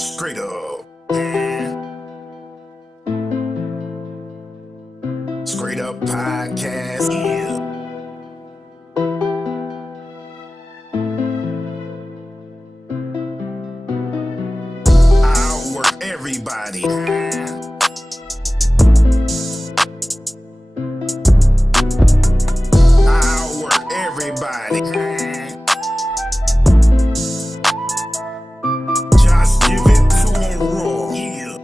Straight up. Straight up podcast. Yeah. I'll work everybody. I'll work everybody. Just give it to 'em raw. Yeah.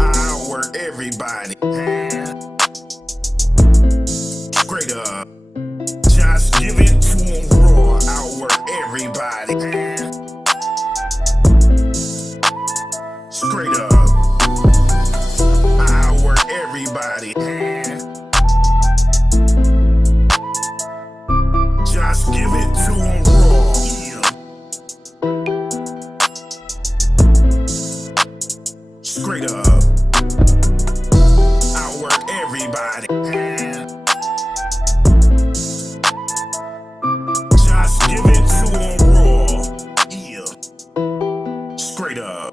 I'll work everybody. Straight up. Just give it to 'em raw. I'll work everybody. Straight up. I'll work everybody. Just give it to 'em raw. Yeah. Straight up. I'll work everybody. Just give it to 'em raw. Yeah. Straight up.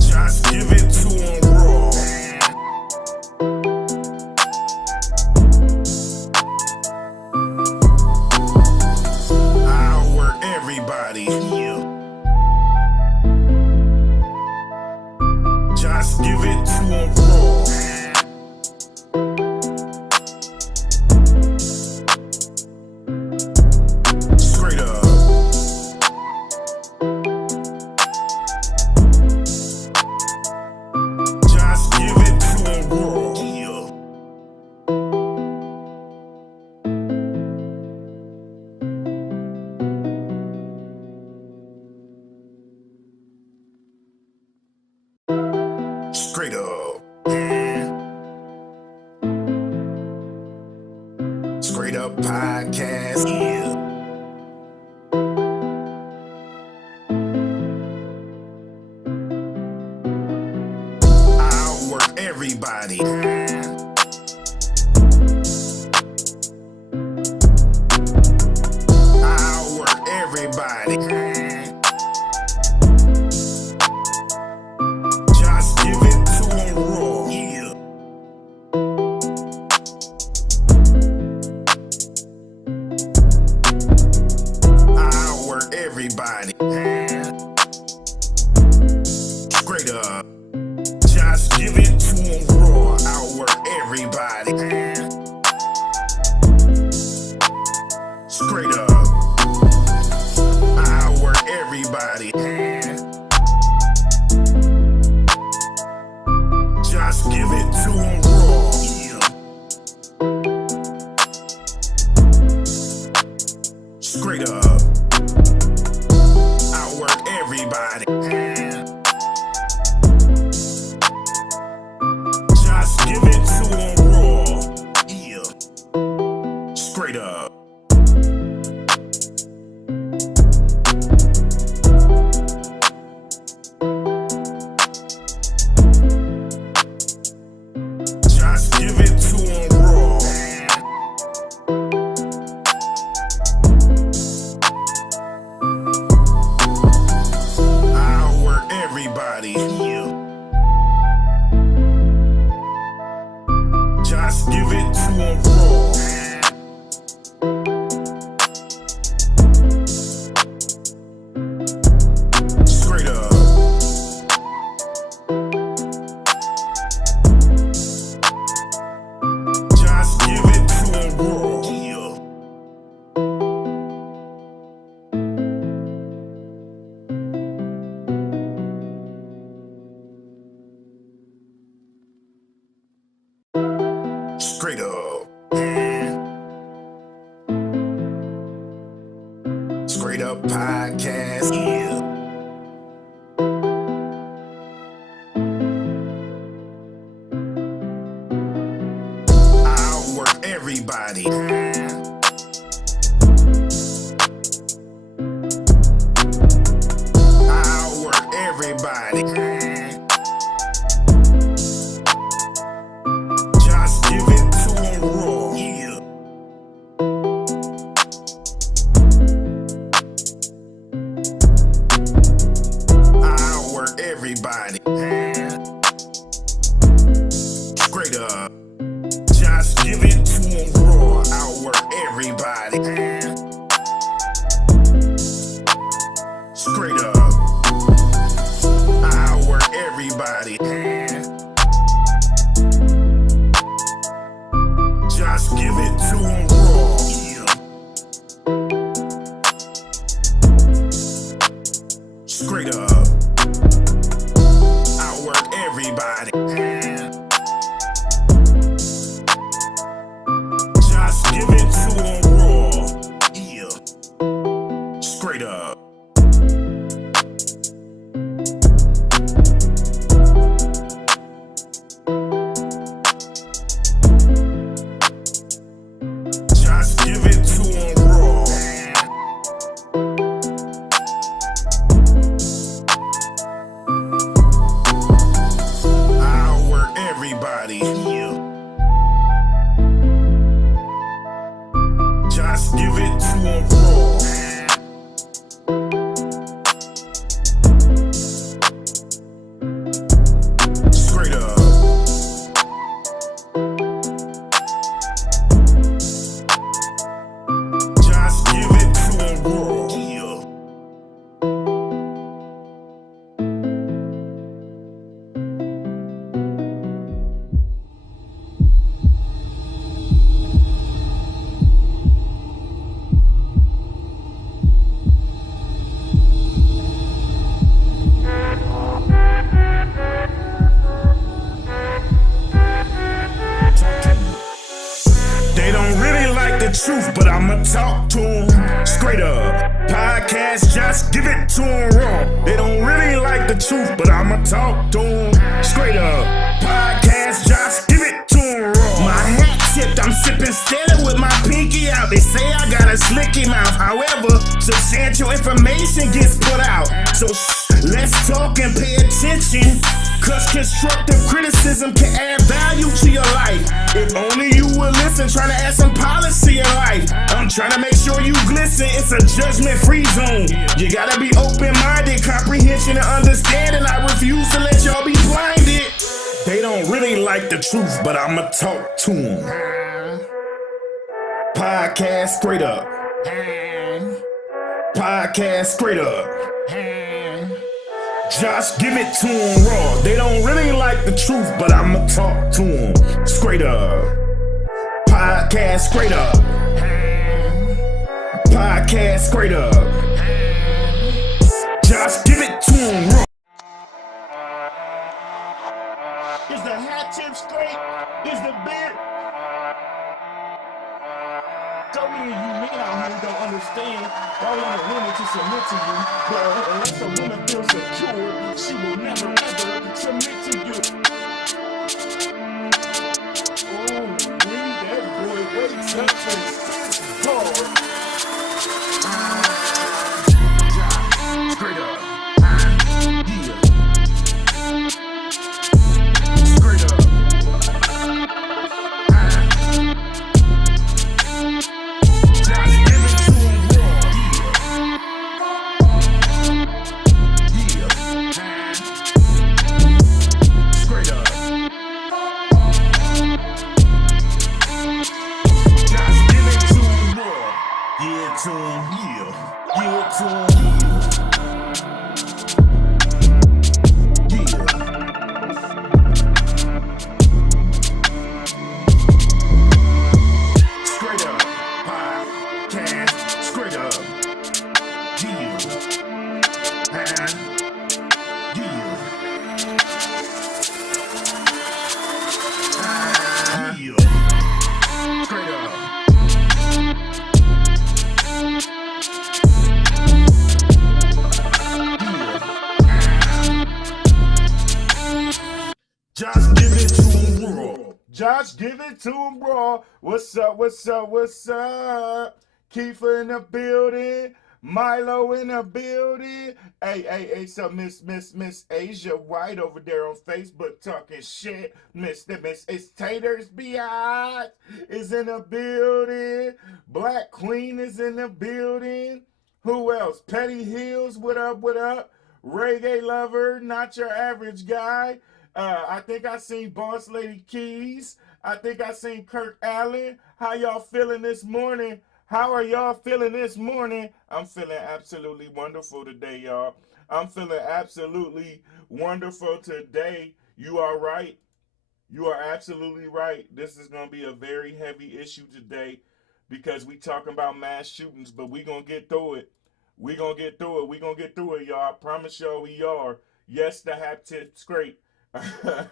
Just give it to 'em raw. I'll work everybody. Yeah. Just give it to 'em raw. Straight up. Just give it to 'em raw. Yeah. Straight up. Straight up podcast. Yeah. I'll work everybody. I'll work everybody. Just give it to 'em raw. Yeah. I'll work everybody. Straight up. Just give it to 'em raw. I'll work everybody. Straight up. I'll work everybody. Just give it to 'em raw. Yeah. Straight up. I'll work everybody. Just give it to 'em raw. Yeah. Straight up. everybody. Just give it to 'em raw. Yeah. I work everybody. Straight up. Just give it to 'em raw. Outwork everybody. Straight up. I work everybody. Just give it to 'em raw. Yeah. Straight up. I work everybody. Just give it to 'em raw. Yeah. Straight up. Just give it to 'em raw. I work everybody. Yeah. Just give it to 'em raw. Straight up. Just give it to 'em raw. Yeah. They don't really like the truth, but I'ma talk to 'em straight up. Podcast, just give it to 'em raw. They don't really like the truth, but I'ma talk to 'em straight up. Podcast, just give it to 'em raw. My hat tipped, I'm sipping steady with my pinky out. They say I got a slicky mouth. However, substantial information gets put out. So let's talk and pay attention. Cause constructive criticism can add value to your life. If only you would listen, trying to add some policy in life. I'm trying to make sure you glisten, it's a judgment-free zone. You gotta be open-minded, comprehension and understanding. I refuse to let y'all be blinded. They don't really like the truth, but I'ma talk to them. Podcast straight up. Podcast straight up. Just give it to 'em raw. They don't really like the truth, but I'ma talk to 'em straight up. Podcast straight up. Podcast straight up. Just give it to 'em raw. Is the hat tip straight? Is the beard? Tell me you men out here don't understand. Why want a woman to submit to you? But unless a woman feels secure, she will never ever submit to you. Oh, bring that boy wakes up and hard. Straight up. Yeah. Straight up. To 'em, yeah, give it to 'em, yeah. Straight up, podcast, straight up, yeah, and yeah, straight up. Just give it to 'em raw. Just give it to 'em raw. What's up, what's up, what's up? Kiefer in the building. Milo in the building. Hey, so Miss Asia White over there on Facebook talking shit. Miss it's Taters Biatch is in the building. Black Queen is in the building. Who else? Petty Hills, what up, what up? Reggae Lover, not your average guy. I think I seen Boss Lady Keys. I think I seen Kirk Allen. How y'all feeling this morning? How are y'all feeling this morning? I'm feeling absolutely wonderful today, y'all. I'm feeling absolutely wonderful today. You are right. You are absolutely right. This is going to be a very heavy issue today because we talking about mass shootings, but we going to get through it. We going to get through it. We going to get through it, y'all. I promise y'all we are. Yes, the hat tips great.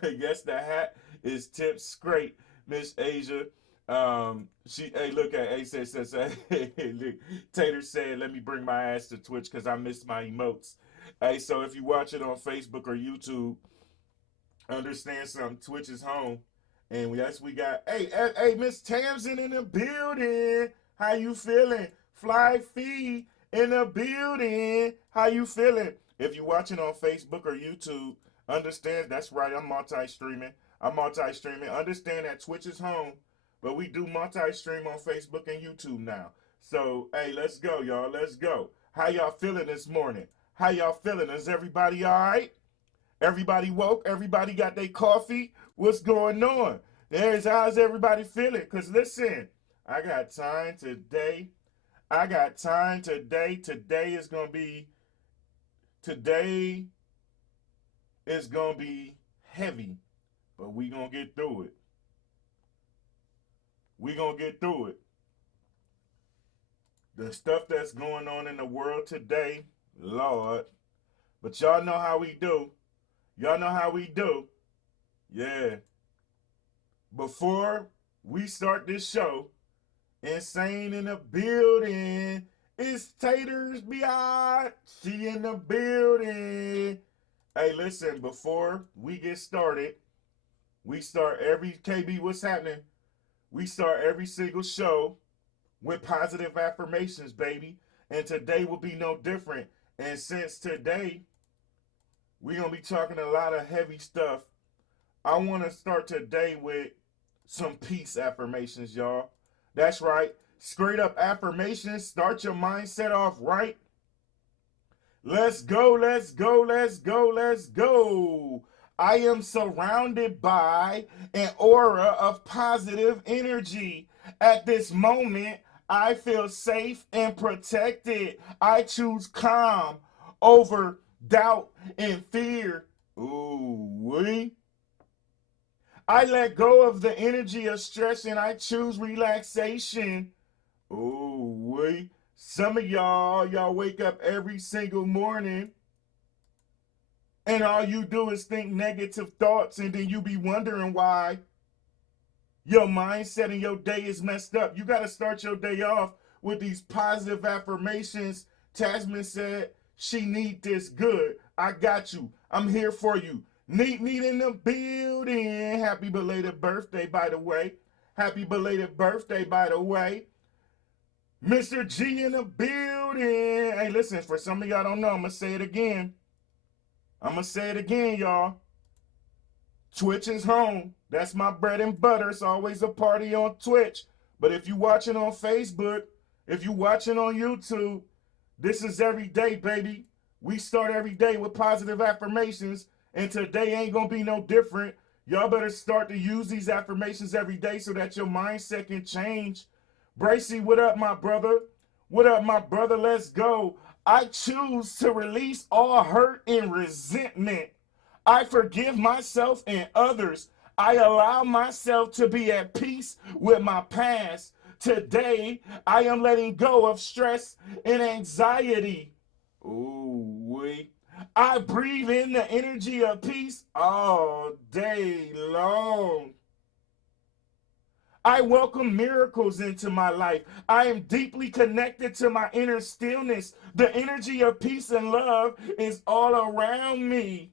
Yes, the hat is tipped straight, Miss Asia. Hey, look at hey, look, Tater said, let me bring my ass to Twitch because I missed my emotes. Hey, so if you watch it on Facebook or YouTube, understand something. Twitch is home, and yes, we got hey, Miss Tamsin in the building. How you feeling? Fly Fee in the building. How you feeling? If you watching on Facebook or YouTube, understand that's right. I'm multi-streaming. Understand that Twitch is home, but we do multi-stream on Facebook and YouTube now. So, hey, let's go, y'all. Let's go. How y'all feeling this morning? How y'all feeling? Is everybody all right? Everybody woke? Everybody got their coffee? What's going on? How's everybody feeling? Because listen, I got time today. Today is going to be heavy, but we going to get through it. The stuff that's going on in the world today, Lord. But y'all know how we do. Yeah. Before we start this show, Insane in the building. It's Taters Biatch. She in the building. Hey, listen, before we get started, we start every, KB, what's happening? We start every single show with positive affirmations, baby. And today will be no different. And since today, we're going to be talking a lot of heavy stuff, I want to start today with some peace affirmations, y'all. That's right. Straight up affirmations. Start your mindset off right. Let's go, let's go, let's go, let's go. I am surrounded by an aura of positive energy. At this moment, I feel safe and protected. I choose calm over doubt and fear. Ooh-wee. I let go of the energy of stress and I choose relaxation. Ooh-wee. Some of y'all wake up every single morning and all you do is think negative thoughts, and then you be wondering why your mindset and your day is messed up. You got to start your day off with these positive affirmations. Tasman said she need this. Good. I got you. I'm here for you. Neat in the building. Happy belated birthday, by the way. Happy belated birthday, by the way. Mr. G in the building. Hey, listen, for some of y'all don't know, I'm going to say it again. Y'all. Twitch is home. That's my bread and butter. It's always a party on Twitch. But if you're watching on Facebook, if you're watching on YouTube, this is every day, baby. We start every day with positive affirmations, and today ain't going to be no different. Y'all better start to use these affirmations every day so that your mindset can change. Bracy, what up, my brother? What up, my brother? Let's go. I choose to release all hurt and resentment. I forgive myself and others. I allow myself to be at peace with my past. Today, I am letting go of stress and anxiety. Ooh-wee. I breathe in the energy of peace all day long. I welcome miracles into my life. I am deeply connected to my inner stillness. The energy of peace and love is all around me.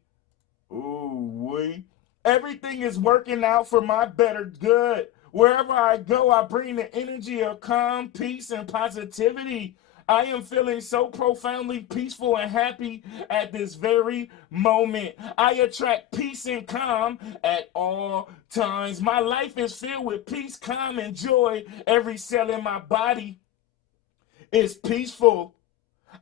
Ooh-wee. Everything is working out for my better good. Wherever I go, I bring the energy of calm, peace, and positivity. I am feeling so profoundly peaceful and happy at this very moment. I attract peace and calm at all times. My life is filled with peace, calm, and joy. Every cell in my body is peaceful.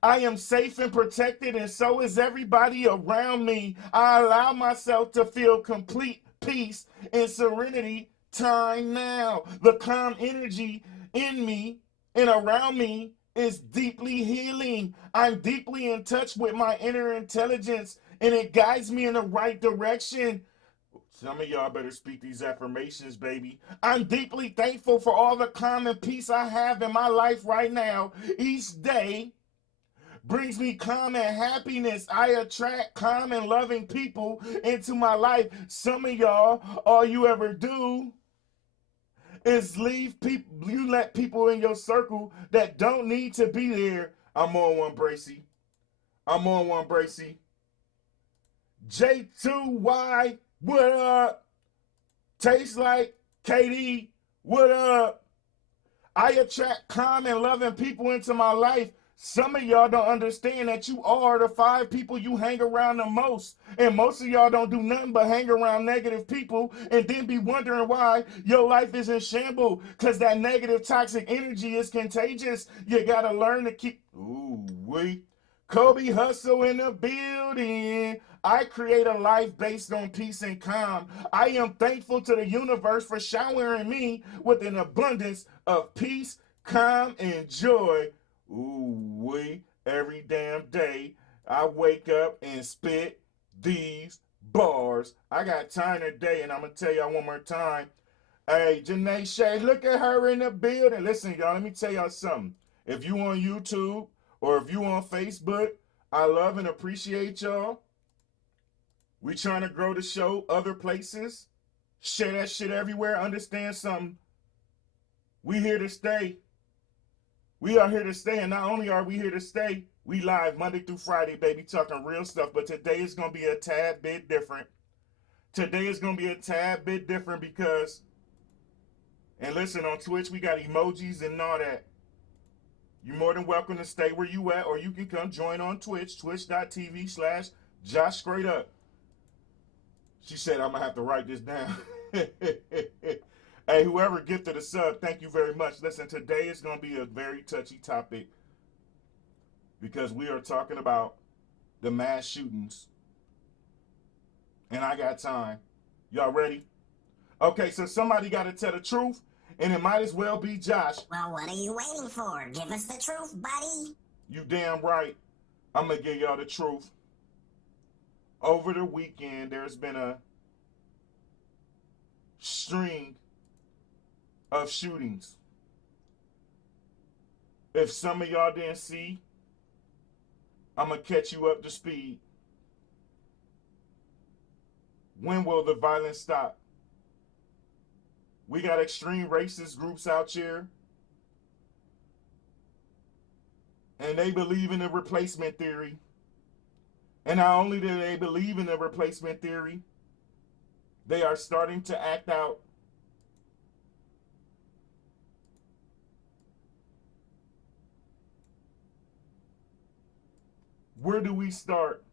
I am safe and protected, and so is everybody around me. I allow myself to feel complete peace and serenity. Time now. The calm energy in me and around me is deeply healing. I'm deeply in touch with my inner intelligence, and it guides me in the right direction. Some of y'all better speak these affirmations, baby. I'm deeply thankful for all the calm and peace I have in my life right now. Each day brings me calm and happiness. I attract calm and loving people into my life. Some of y'all, all you ever do is leave people. You let people in your circle that don't need to be there. I'm on one, Bracy. I'm on one, Bracy. J2Y, what up? Tastes like KD, what up? I attract calm and loving people into my life. Some of y'all don't understand that you are the 5 people you hang around the most. And most of y'all don't do nothing but hang around negative people and then be wondering why your life is in shambles. Because that negative toxic energy is contagious. You got to learn to keep... Ooh, wait. Kobe Hustle in the building. I create a life based on peace and calm. I am thankful to the universe for showering me with an abundance of peace, calm, and joy. Ooh, wee, every damn day I wake up and spit these bars. I got time today, and I'm going to tell y'all one more time. Hey, Janae Shea, look at her in the building. Listen, y'all, let me tell y'all something. If you on YouTube or if you on Facebook, I love and appreciate y'all. We trying to grow the show other places. Share that shit everywhere. Understand something. We here to stay. We are here to stay, and not only are we here to stay, we live Monday through Friday, baby, talking real stuff. But today is going to be a tad bit different. Today is going to be a tad bit different because, and listen, on Twitch, we got emojis and all that. You're more than welcome to stay where you at, or you can come join on Twitch, twitch.tv/Josh Straight Up. She said, I'm going to have to write this down. Hey, whoever gifted a sub, thank you very much. Listen, today is going to be a very touchy topic because we are talking about the mass shootings. And I got time. Y'all ready? Okay, so somebody got to tell the truth, and it might as well be Josh. Well, what are you waiting for? Give us the truth, buddy. You damn right. I'm going to give y'all the truth. Over the weekend, there's been a string of shootings. If some of y'all didn't see, I'm going to catch you up to speed. When will the violence stop? We got extreme racist groups out here, and they believe in the replacement theory. And not only do they believe in the replacement theory, they are starting to act out. Where do we start?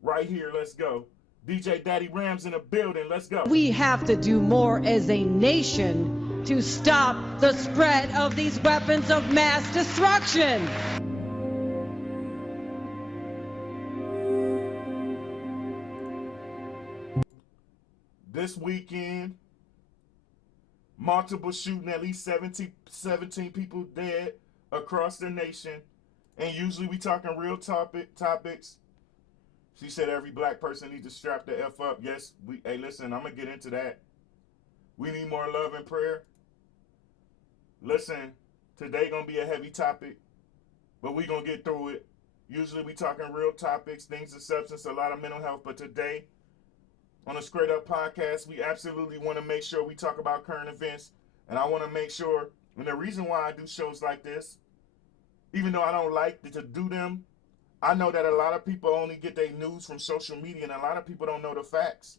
Right here, let's go. DJ Daddy Rams in the building, let's go. We have to do more as a nation to stop the spread of these weapons of mass destruction. This weekend, multiple shooting, at least 17 people dead across the nation. And usually we talking real topics. She said every black person needs to strap the F up. Yes, hey, listen, I'm going to get into that. We need more love and prayer. Listen, today going to be a heavy topic, but we going to get through it. Usually we talking real topics, things of substance, a lot of mental health. But today, on the Straight Up podcast, we absolutely want to make sure we talk about current events. And I want to make sure, and the reason why I do shows like this, even though I don't like to do them, I know that a lot of people only get their news from social media, and a lot of people don't know the facts.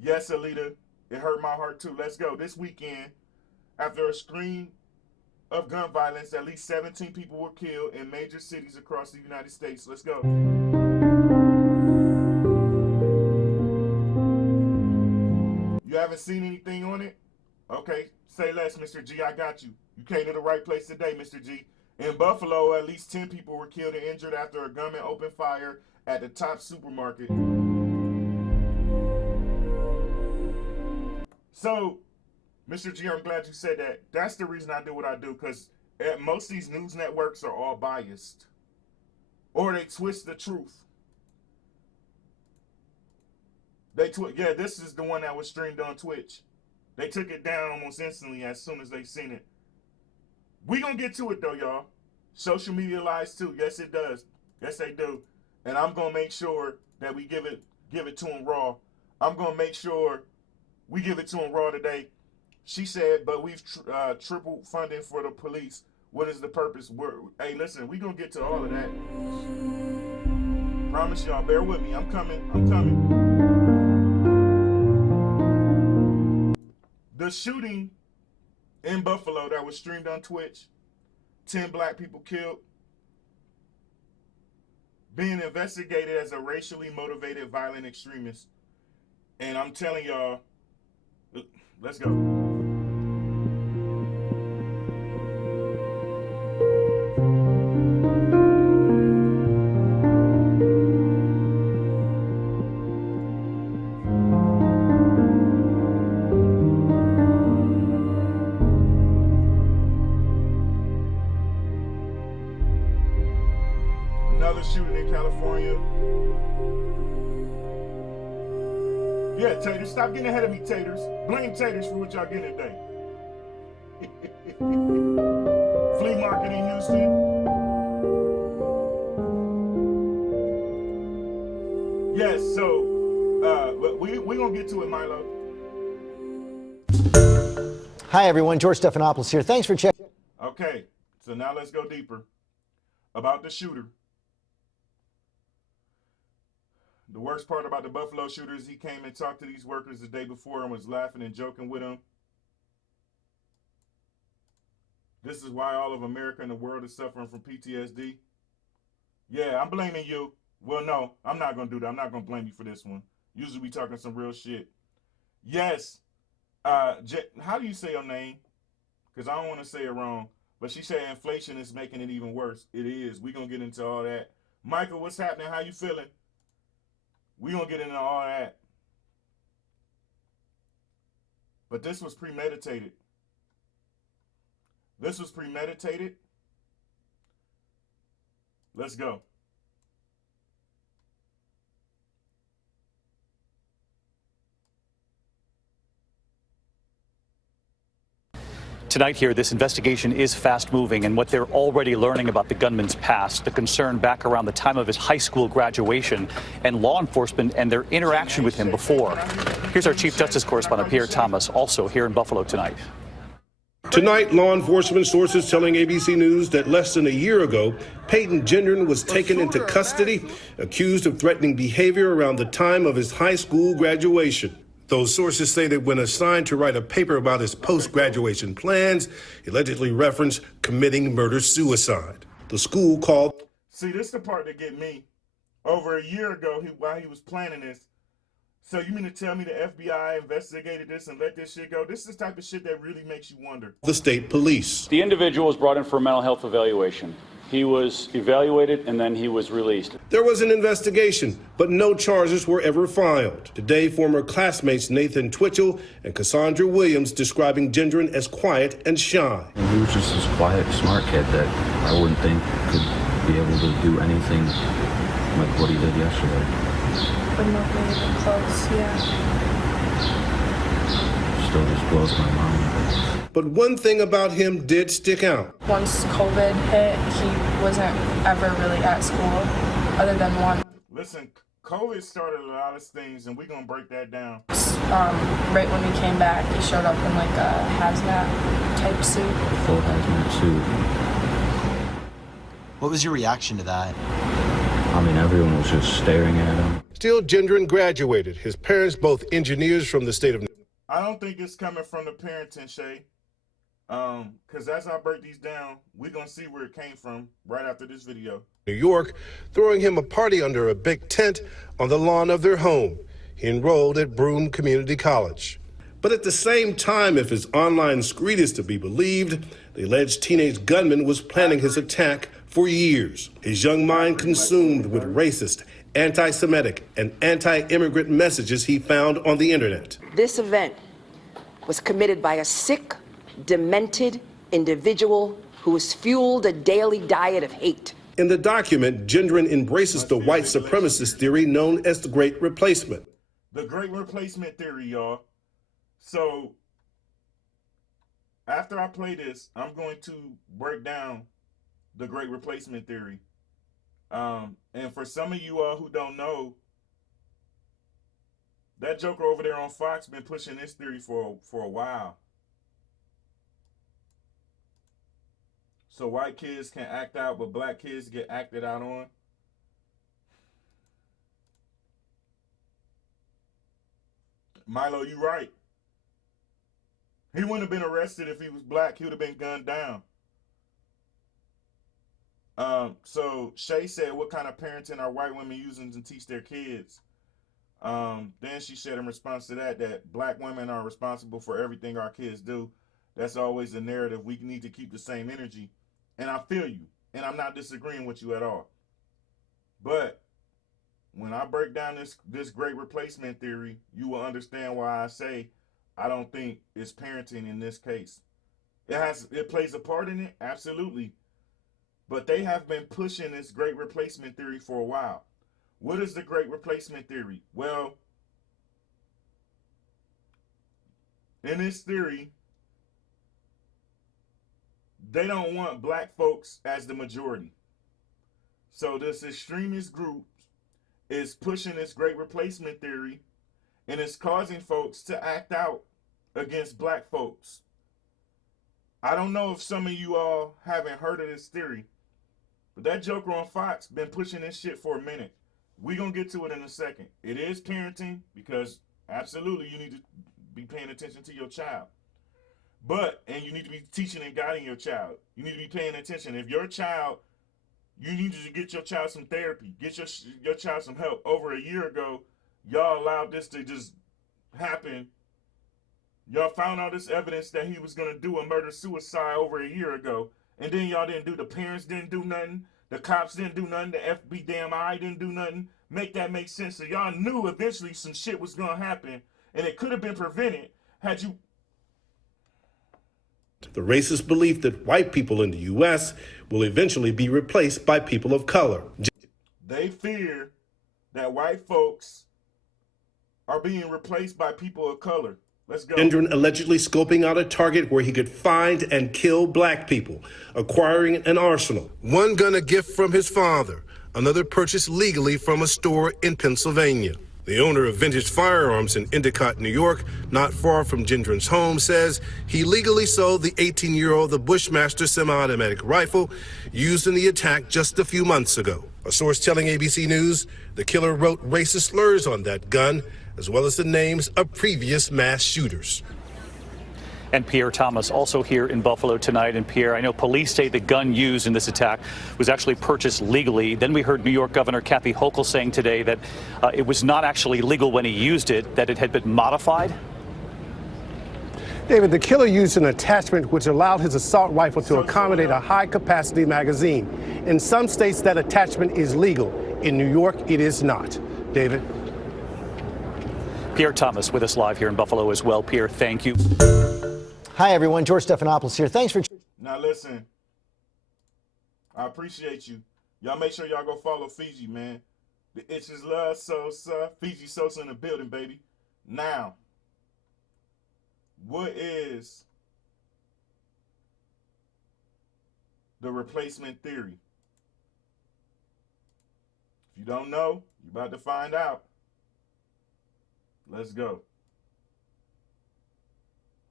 Yes, Alita, it hurt my heart too. Let's go. This weekend, after a string of gun violence. At least 17 people were killed in major cities across the United States. Let's go. You haven't seen anything on it? Okay, say less, Mr. G. I got you. You came to the right place today, Mr. G. In Buffalo, at least 10 people were killed and injured after a gunman opened fire at the Top supermarket. So, Mr. G, I'm glad you said that. That's the reason I do what I do, because most of these news networks are all biased. Or they twist the truth. Yeah, this is the one that was streamed on Twitch. They took it down almost instantly as soon as they seen it. We gonna get to it though, y'all. Social media lies too. Yes, it does. Yes, they do. And I'm gonna make sure that we give it to them raw. I'm gonna make sure we give it to them raw today. She said, but we've tripled funding for the police. What is the purpose? Hey, listen, we gonna get to all of that. Promise y'all, bear with me. I'm coming. I'm coming. The shooting in Buffalo that was streamed on Twitch, 10 black people killed, being investigated as a racially motivated violent extremist. And I'm telling y'all, let's go. Another shooting in California. Yeah, Taters, stop getting ahead of me, Taters. Blame Taters for what y'all getting today. Flea market in Houston. Yes, so we gonna get to it, Milo. Hi everyone, George Stephanopoulos here. Thanks for checking. Okay, so now let's go deeper about the shooter. The worst part about the Buffalo shooter is he came and talked to these workers the day before and was laughing and joking with them. This is why all of America and the world is suffering from PTSD. Yeah, I'm blaming you. Well, no, I'm not going to do that. I'm not going to blame you for this one. Usually we talking some real shit. Yes. How do you say your name? Because I don't want to say it wrong. But she said inflation is making it even worse. It is. We're going to get into all that. Michael, what's happening? How you feeling? We're going to get into all that. But this was premeditated. This was premeditated. Let's go. Tonight here, this investigation is fast moving, and what they're already learning about the gunman's past, the concern back around the time of his high school graduation, and law enforcement and their interaction with him before. Here's our Chief Justice correspondent, Pierre Thomas, also here in Buffalo tonight. Tonight, law enforcement sources telling ABC News that less than a year ago, Peyton Gendron was taken into custody, accused of threatening behavior around the time of his high school graduation. Those sources say that when assigned to write a paper about his post-graduation plans, he allegedly referenced committing murder-suicide. The school called... See, this is the part that get me. Over a year ago, while he was planning this, so you mean to tell me the FBI investigated this and let this shit go? This is the type of shit that really makes you wonder. The state police. The individual was brought in for a mental health evaluation. He was evaluated and then he was released. There was an investigation, but no charges were ever filed. Today, former classmates Nathan Twitchell and Cassandra Williams describing Gendron as quiet and shy. And he was just this quiet, smart kid that I wouldn't think could be able to do anything like what he did yesterday. But not really even close, yeah. Still just blows my mind. But one thing about him did stick out. Once COVID hit, he wasn't ever really at school, other than one. Listen, COVID started a lot of things, and we're going to break that down. Right when we came back, he showed up in like a hazmat type suit. A full hazmat suit. What was your reaction to that? I mean, everyone was just staring at him. Still, Gendron graduated. His parents, both engineers from the state of... I don't think it's coming from the parenting, Shay. Because as I break these down, we're going to see where it came from right after this video. New York, throwing him a party under a big tent on the lawn of their home. He enrolled at Broome Community College. But at the same time, if his online screed is to be believed, the alleged teenage gunman was planning his attack for years. His young mind consumed with racist, anti-Semitic, and anti-immigrant messages he found on the internet. This event was committed by a sick, demented individual who has fueled a daily diet of hate. In the document, Gendron embraces the white supremacist theory known as the Great Replacement. The Great Replacement theory, y'all. So, after I play this, I'm going to break down the Great Replacement theory. And for some of you all who don't know, that joker over there on Fox been pushing this theory for a while. So white kids can act out, but black kids get acted out on. Milo, you right. He wouldn't have been arrested if he was black. He would have been gunned down. So Shay said, what kind of parenting are white women using to teach their kids? Then she said in response to that black women are responsible for everything our kids do. That's always the narrative. We need to keep the same energy. And I feel you, and I'm not disagreeing with you at all. But when I break down this Great Replacement theory, you will understand why I say I don't think it's parenting in this case. It plays a part in it, absolutely. But they have been pushing this Great Replacement theory for a while. What is the Great Replacement theory? Well, in this theory, they don't want black folks as the majority. So this extremist group is pushing this Great Replacement theory, and it's causing folks to act out against black folks. I don't know if some of you all haven't heard of this theory, but that joker on Fox been pushing this shit for a minute. We're going to get to it in a second. It is parenting because absolutely you need to be paying attention to your child. And you need to be teaching and guiding your child. You need to be paying attention. If your child, you need to get your child some therapy, get your child some help. Over a year ago, y'all allowed this to just happen. Y'all found all this evidence that he was going to do a murder-suicide over a year ago. And then y'all didn't do, the parents didn't do nothing. The cops didn't do nothing. The FBI didn't do nothing. Make that make sense. So y'all knew eventually some shit was going to happen. And it could have been prevented had you... The racist belief that white people in the U.S. will eventually be replaced by people of color. They fear that white folks are being replaced by people of color. Let's go. Gendron allegedly scoping out a target where he could find and kill black people, acquiring an arsenal. One gun a gift from his father, another purchased legally from a store in Pennsylvania. The owner of Vintage Firearms in Endicott, New York, not far from Gendron's home, says he legally sold the 18-year-old the Bushmaster semi-automatic rifle used in the attack just a few months ago. A source telling ABC News the killer wrote racist slurs on that gun, as well as the names of previous mass shooters. And Pierre Thomas also here in Buffalo tonight. And Pierre, I know police say the gun used in this attack was actually purchased legally. Then we heard New York Governor Kathy Hochul saying today that it was not actually legal when he used it, that it had been modified. David, the killer used an attachment which allowed his assault rifle to accommodate a high-capacity magazine. In some states, that attachment is legal. In New York, it is not. David? Pierre Thomas with us live here in Buffalo as well. Pierre, thank you. Hi, everyone. George Stephanopoulos here. Thanks for... Now, listen. I appreciate you. Y'all make sure y'all go follow Fiji, man. The It's His Love Sosa. Fiji Sosa in the building, baby. Now, what is the replacement theory? If you don't know, you're about to find out. Let's go.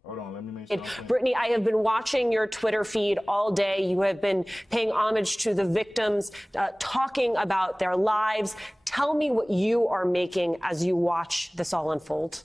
Hold on, let me make sure. Brittany, I have been watching your Twitter feed all day. You have been paying homage to the victims, talking about their lives. Tell me what you are making as you watch this all unfold.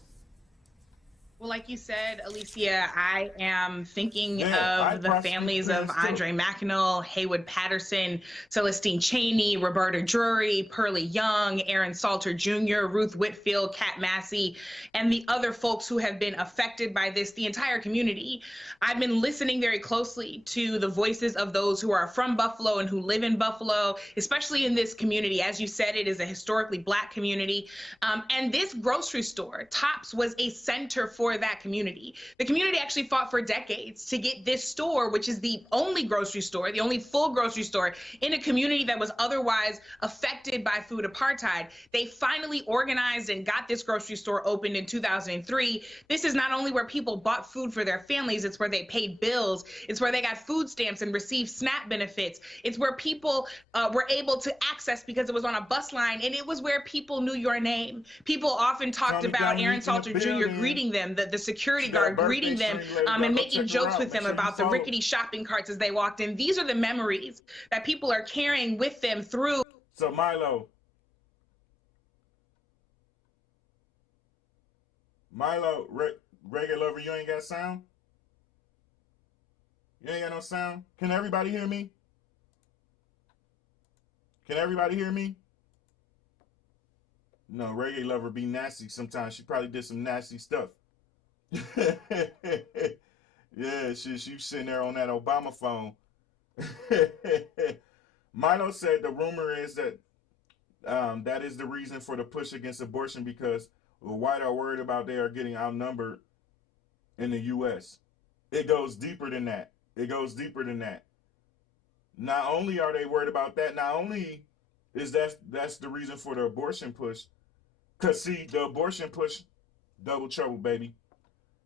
Well, like you said, Alicia, I am thinking of the families of Andre McEnroe, Haywood Patterson, Celestine Chaney, Roberta Drury, Pearlie Young, Aaron Salter Jr., Ruth Whitfield, Kat Massey, and the other folks who have been affected by this, the entire community. I've been listening very closely to the voices of those who are from Buffalo and who live in Buffalo, especially in this community. As you said, it is a historically Black community. And this grocery store, Tops, was a center for that community. The community actually fought for decades to get this store, which is the only grocery store, the only full grocery store in a community that was otherwise affected by food apartheid. They finally organized and got this grocery store opened in 2003. This is not only where people bought food for their families, it's where they paid bills. It's where they got food stamps and received SNAP benefits. It's where people were able to access because it was on a bus line, and it was where people knew your name. People often talked about Aaron Salter Jr. greeting them, the security guard greeting them, and making jokes with them about the rickety shopping carts as they walked in. These are the memories that people are carrying with them through. So Milo, Reggae Lover, you ain't got sound? You ain't got no sound? Can everybody hear me? Can everybody hear me? No, Reggae Lover be nasty sometimes. She probably did some nasty stuff. Yeah, she sitting there on that Obama phone. Milo said the rumor is that that is the reason for the push against abortion, because the white are worried about they are getting outnumbered in the U.S. It goes deeper than that. It goes deeper than that. Not only are they worried about that, not only is that's the reason for the abortion push, because see, the abortion push, double trouble, baby.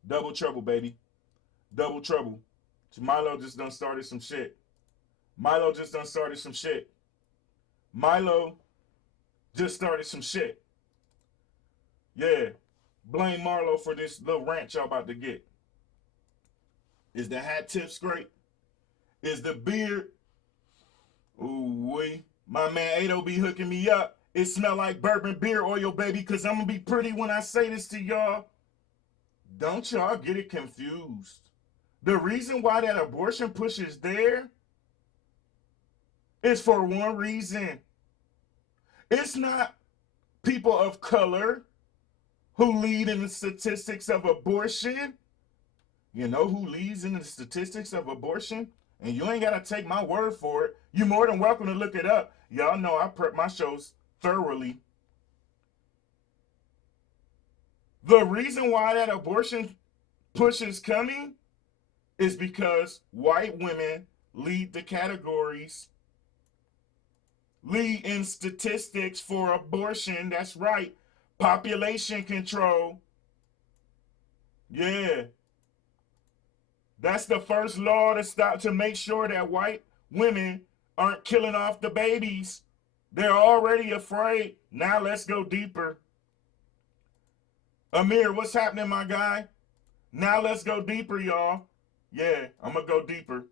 Double trouble, baby. Double trouble. Milo just done started some shit. Milo just done started some shit. Milo just started some shit. Yeah. Blame Marlo for this little rant y'all about to get. Is the hat tip straight? Is the beard? Ooh-wee. My man Ado be hooking me up. It smell like bourbon beer oil, baby, because I'm going to be pretty when I say this to y'all. Don't y'all get it confused. The reason why that abortion push is there is for one reason. It's not people of color who lead in the statistics of abortion. You know who leads in the statistics of abortion? And you ain't got to take my word for it. You're more than welcome to look it up. Y'all know I prep my shows thoroughly. The reason why that abortion push is coming is because white women lead the categories, lead in statistics for abortion. That's right. Population control. Yeah. That's the first law to make sure that white women aren't killing off the babies. They're already afraid. Now let's go deeper. Amir, what's happening, my guy? Now let's go deeper, y'all. Yeah, I'm going to go deeper.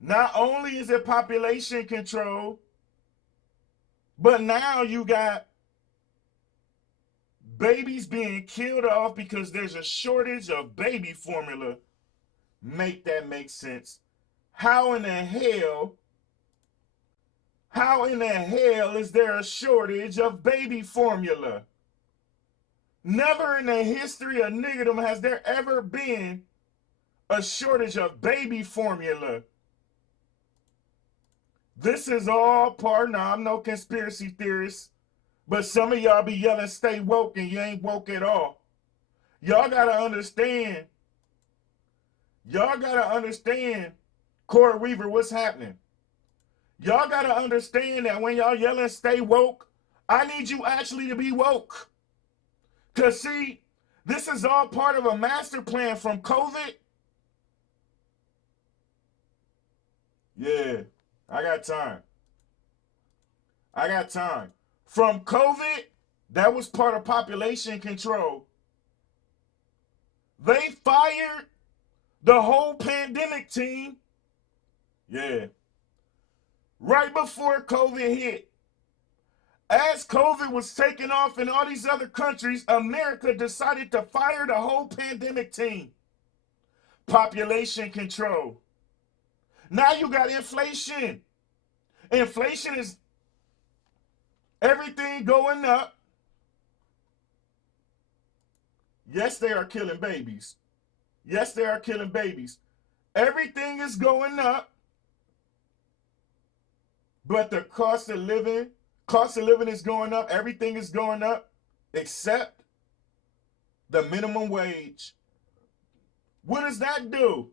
Not only is it population control, but now you got babies being killed off because there's a shortage of baby formula. Make that make sense. How in the hell is there a shortage of baby formula? Never in the history of niggerdom has there ever been a shortage of baby formula. This is all part, now I'm no conspiracy theorist, but some of y'all be yelling stay woke and you ain't woke at all. Y'all gotta understand. Y'all gotta understand, Corey Weaver, what's happening. Y'all gotta understand that when y'all yelling stay woke, I need you actually to be woke. Because see, this is all part of a master plan from COVID. Yeah, I got time. I got time. From COVID, that was part of population control. They fired the whole pandemic team. Yeah. Right before COVID hit, As COVID was taking off in all these other countries, America decided to fire the whole pandemic team. Population control. Now you got inflation. Inflation is everything going up. Yes, they are killing babies. Yes, they are killing babies. Everything is going up. But the cost of living is going up. Everything is going up except the minimum wage. What does that do?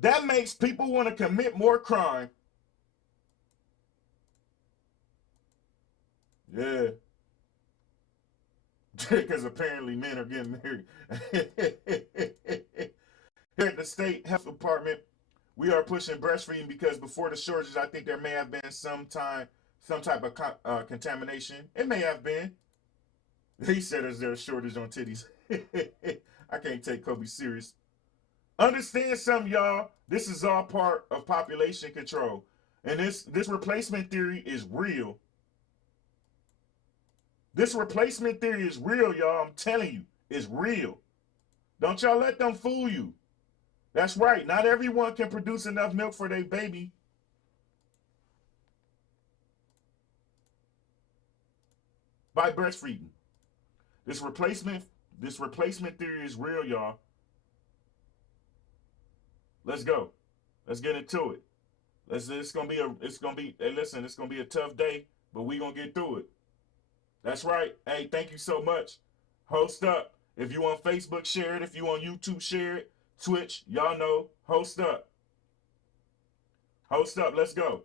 That makes people want to commit more crime. Yeah. Because apparently men are getting married. Here at the State Health Department, we are pushing breastfeeding because before the shortages, I think there may have been some type of contamination. It may have been. He said there's a shortage on titties. I can't take Kobe serious. Understand something, y'all. This is all part of population control. And this replacement theory is real. This replacement theory is real, y'all. I'm telling you, it's real. Don't y'all let them fool you. That's right. Not everyone can produce enough milk for their baby. By breastfeeding. This replacement theory is real, y'all. Let's go. Let's get into it. It's gonna be a tough day, but we're gonna get through it. That's right. Hey, thank you so much. Host up. If you on Facebook, share it. If you on YouTube, share it. Twitch, y'all know. Host up. Host up. Let's go.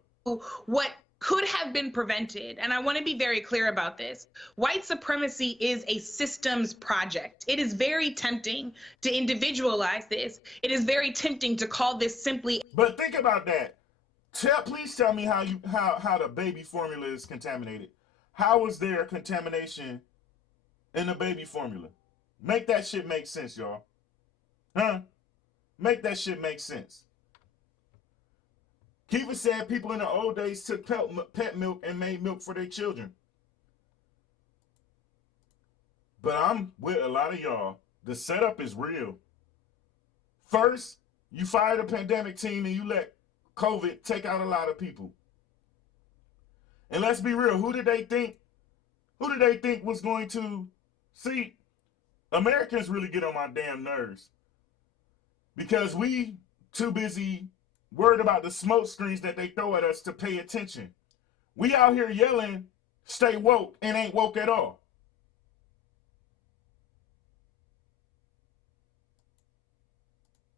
What could have been prevented, and I want to be very clear about this. White supremacy is a systems project. It is very tempting to individualize this. It is very tempting to call this simply. But think about that. Please tell me how the baby formula is contaminated. How is there contamination in the baby formula? Make that shit make sense, y'all. Huh? Make that shit make sense. Kiva said people in the old days took pet milk and made milk for their children. But I'm with a lot of y'all. The setup is real. First, you fire the pandemic team and you let COVID take out a lot of people. And let's be real, who did they think was going to see? Americans really get on my damn nerves. Because we too busy worried about the smoke screens that they throw at us to pay attention. We out here yelling, stay woke, and ain't woke at all.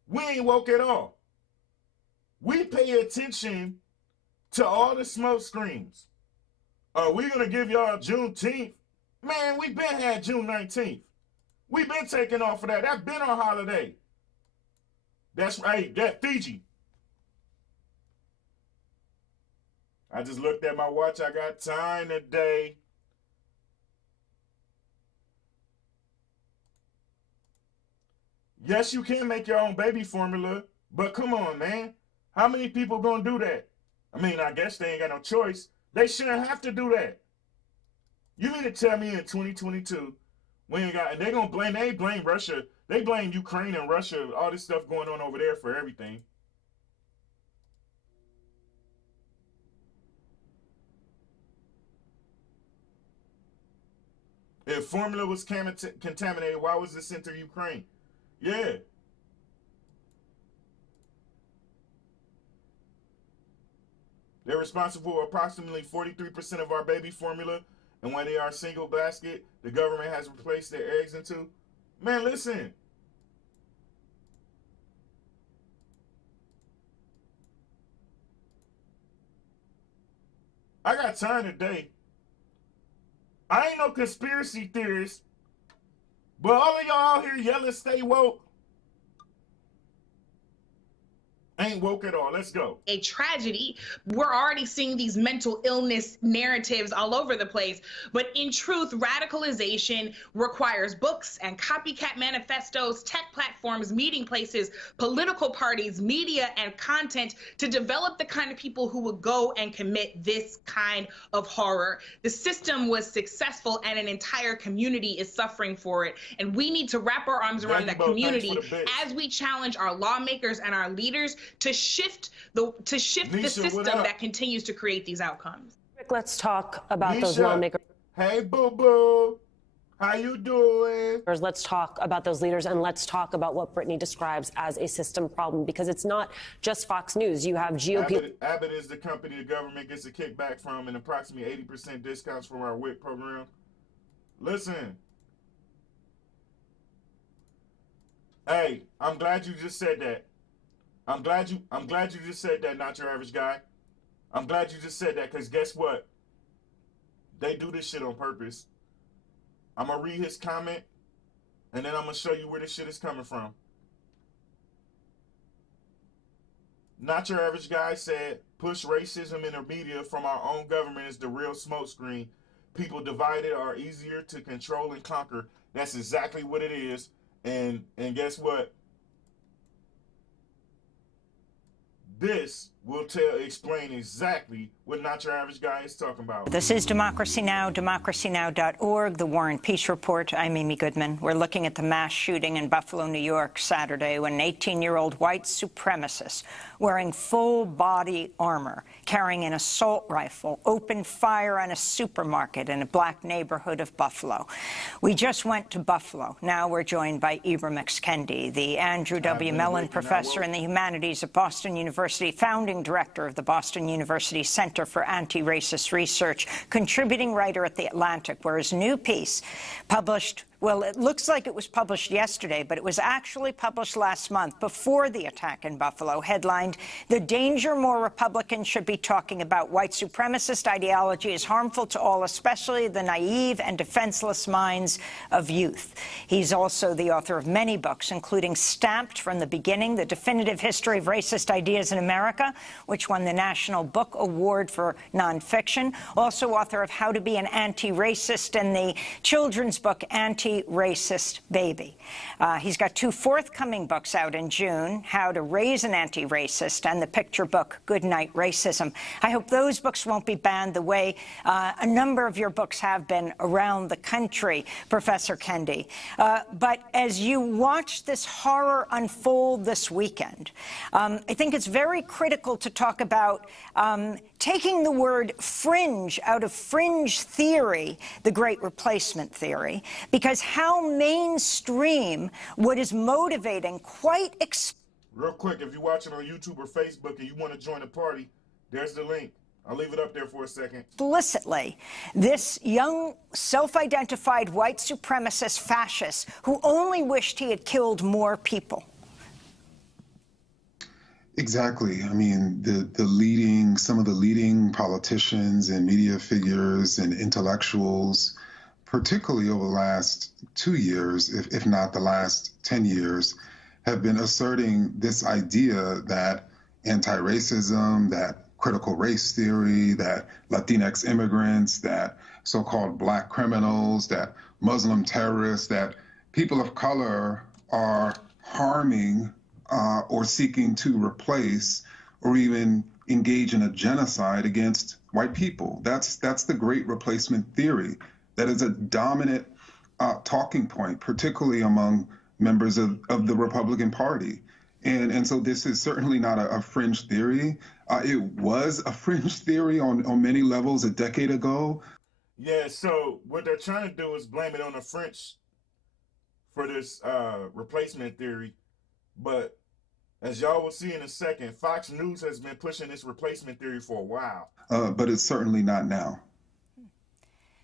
We ain't woke at all. We pay attention to all the smoke screens. Are we going to give y'all Juneteenth? Man, we been had June 19th. We been taking off of that. That's been our holiday. That's right, that Fiji. I just looked at my watch. I got time today. Yes, you can make your own baby formula, but come on, man. How many people gonna do that? I mean, I guess they ain't got no choice. They shouldn't have to do that. You mean to tell me in 2022, we ain't got, and they blame Russia. They blame Ukraine and Russia, all this stuff going on over there for everything. If formula was contaminated, why was it sent to Ukraine? Yeah. They're responsible for approximately 43% of our baby formula, and when they are a single basket, the government has replaced their eggs into. Man, listen. I got time today. I ain't no conspiracy theorist, but all of y'all out here yelling stay woke. Ain't woke at all. Let's go. A tragedy. We're already seeing these mental illness narratives all over the place. But in truth, radicalization requires books and copycat manifestos, tech platforms, meeting places, political parties, media, and content to develop the kind of people who would go and commit this kind of horror. The system was successful and an entire community is suffering for it. And we need to wrap our arms around that community as we challenge our lawmakers and our leaders to shift the system that continues to create these outcomes. Let's talk about those lawmakers. Hey, boo-boo. How you doing? Let's talk about those leaders, and let's talk about what Brittany describes as a system problem, because it's not just Fox News. You have GOP. Abbott is the company the government gets a kickback from and approximately 80% discounts from our WIC program. Listen. Hey, I'm glad you just said that. I'm glad you just said that, not your average guy. I'm glad you just said that, because guess what? They do this shit on purpose. I'm going to read his comment, and then I'm going to show you where this shit is coming from. Not your average guy said, push racism in the media from our own government is the real smokescreen. People divided are easier to control and conquer. That's exactly what it is. And guess what? This will explain exactly what Not Your Average Guy is talking about. This is Democracy Now!, democracynow.org, The War and Peace Report. I'm Amy Goodman. We're looking at the mass shooting in Buffalo, New York, Saturday, when an 18-year-old white supremacist wearing full-body armor, carrying an assault rifle, opened fire on a supermarket in a black neighborhood of Buffalo. We just went to Buffalo. Now we're joined by Ibram X. Kendi, the Andrew W. Mellon Professor in the Humanities at Boston University, founding director of the Boston University Center for Anti-Racist Research, contributing writer at The Atlantic, where his new piece published, well, it looks like it was published yesterday, but it was actually published last month before the attack in Buffalo, headlined, "The Danger More Republicans Should Be Talking About. White Supremacist Ideology is Harmful to All, Especially the Naive and Defenseless Minds of Youth." He's also the author of many books, including Stamped from the Beginning, The Definitive History of Racist Ideas in America, which won the National Book Award for Nonfiction. Also author of How to Be an Anti-Racist and the children's book Anti-Racist Baby. He's got two forthcoming books out in June, How to Raise an Anti-Racist and the picture book Goodnight Racism. I hope those books won't be banned the way a number of your books have been around the country, Professor Kendi. But as you watch this horror unfold this weekend, I think it's very critical to talk about taking the word fringe out of fringe theory, the Great Replacement theory, because how mainstream what is motivating quite real quick, if you're watching on YouTube or Facebook and you want to join the party, there's the link. I'll leave it up there for a second. Explicitly, this young, self-identified white supremacist fascist who only wished he had killed more people. Exactly. I mean, some of the leading politicians and media figures and intellectuals, particularly over the last 2 years, if not the last 10 years, have been asserting this idea that anti-racism, that critical race theory, that Latinx immigrants, that so-called black criminals, that Muslim terrorists, that people of color are harming or seeking to replace or even engage in a genocide against white people. That's the Great Replacement theory. That is a dominant talking point, particularly among members of the Republican Party. And so this is certainly not a fringe theory. It was a fringe theory on many levels a decade ago. Yeah, so what they're trying to do is blame it on the French for this replacement theory. But as y'all will see in a second, Fox News has been pushing this replacement theory for a while. But it's certainly not now.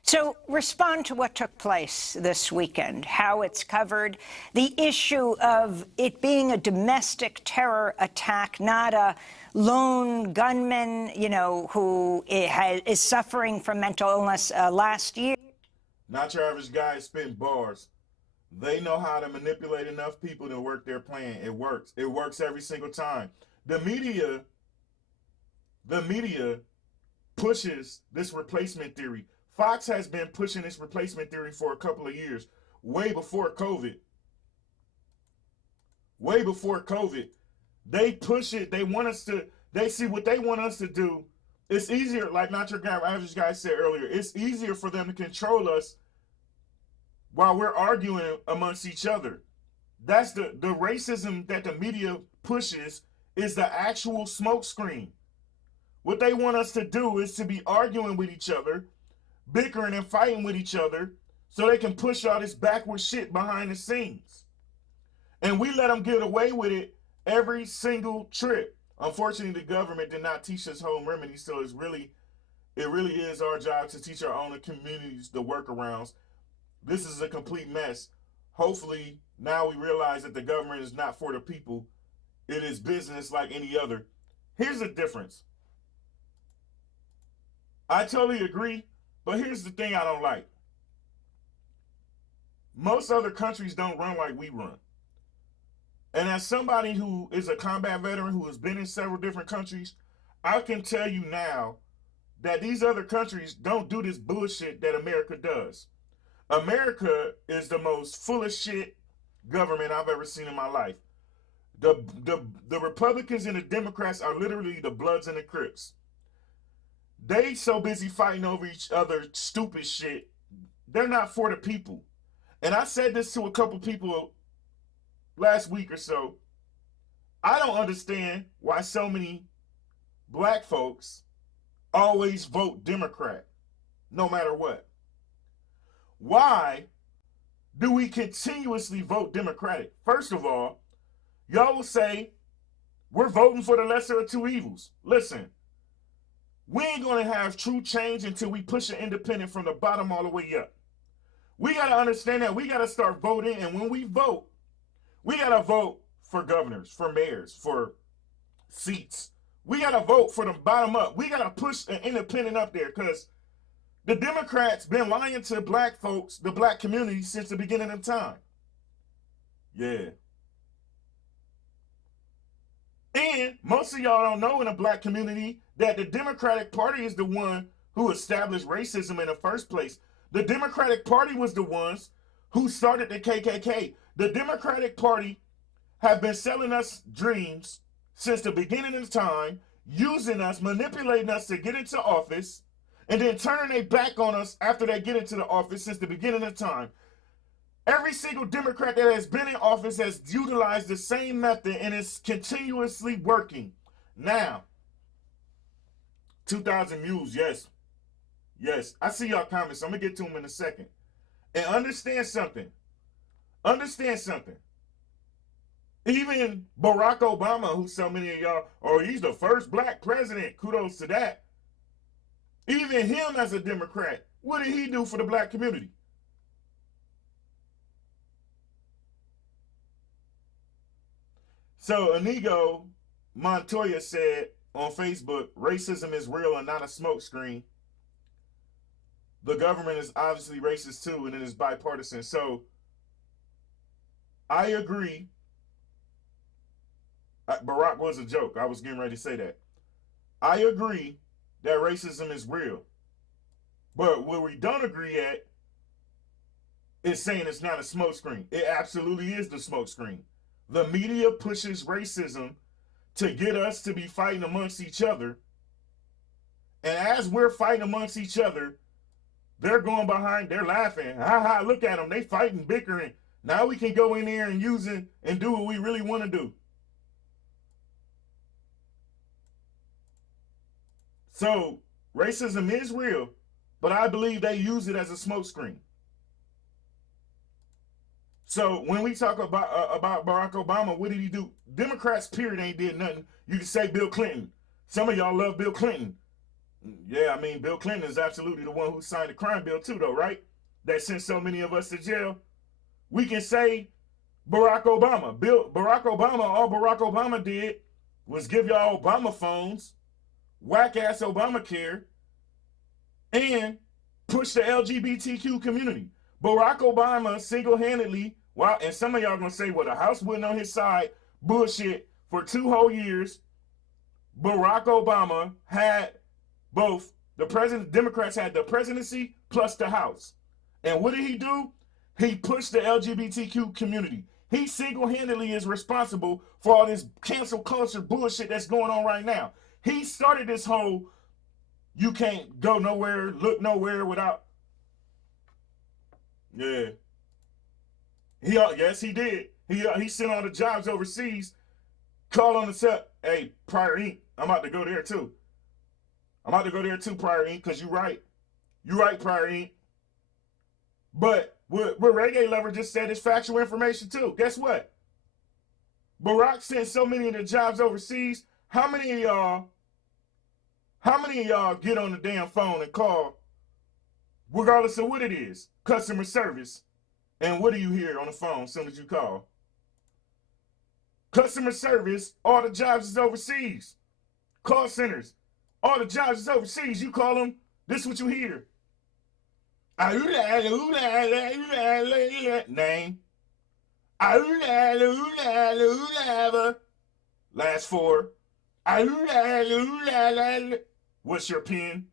So respond to what took place this weekend, how it's covered, the issue of it being a domestic terror attack, not a lone gunman, you know, who is suffering from mental illness last year. Not Your Average Guy spitting bars. They know how to manipulate enough people to work their plan. It works. It works every single time. The media pushes this replacement theory. Fox has been pushing this replacement theory for a couple of years, way before COVID. Way before COVID. They push it. They want us to, they see what they want us to do. It's easier, like Not Your Average Guy said earlier, it's easier for them to control us while we're arguing amongst each other. That's the racism that the media pushes is the actual smokescreen. What they want us to do is to be arguing with each other, bickering and fighting with each other, so they can push all this backward shit behind the scenes. And we let them get away with it every single trip. Unfortunately, the government did not teach us home remedies, so it really is our job to teach our own communities the workarounds. This is a complete mess. Hopefully, now we realize that the government is not for the people. It is business like any other. Here's the difference. I totally agree, but here's the thing I don't like. Most other countries don't run like we run. And as somebody who is a combat veteran who has been in several different countries, I can tell you now that these other countries don't do this bullshit that America does. America is the most full of shit government I've ever seen in my life. The Republicans and the Democrats are literally the Bloods and the Crips. They so busy fighting over each other stupid shit, they're not for the people. And I said this to a couple people last week or so. I don't understand why so many black folks always vote Democrat, no matter what. Why do we continuously vote Democratic? First of all, y'all will say, we're voting for the lesser of two evils. Listen, we ain't going to have true change until we push an independent from the bottom all the way up. We got to understand that we got to start voting, and when we vote, we got to vote for governors, for mayors, for seats. We got to vote for the bottom up. We got to push an independent up there because the Democrats been lying to black folks, the black community, since the beginning of time. Yeah. And most of y'all don't know in the black community that the Democratic Party is the one who established racism in the first place. The Democratic Party was the ones who started the KKK. The Democratic Party have been selling us dreams since the beginning of time, using us, manipulating us to get into office, and then turning their back on us after they get into the office since the beginning of time. Every single Democrat that has been in office has utilized the same method and is continuously working. Now, 2,000 views, yes. Yes, I see y'all comments. I'm going to get to them in a second. And understand something. Understand something. Even Barack Obama, who so many of y'all, he's the first black president, kudos to that. Even him as a Democrat, what did he do for the black community? So Inigo Montoya said on Facebook, racism is real and not a smokescreen. The government is obviously racist too, and it is bipartisan. So I agree. Barack was a joke. I was getting ready to say that. I agree that racism is real. But where we don't agree at is saying it's not a smokescreen. It absolutely is the smokescreen. The media pushes racism to get us to be fighting amongst each other. And as we're fighting amongst each other, they're going behind, they're laughing. Ha ha, look at them. They fighting, bickering. Now we can go in there and use it and do what we really want to do. So racism is real, but I believe they use it as a smokescreen. So when we talk about Barack Obama, what did he do? Democrats, period, ain't did nothing. You can say Bill Clinton. Some of y'all love Bill Clinton. Yeah, I mean, Bill Clinton is absolutely the one who signed the crime bill too, though, right? That sent so many of us to jail. We can say Barack Obama. Barack Obama, all Barack Obama did was give y'all Obama phones, whack-ass Obamacare, and push the LGBTQ community. Barack Obama single-handedly, and some of y'all gonna say, well, the House wasn't on his side, bullshit, for 2 whole years, Barack Obama had both the president, Democrats had the presidency plus the House. And what did he do? He pushed the LGBTQ community. He single-handedly is responsible for all this cancel culture bullshit that's going on right now. He started this whole, you can't go nowhere, look nowhere without. Yeah. Yes, he did. He sent all the jobs overseas. Call on the set. Hey, Prior Inc., I'm about to go there too. I'm about to go there too, Prior Inc., because you're right. You're right, Prior Inc. But what Reggae Lover just said is factual information too. Guess what? Barack sent so many of the jobs overseas. How many of y'all get on the damn phone and call, regardless of what it is, customer service, and what do you hear on the phone as soon as you call? Customer service, all the jobs is overseas. Call centers, all the jobs is overseas. You call them, this is what you hear. Name. Last four. What's your PIN?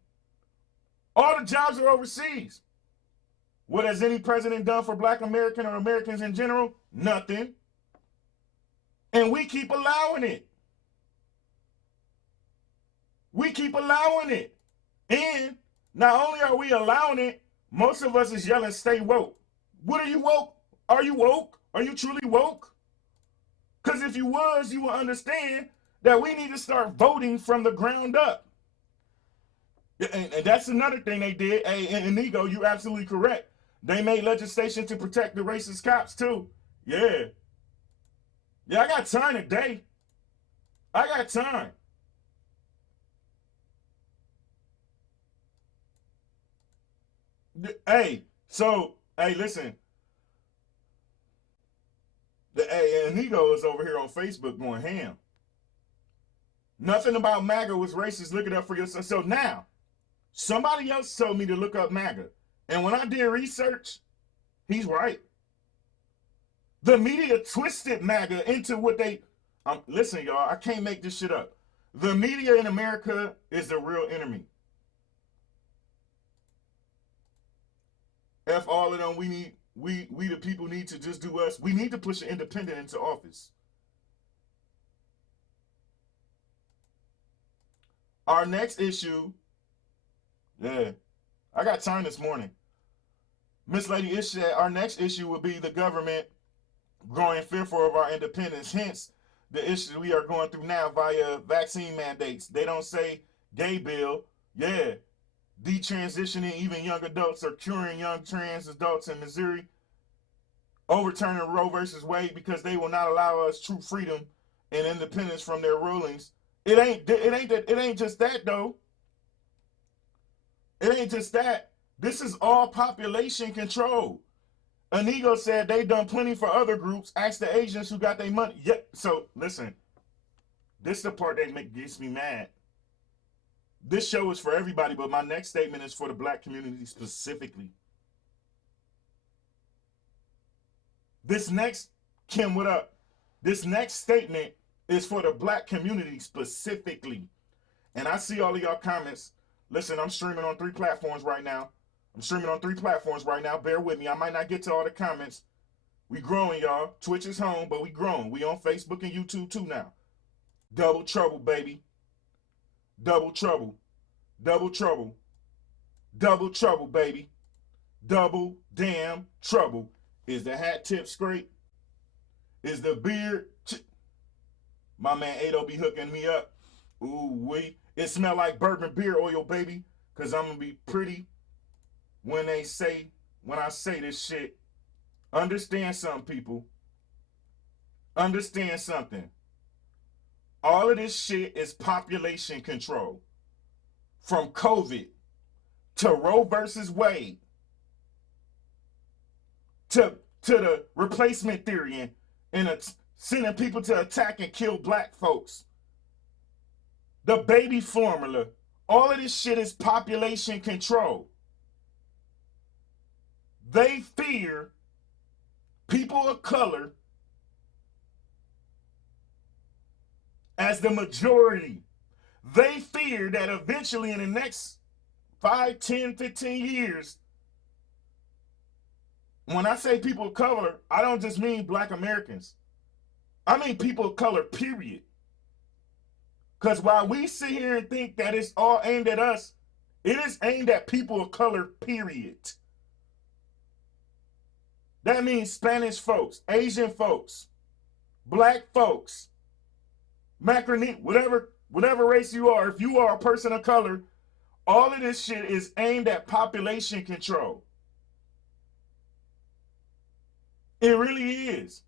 All the jobs are overseas. What has any president done for Black American or Americans in general? Nothing. And we keep allowing it. We keep allowing it. And not only are we allowing it, most of us is yelling, stay woke. What are you woke? Are you woke? Are you truly woke? Because if you was, you would understand that we need to start voting from the ground up. And that's another thing they did. Hey, Inigo, you're absolutely correct. They made legislation to protect the racist cops too. Yeah. Yeah, I got time today. I got time. Hey, so, hey, listen. Hey, Inigo is over here on Facebook going ham. Nothing about MAGA was racist. Look it up for yourself. So now, somebody else told me to look up MAGA. And when I did research, he's right. The media twisted MAGA into what they... listen, y'all, I can't make this shit up. The media in America is the real enemy. F all of them, we the people need to just do us. We need to push an independent into office. Our next issue, yeah, I got time this morning. Miss Lady Ish said our next issue will be the government growing fearful of our independence. Hence, the issue we are going through now via vaccine mandates. They don't say gay bill. Yeah. Detransitioning even young adults or curing young trans adults in Missouri. Overturning Roe versus Wade because they will not allow us true freedom and independence from their rulings. It ain't just that though. It ain't just that. This is all population control. Inigo said they done plenty for other groups. Ask the Asians who got their money. Yeah. So listen, this is the part that gets me mad. This show is for everybody, but my next statement is for the Black community specifically. This next, Kim, what up? This next statement is for the Black community specifically. And I see all of y'all comments. Listen, I'm streaming on 3 platforms right now. Bear with me. I might not get to all the comments. We growing, y'all. Twitch is home, but we growing. We on Facebook and YouTube too now. Double trouble, baby. Double trouble. Double trouble. Double trouble, baby. Double damn trouble. Is the hat tip straight? Is the beard? My man Ado be hooking me up. Ooh, wee. It smell like bourbon beer oil, baby. Because I'm going to be pretty when I say this shit. Understand something, people. Understand something. All of this shit is population control. From COVID to Roe versus Wade to the replacement theory and sending people to attack and kill black folks. The baby formula. All of this shit is population control. They fear people of color as the majority. They fear that eventually in the next 5, 10, 15 years, when I say people of color, I don't just mean black Americans. I mean people of color, period. Because while we sit here and think that it's all aimed at us, it is aimed at people of color, period. That means Spanish folks, Asian folks, black folks, Macaroni, whatever race you are, if you are a person of color, all of this shit is aimed at population control. It really is.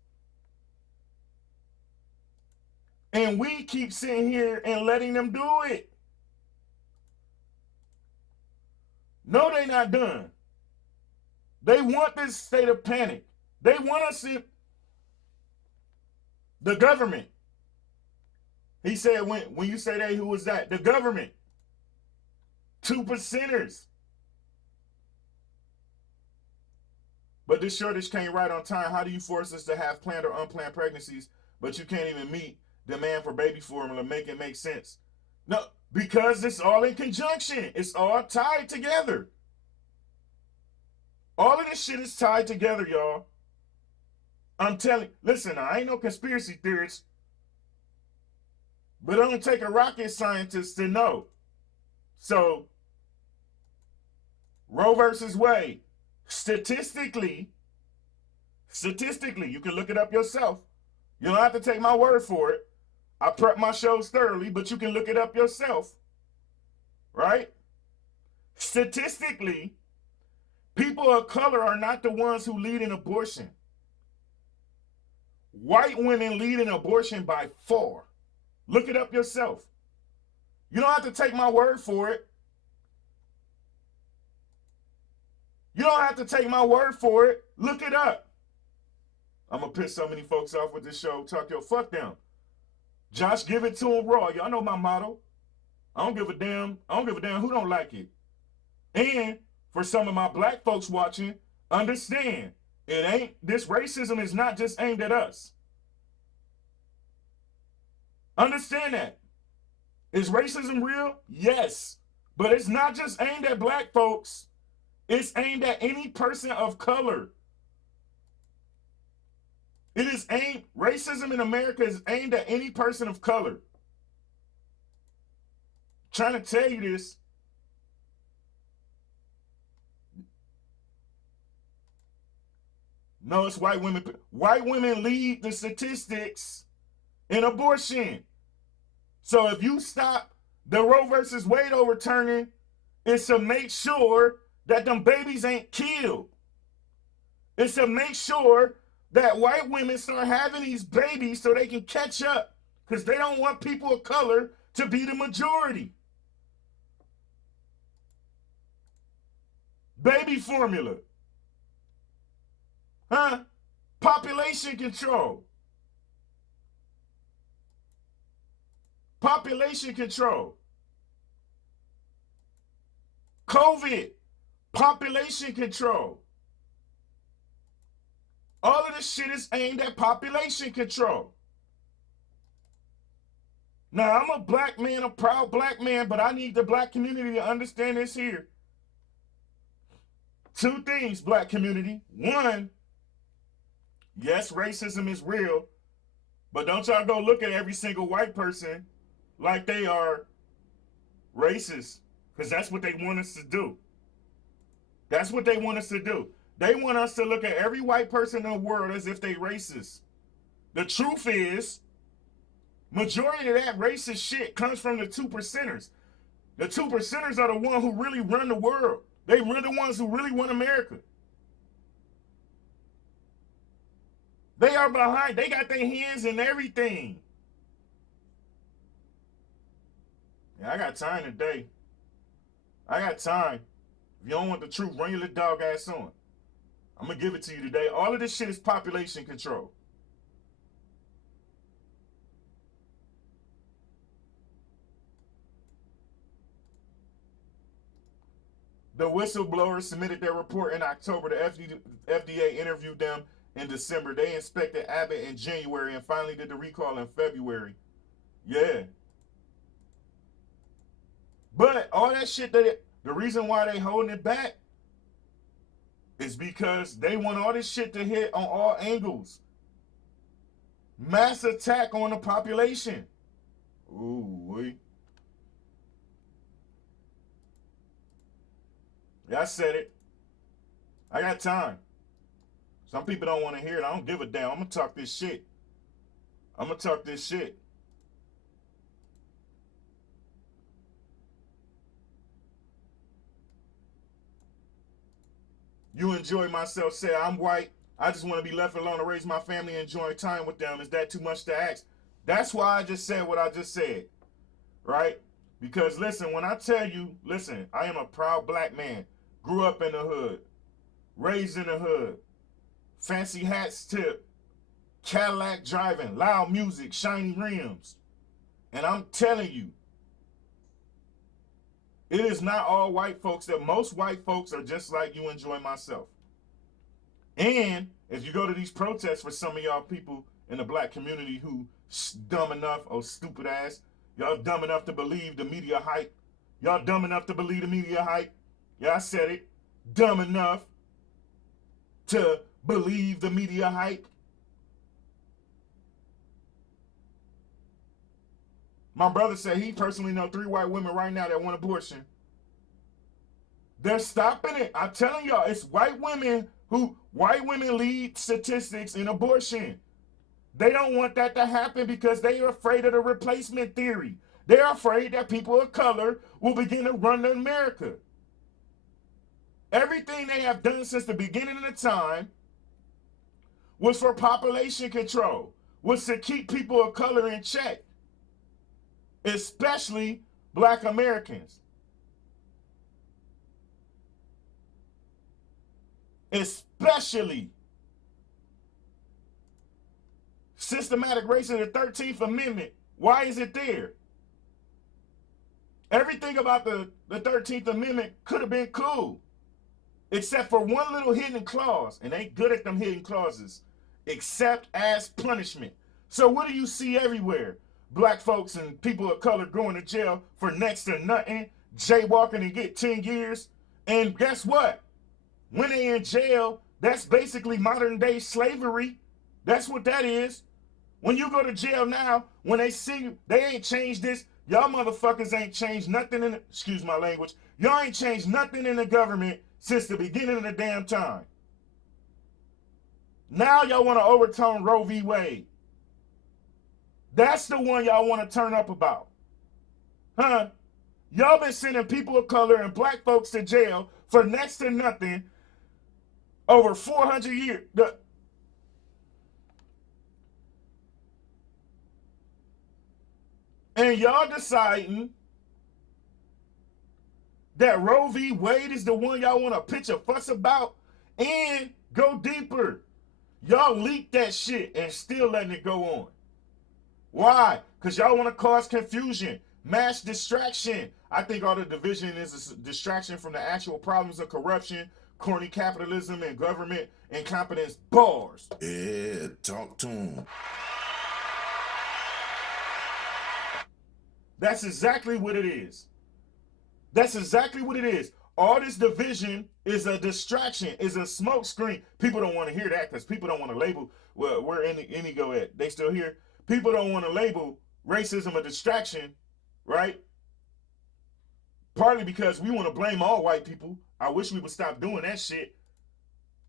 And we keep sitting here and letting them do it. No, they're not done. They want this state of panic. They want us in the government. He said, when you say they, who was that? The government. 2%ers. But this shortage came right on time. How do you force us to have planned or unplanned pregnancies, but you can't even meet demand for baby formula, make it make sense? No, because it's all in conjunction. It's all tied together. All of this shit is tied together, y'all. I'm telling, listen, I ain't no conspiracy theorist, but it don't take a rocket scientist to know. So, Roe versus Wade, statistically, you can look it up yourself. You don't have to take my word for it. I prep my shows thoroughly, but you can look it up yourself. Right? Statistically, people of color are not the ones who lead in abortion. White women lead in abortion by far. Look it up yourself. You don't have to take my word for it. You don't have to take my word for it. Look it up. I'm going to piss so many folks off with this show. Talk your fuck them. Josh, give it to him raw. Y'all know my motto. I don't give a damn. I don't give a damn who don't like it. And for some of my black folks watching, understand, this racism is not just aimed at us. Understand that. Is racism real? Yes. But it's not just aimed at black folks. It's aimed at any person of color. Racism in America is aimed at any person of color. I'm trying to tell you this. No, it's white women. White women lead the statistics in abortion. So if you stop the Roe versus Wade overturning, it's to make sure that them babies ain't killed. It's to make sure that white women start having these babies so they can catch up, because they don't want people of color to be the majority. Baby formula. Huh? Population control. Population control. COVID. Population control. All of this shit is aimed at population control. Now, I'm a black man, a proud black man, but I need the black community to understand this here. Two things, black community. One, yes, racism is real, but don't y'all go look at every single white person like they are racist, because that's what they want us to do. That's what they want us to do. They want us to look at every white person in the world as if they racist. The truth is, majority of that racist shit comes from the 2%ers. The 2%ers are the ones who really run the world. They were the ones who really run America. They are behind. They got their hands in everything. Yeah, I got time today. I got time. If you don't want the truth, run your little dog ass on. I'm going to give it to you today. All of this shit is population control. The whistleblowers submitted their report in October. The FDA interviewed them in December. They inspected Abbott in January and finally did the recall in February. Yeah. But all that shit, the reason why they holding it back is because they want all this shit to hit on all angles. Mass attack on the population. Ooh, wait. Yeah, I said it. I got time. Some people don't want to hear it. I don't give a damn. I'm going to talk this shit. I'm going to talk this shit. You enjoy myself, say I'm white. I just want to be left alone to raise my family and enjoy time with them. Is that too much to ask? That's why I just said what I just said, right? Because listen, when I tell you, listen, I am a proud black man. Grew up in the hood, raised in the hood, fancy hats tip, Cadillac driving, loud music, shiny rims. And I'm telling you, it is not all white folks. That most white folks are just like you, enjoy myself. And if you go to these protests for some of y'all people in the black community who dumb enough, or stupid ass, y'all dumb enough to believe the media hype. Y'all dumb enough to believe the media hype. Yeah, I said it. Dumb enough to believe the media hype. My brother said he personally know 3 white women right now that want abortion. They're stopping it. I'm telling y'all, it's white women lead statistics in abortion. They don't want that to happen because they are afraid of the replacement theory. They're afraid that people of color will begin to run America. Everything they have done since the beginning of the time was for population control, was to keep people of color in check, especially black Americans. Especially systematic racism, the 13th Amendment. Why is it there? Everything about the 13th Amendment could have been cool, except for one little hidden clause, and they good at them hidden clauses, except as punishment. So what do you see everywhere? Black folks and people of color going to jail for next to nothing, jaywalking and get 10 years. And guess what? When they in jail, that's basically modern day slavery. That's what that is. When you go to jail now, when they see you, they ain't changed this. Y'all motherfuckers ain't changed nothing in the, excuse my language, y'all ain't changed nothing in the government since the beginning of the damn time. Now y'all want to overturn Roe v. Wade. That's the one y'all want to turn up about. Huh? Y'all been sending people of color and black folks to jail for next to nothing over 400 years. And y'all deciding that Roe v. Wade is the one y'all want to pitch a fuss about and go deeper. Y'all leaked that shit and still letting it go on. Why? Because y'all want to cause confusion, mass distraction. I think all the division is a distraction from the actual problems of corruption, corny capitalism, and government incompetence. Bars. Yeah, talk to him. That's exactly what it is. That's exactly what it is. All this division is a distraction, is a smoke screen. People don't want to hear that because people don't want to label, well, where Indigo at? They still here? People don't want to label racism a distraction, right? Partly because we want to blame all white people. I wish we would stop doing that shit.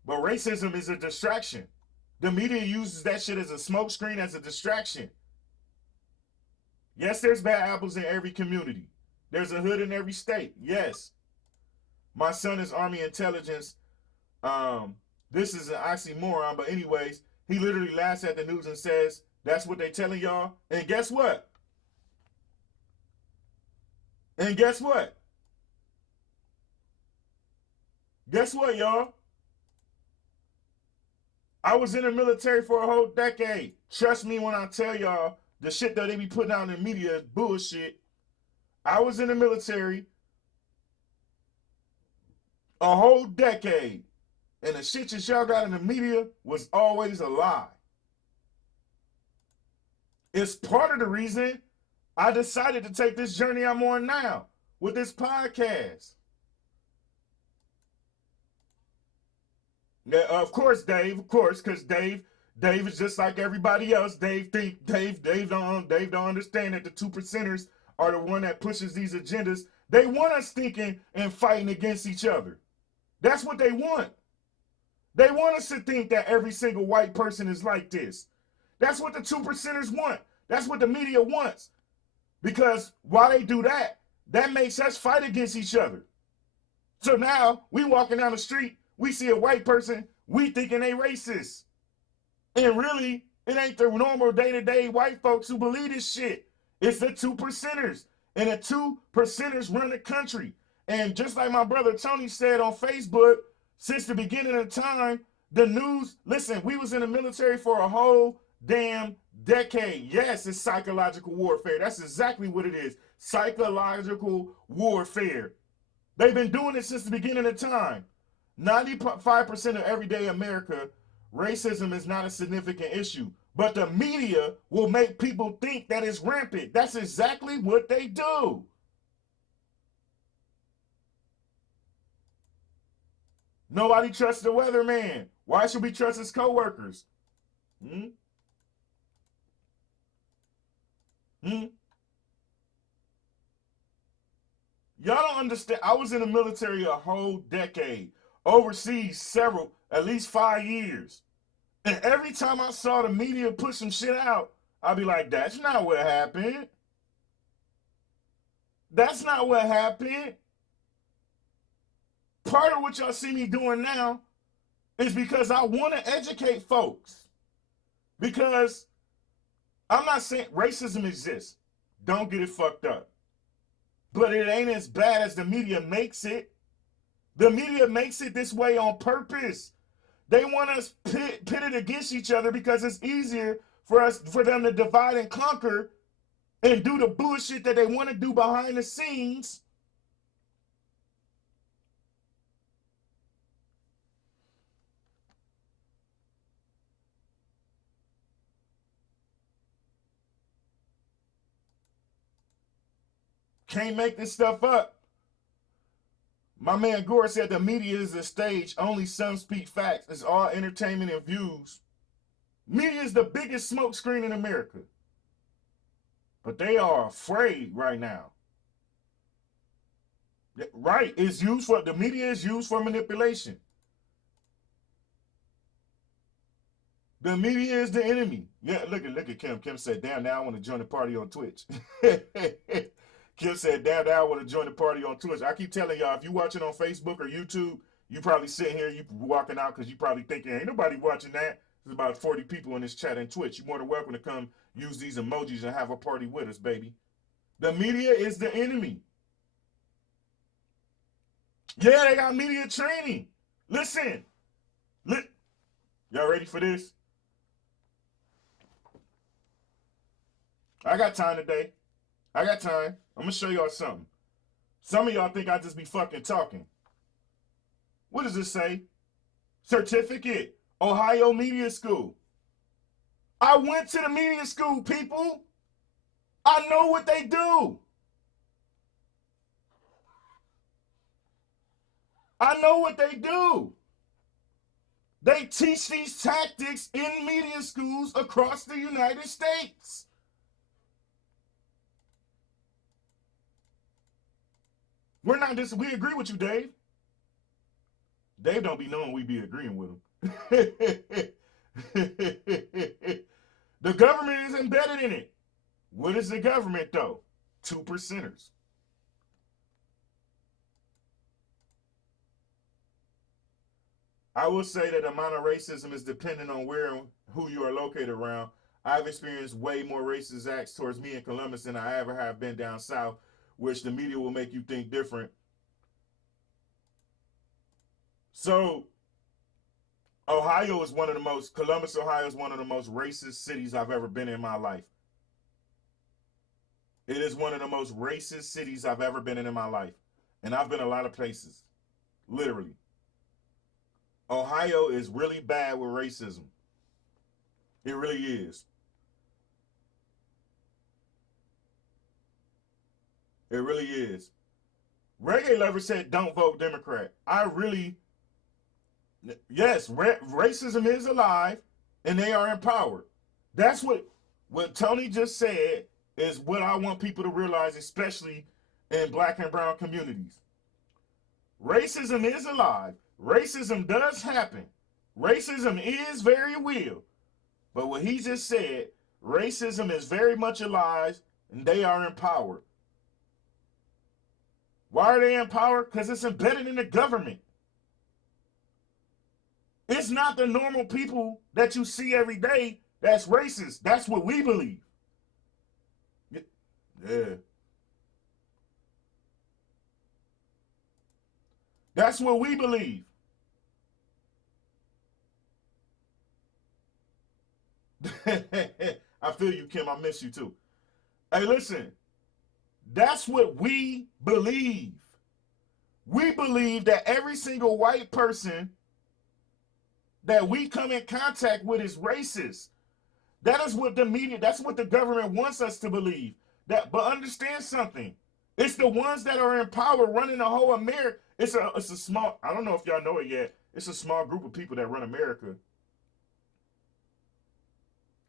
But racism is a distraction. The media uses that shit as a smoke screen, as a distraction. Yes, there's bad apples in every community. There's a hood in every state. Yes. My son is Army intelligence. This is an oxymoron, but anyways, he literally laughs at the news and says, that's what they telling y'all. And guess what? And guess what? Guess what, y'all? I was in the military for a whole decade. Trust me when I tell y'all, the shit that they be putting out in the media is bullshit. I was in the military a whole decade, and the shit that y'all got in the media was always a lie. It's part of the reason I decided to take this journey I'm on now. with this podcast. Now, of course, Dave, of course, because Dave is just like everybody else. Dave don't understand that the 2%ers are the one that pushes these agendas. They want us thinking and fighting against each other. That's what they want. They want us to think that every single white person is like this. That's what the 2%ers want. That's what the media wants. Because while they do that, that makes us fight against each other. So now we walking down the street, we see a white person, we thinking they racist. And really, it ain't the normal day-to-day white folks who believe this shit. It's the 2%ers. And the 2%ers run the country. And just like my brother Tony said on Facebook, since the beginning of time, the news, listen, we was in the military for a whole damn decade. Yes, it's psychological warfare. That's exactly what it is. Psychological warfare. They've been doing it since the beginning of time. 95% of everyday America, racism is not a significant issue. But the media will make people think that it's rampant. That's exactly what they do. Nobody trusts the weatherman. Why should we trust his coworkers? Y'all don't understand. I was in the military a whole decade. Overseas several, at least 5 years. And every time I saw the media push some shit out, I'd be like, that's not what happened. That's not what happened. Part of what y'all see me doing now is because I want to educate folks. Because I'm not saying racism exists. Don't get it fucked up. But it ain't as bad as the media makes it. The media makes it this way on purpose. They want us pitted against each other because it's easier for them to divide and conquer and do the bullshit that they want to do behind the scenes. Can't make this stuff up. My man Gore said the media is a stage. Only some speak facts. It's all entertainment and views. Media is the biggest smokescreen in America. But they are afraid right now. Right. The media is used for manipulation. The media is the enemy. Yeah, look at Kim. Kim said, damn, now I want to join the party on Twitch. Kim said, damn, now I want to join the party on Twitch. I keep telling y'all, if you're watching on Facebook or YouTube, you probably sitting here, you walking out because you probably thinking, ain't nobody watching that. There's about 40 people in this chat and Twitch. You're more than welcome to come use these emojis and have a party with us, baby. The media is the enemy. Yeah, they got media training. Listen. Y'all ready for this? I got time today. I got time. I'm going to show y'all something. Some of y'all think I just be fucking talking. What does this say? Certificate. Ohio Media School. I went to the media school, people. I know what they do. I know what they do. They teach these tactics in media schools across the United States. We're not just, we agree with you, Dave. Dave don't be knowing we be agreeing with him. The government is embedded in it. What is the government, though? 2%ers. I will say that the amount of racism is dependent on where and who you are located around. I've experienced way more racist acts towards me in Columbus than I ever have been down south, which the media will make you think different. So, Columbus, Ohio is one of the most racist cities I've ever been in my life. It is one of the most racist cities I've ever been in my life. And I've been a lot of places, literally. Ohio is really bad with racism. It really is. It really is. Reggae Lover said, don't vote Democrat. Yes, racism is alive and they are empowered. That's what Tony just said is what I want people to realize, especially in black and brown communities. Racism is alive. Racism does happen. Racism is very real. But what he just said, racism is very much alive and they are empowered. Why are they empowered? Because it's embedded in the government. It's not the normal people that you see every day that's racist. That's what we believe. Yeah. That's what we believe. I feel you, Kim. I miss you too. Hey, listen. That's what we believe. We believe that every single white person that we come in contact with is racist. That is what the media, that's what the government wants us to believe. But understand something. It's the ones that are in power running the whole America. It's a small, I don't know if y'all know it yet. It's a small group of people that run America.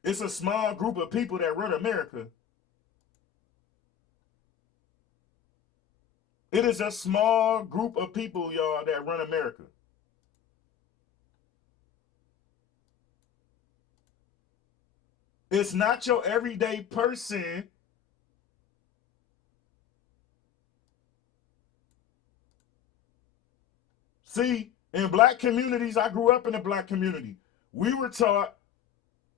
It's a small group of people that run America. It is a small group of people, y'all, that run America. It's not your everyday person. See, in black communities, I grew up in a black community. We were taught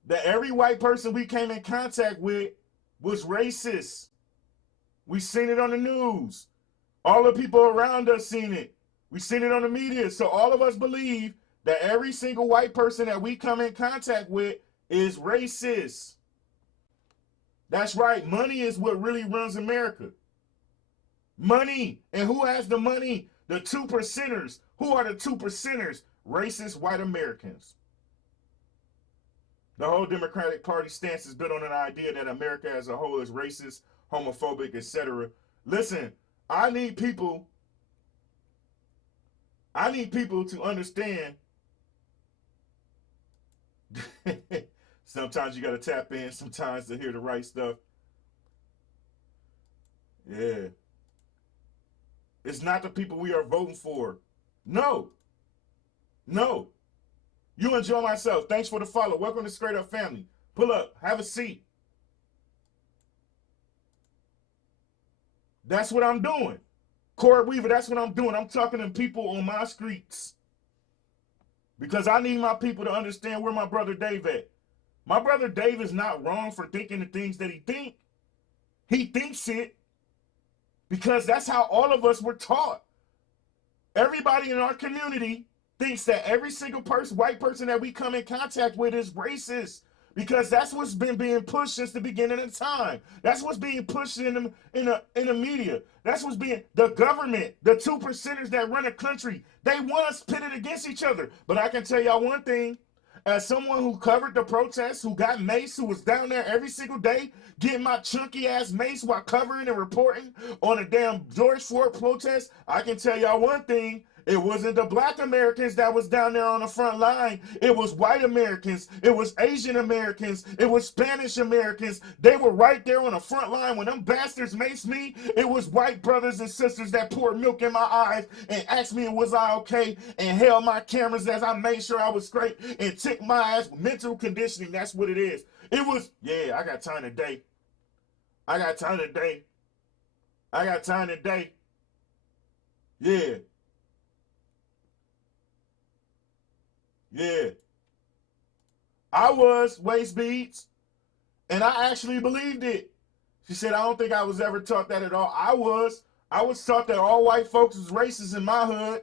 that every white person we came in contact with was racist. We seen it on the news. All the people around us seen it. We seen it on the media. So all of us believe that every single white person that we come in contact with is racist. That's right. Money is what really runs America. Money. And who has the money? The 2%ers. Who are the 2%ers? Racist white Americans. The whole Democratic Party stance is built on an idea that America as a whole is racist, homophobic, etc. Listen, I need people to understand. Sometimes you got to tap in, sometimes to hear the right stuff. Yeah. It's not the people we are voting for. No. No. You enjoy myself. Thanks for the follow. Welcome to Straight Up Family. Pull up. Have a seat. That's what I'm doing. Corey Weaver, that's what I'm doing. I'm talking to people on my streets. Because I need my people to understand where my brother Dave at. My brother Dave is not wrong for thinking the things that he thinks. He thinks it because that's how all of us were taught. Everybody in our community thinks that every single person, white person that we come in contact with is racist. Because that's what's been being pushed since the beginning of time. That's what's being pushed in the media. That's what's being, the government, the 2%ers that run a country, they want us pitted against each other. But I can tell y'all one thing, as someone who covered the protests, who got mace, who was down there every single day, getting my chunky ass mace while covering and reporting on a damn George Floyd protest, I can tell y'all one thing, it wasn't the black Americans that was down there on the front line. It was white Americans. It was Asian Americans. It was Spanish Americans. They were right there on the front line. When them bastards maced me, it was white brothers and sisters that poured milk in my eyes and asked me was I okay and held my cameras as I made sure I was straight and took my ass. Mental conditioning, that's what it is. It was, yeah, I got time today. I got time today. I got time today. Yeah. Yeah. I was waist beads, and I actually believed it. She said, I don't think I was ever taught that at all. I was taught that all white folks was racist in my hood.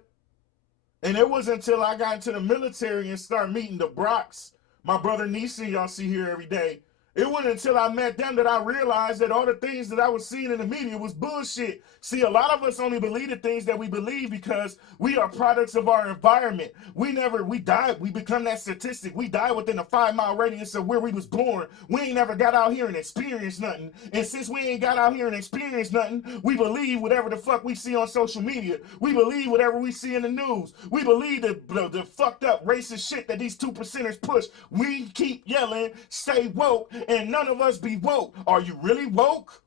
And it wasn't until I got into the military and started meeting the Brocks, my brother Neeson, y'all see here every day. It wasn't until I met them that I realized that all the things that I was seeing in the media was bullshit. See, a lot of us only believe the things that we believe because we are products of our environment. We die, we become that statistic. We die within a 5-mile radius of where we was born. We ain't never got out here and experienced nothing. And since we ain't got out here and experienced nothing, we believe whatever the fuck we see on social media. We believe whatever we see in the news. We believe the fucked up racist shit that these 2%ers push. We keep yelling, stay woke, and none of us be woke. Are you really woke?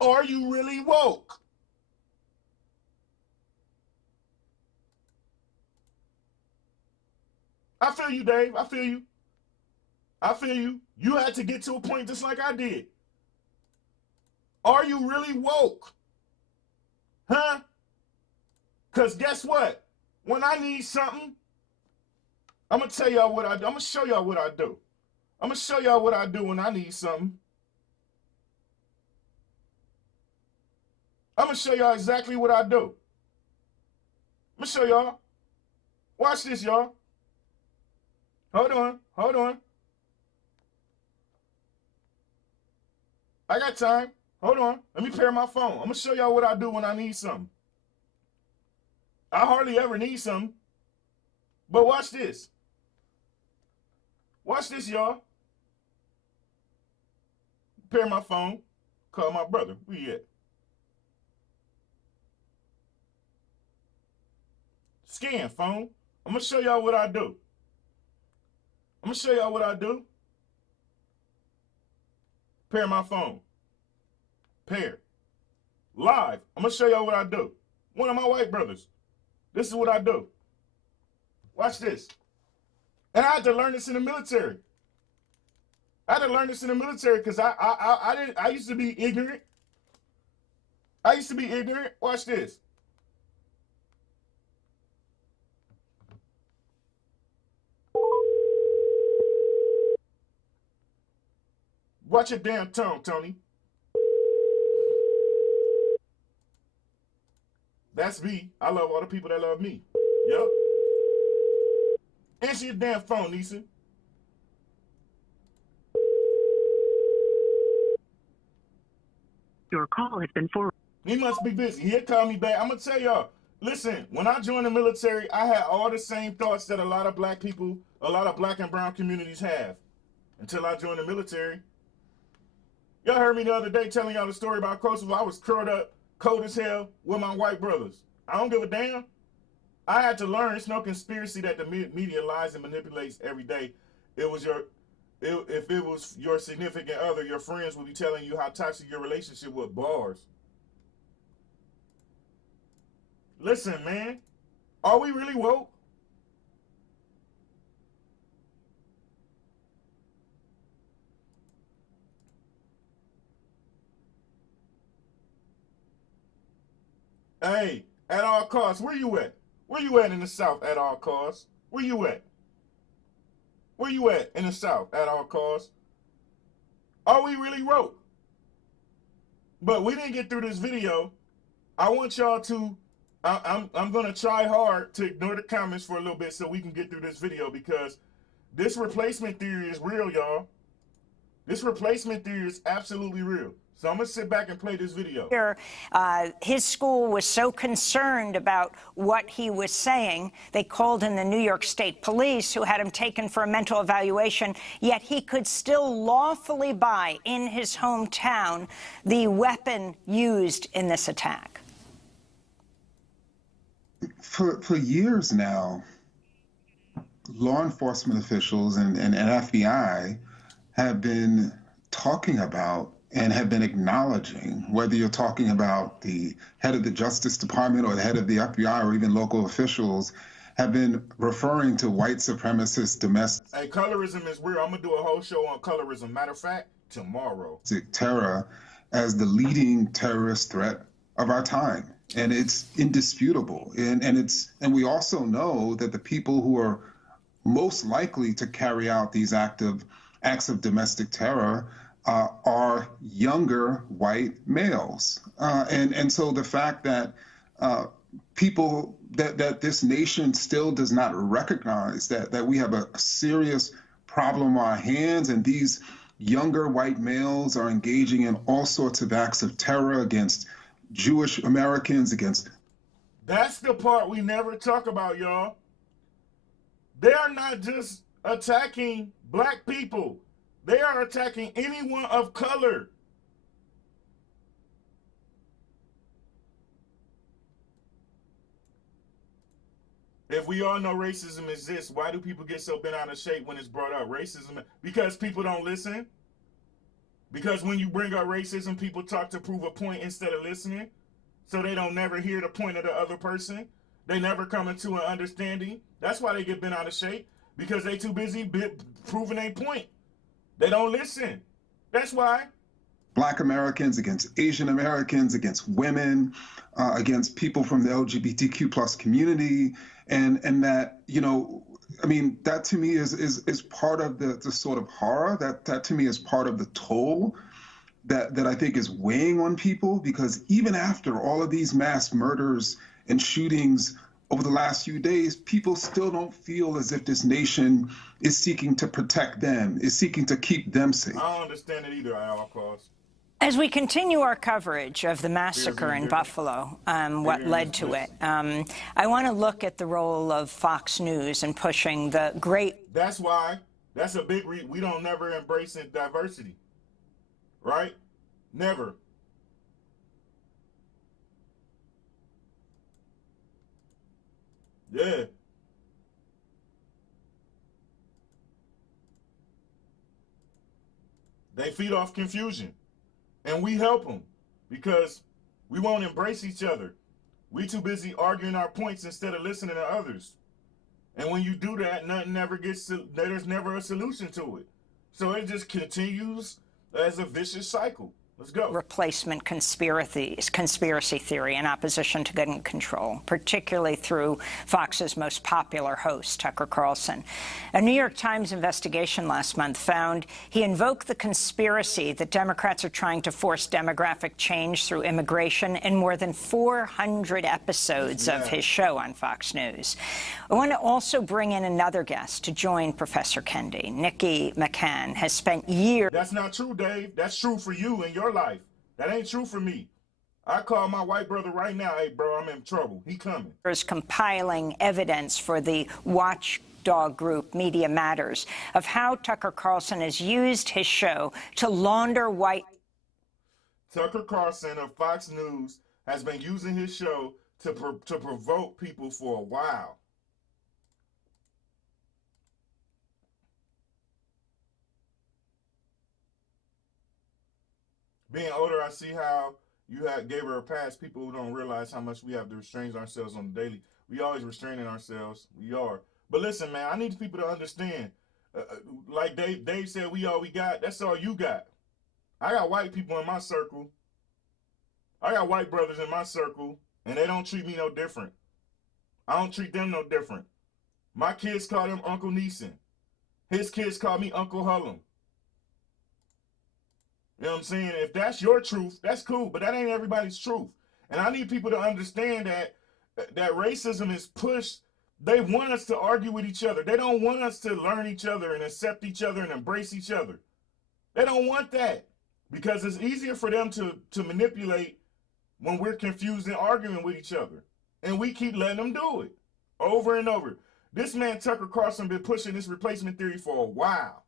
Are you really woke? I feel you, Dave. I feel you. I feel you. You had to get to a point just like I did. Are you really woke? Huh? Because guess what? When I need something, I'm going to tell y'all what I do. I'm going to show y'all what I do. I'm going to show y'all what I do when I need something. I'm going to show y'all exactly what I do. I'm going to show y'all. Watch this, y'all. Hold on. Hold on. I got time. Hold on. Let me pair my phone. I'm going to show y'all what I do when I need something. I hardly ever need something. But watch this. Watch this, y'all. Pair my phone. Call my brother. Where you at? Scan, phone. I'm going to show y'all what I do. I'm going to show y'all what I do. Pair my phone. Pair. Live. I'm going to show y'all what I do. One of my white brothers. This is what I do. Watch this. And I had to learn this in the military. I had to learn this in the military because I used to be ignorant. I used to be ignorant. Watch this. Watch your damn tone, Tony. That's me. I love all the people that love me. Yup. Answer your damn phone, Neeson. Your call has been forwarded. He must be busy. He'll call me back. I'm going to tell y'all. Listen, when I joined the military, I had all the same thoughts that a lot of black people, a lot of black and brown communities have. Until I joined the military. Y'all heard me the other day telling y'all the story about Kosovo. I was curled up, cold as hell, with my white brothers. I don't give a damn. I had to learn it's no conspiracy that the media lies and manipulates every day. If it was your significant other, your friends would be telling you how toxic your relationship was. Bars. Listen, man. Are we really woke? Hey, at all costs, where you at? Where you at in the South at all costs? Where you at? Where you at in the South at all costs? Are we really woke? But we didn't get through this video. I want y'all to, I'm going to try hard to ignore the comments for a little bit so we can get through this video because this replacement theory is real, y'all. This replacement theory is absolutely real. So I'm going to sit back and play this video. His school was so concerned about what he was saying, they called in the New York State Police, who had him taken for a mental evaluation, yet he could still lawfully buy in his hometown the weapon used in this attack. For years now, law enforcement officials and FBI have been talking about and have been acknowledging, whether you're talking about the head of the Justice Department or the head of the FBI or even local officials, have been referring to white supremacist domestic Hey, colorism is real. I'm going to do a whole show on colorism. Matter of fact, tomorrow. terror as the leading terrorist threat of our time. And it's indisputable. And we also know that the people who are most likely to carry out these acts of domestic terror are younger white males. And so the fact that that this nation still does not recognize that we have a serious problem on our hands, and these younger white males are engaging in all sorts of acts of terror against Jewish Americans, against... That's the part we never talk about, y'all. They are not just attacking black people. They are attacking anyone of color. If we all know racism exists, why do people get so bent out of shape when it's brought up? Racism, because people don't listen. Because when you bring up racism, people talk to prove a point instead of listening. So they don't never hear the point of the other person. They never come into an understanding. That's why they get bent out of shape, because they too busy proving a point. They don't listen. That's why. Black Americans, against Asian Americans, against women, against people from the LGBTQ plus community. And that, you know, I mean, that to me is part of the sort of horror, that to me is part of the toll that I think is weighing on people, because even after all of these mass murders and shootings over the last few days, people still don't feel as if this nation is seeking to protect them, is seeking to keep them safe. I don't understand it either at all costs. As we continue our coverage of the massacre in Buffalo, what led to it, I want to look at the role of Fox News in pushing the great... That's why, that's a big we don't never embrace diversity, right? Never. Yeah. They feed off confusion. And we help them because we won't embrace each other. We too busy arguing our points instead of listening to others. And when you do that, there's never a solution to it. So it just continues as a vicious cycle. Let's go. Replacement conspiracy theory in opposition to gun control, particularly through Fox's most popular host, Tucker Carlson. A New York Times investigation last month found he invoked the conspiracy that Democrats are trying to force demographic change through immigration in more than 400 episodes of his show on Fox News. I want to also bring in another guest to join Professor Kendi. Nikki McCann has spent years... That's not true, Dave. That's true for you and your life. That ain't true for me. I call my white brother right now. Hey, bro, I'm in trouble. He coming. ...compiling evidence for the watchdog group Media Matters of how Tucker Carlson has used his show to launder white... Tucker Carlson of Fox News has been using his show to provoke people for a while. Being older, I see how you gave her a pass. People who don't realize how much we have to restrain ourselves on the daily. We always restraining ourselves. We are. But listen, man, I need people to understand. Like Dave said, we all we got. That's all you got. I got white people in my circle. I got white brothers in my circle, and they don't treat me no different. I don't treat them no different. My kids call him Uncle Neeson. His kids call me Uncle Hullum. You know what I'm saying? If that's your truth, that's cool, but that ain't everybody's truth. And I need people to understand that racism is pushed. They want us to argue with each other. They don't want us to learn each other and accept each other and embrace each other. They don't want that because it's easier for them to manipulate when we're confused and arguing with each other. And we keep letting them do it over and over. This man, Tucker Carlson, been pushing this replacement theory for a while.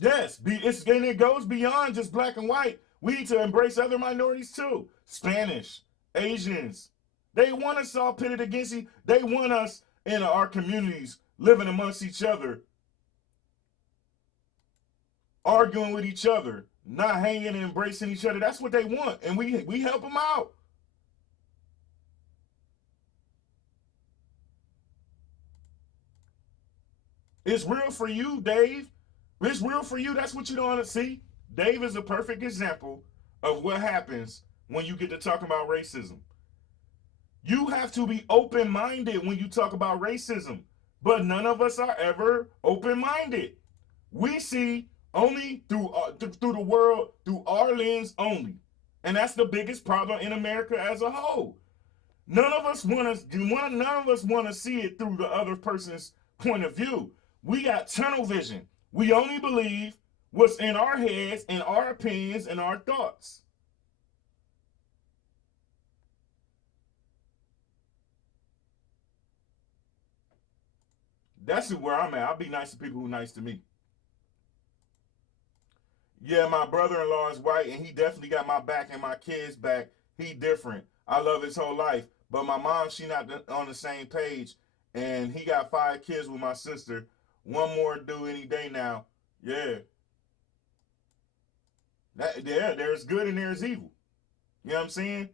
Yes, and it goes beyond just black and white. We need to embrace other minorities too. Spanish, Asians. They want us all pitted against each other. They want us in our communities living amongst each other, arguing with each other, not hanging and embracing each other. That's what they want, and we help them out. It's real for you, Dave. It's real for you. That's what you don't want to see. Dave is a perfect example of what happens when you get to talk about racism. You have to be open-minded when you talk about racism, but none of us are ever open-minded. We see only through the world, through our lens only. And that's the biggest problem in America as a whole. None of us want to see it through the other person's point of view. We got tunnel vision. We only believe what's in our heads and our opinions and our thoughts. That's where I'm at. I'll be nice to people who are nice to me. Yeah, my brother-in-law is white, and he definitely got my back and my kids' back. He different. I love his whole life. But my mom, she not on the same page, and he got 5 kids with my sister. One more due any day now. Yeah. There's good and there's evil. You know what I'm saying?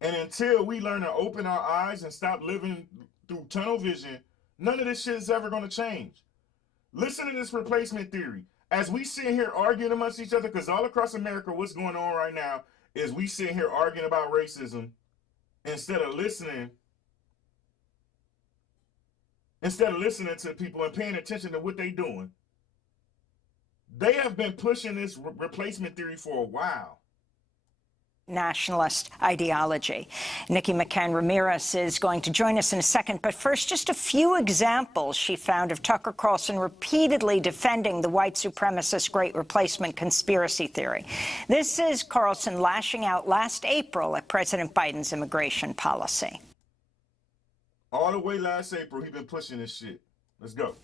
And until we learn to open our eyes and stop living through tunnel vision, none of this shit is ever going to change. Listen to this replacement theory. As we sit here arguing amongst each other, because all across America, what's going on right now is we sit here arguing about racism instead of listening to people and paying attention to what they're doing. They have been pushing this replacement theory for a while. Nationalist ideology. Nikki McCann Ramirez is going to join us in a second, but first, just a few examples she found of Tucker Carlson repeatedly defending the white supremacist Great Replacement conspiracy theory. This is Carlson lashing out last April at President Biden's immigration policy. All the way last April, he's been pushing this shit. Let's go.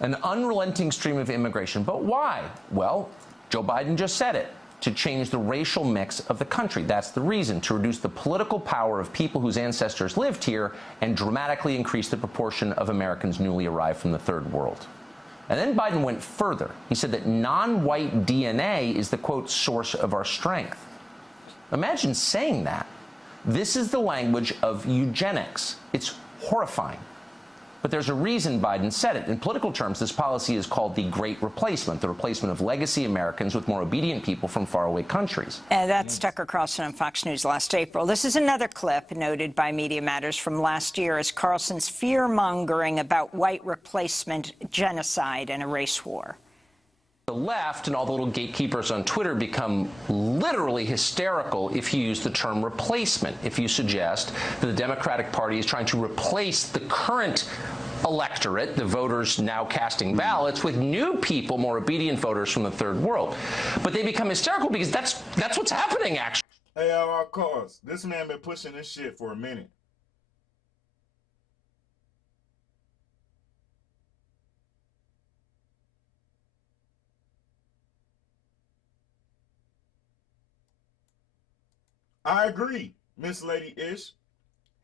An unrelenting stream of immigration. But why? Well, Joe Biden just said it. To change the racial mix of the country. That's the reason, to reduce the political power of people whose ancestors lived here and dramatically increase the proportion of Americans newly arrived from the third world. And then Biden went further. He said that non-white DNA is the, quote, source of our strength. Imagine saying that. This is the language of eugenics. It's horrifying. But there's a reason Biden said it. In political terms, this policy is called the Great Replacement, the replacement of legacy Americans with more obedient people from faraway countries. And that's Tucker Carlson on Fox News last April. This is another clip noted by Media Matters from last year as Carlson's fear-mongering about white replacement, genocide, and a race war. The left and all the little gatekeepers on Twitter become literally hysterical if you use the term replacement, if you suggest that the Democratic Party is trying to replace the current electorate, the voters now casting ballots, with new people, more obedient voters from the third world. But they become hysterical because that's what's happening, actually. Hey, at all costs, this man been pushing this shit for a minute. I agree, Miss Lady Ish.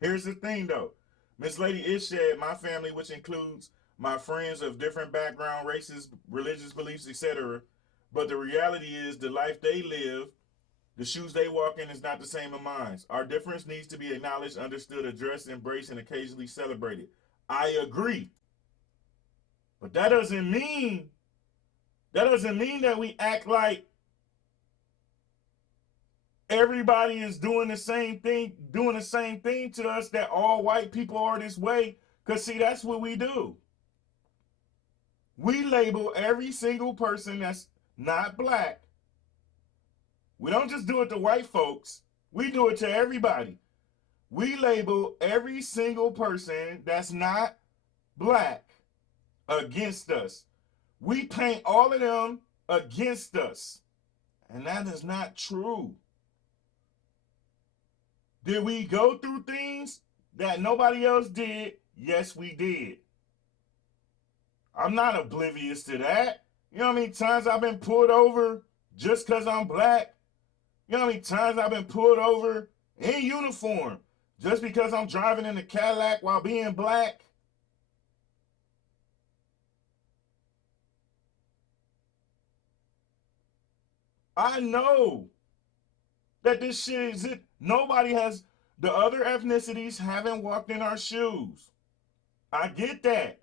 Here's the thing, though. Miss Lady Ish said, my family, which includes my friends of different background, races, religious beliefs, etc. But the reality is the life they live, the shoes they walk in is not the same as mine. Our difference needs to be acknowledged, understood, addressed, embraced, and occasionally celebrated. I agree. But that doesn't mean that we act like everybody is doing the same thing to us, that all white people are this way. Because, see, that's what we do. We label every single person that's not black. We don't just do it to white folks. We do it to everybody. We label every single person that's not black against us. We paint all of them against us. And that is not true. Did we go through things that nobody else did? Yes, we did. I'm not oblivious to that. You know how many times I've been pulled over just because I'm black? You know how many times I've been pulled over in uniform just because I'm driving in a Cadillac while being black? I know that this shit is it. Nobody has, the other ethnicities haven't walked in our shoes. I get that.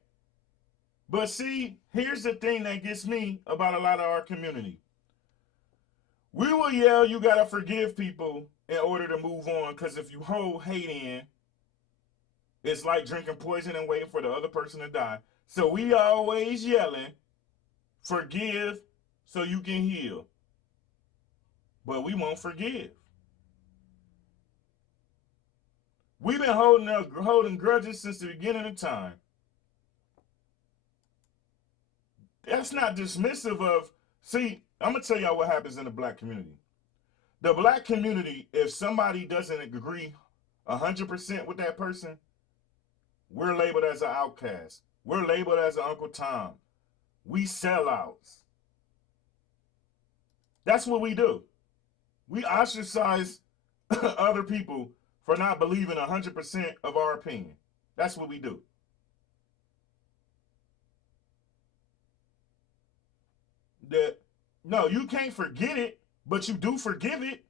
But see, here's the thing that gets me about a lot of our community. We will yell, you gotta forgive people in order to move on, because if you hold hate in, it's like drinking poison and waiting for the other person to die. So we always yelling, forgive so you can heal. But we won't forgive. We've been holding grudges since the beginning of time. that's not dismissive of, see, I'm going to tell y'all what happens in the black community. The black community, if somebody doesn't agree 100% with that person, we're labeled as an outcast. We're labeled as an Uncle Tom. We sellouts. That's what we do. We ostracize other people for not believing 100% of our opinion. That's what we do. No, you can't forget it, but you do forgive it.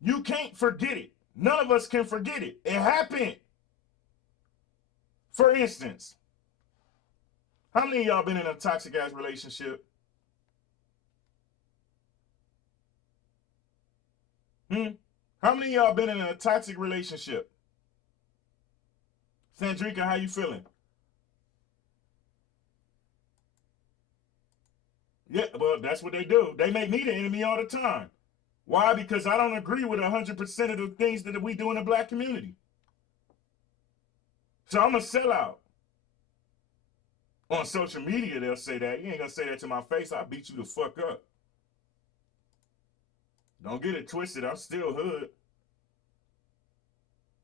You can't forget it. None of us can forget it. It happened. For instance, how many of y'all been in a toxic ass relationship? How many of y'all been in a toxic relationship? Sandrika, how you feeling? Yeah, well, that's what they do. They make me the enemy all the time. Why? Because I don't agree with 100% of the things that we do in the black community. So I'm a sellout. On social media, they'll say that. You ain't gonna say that to my face. I'll beat you the fuck up. Don't get it twisted. I'm still hood.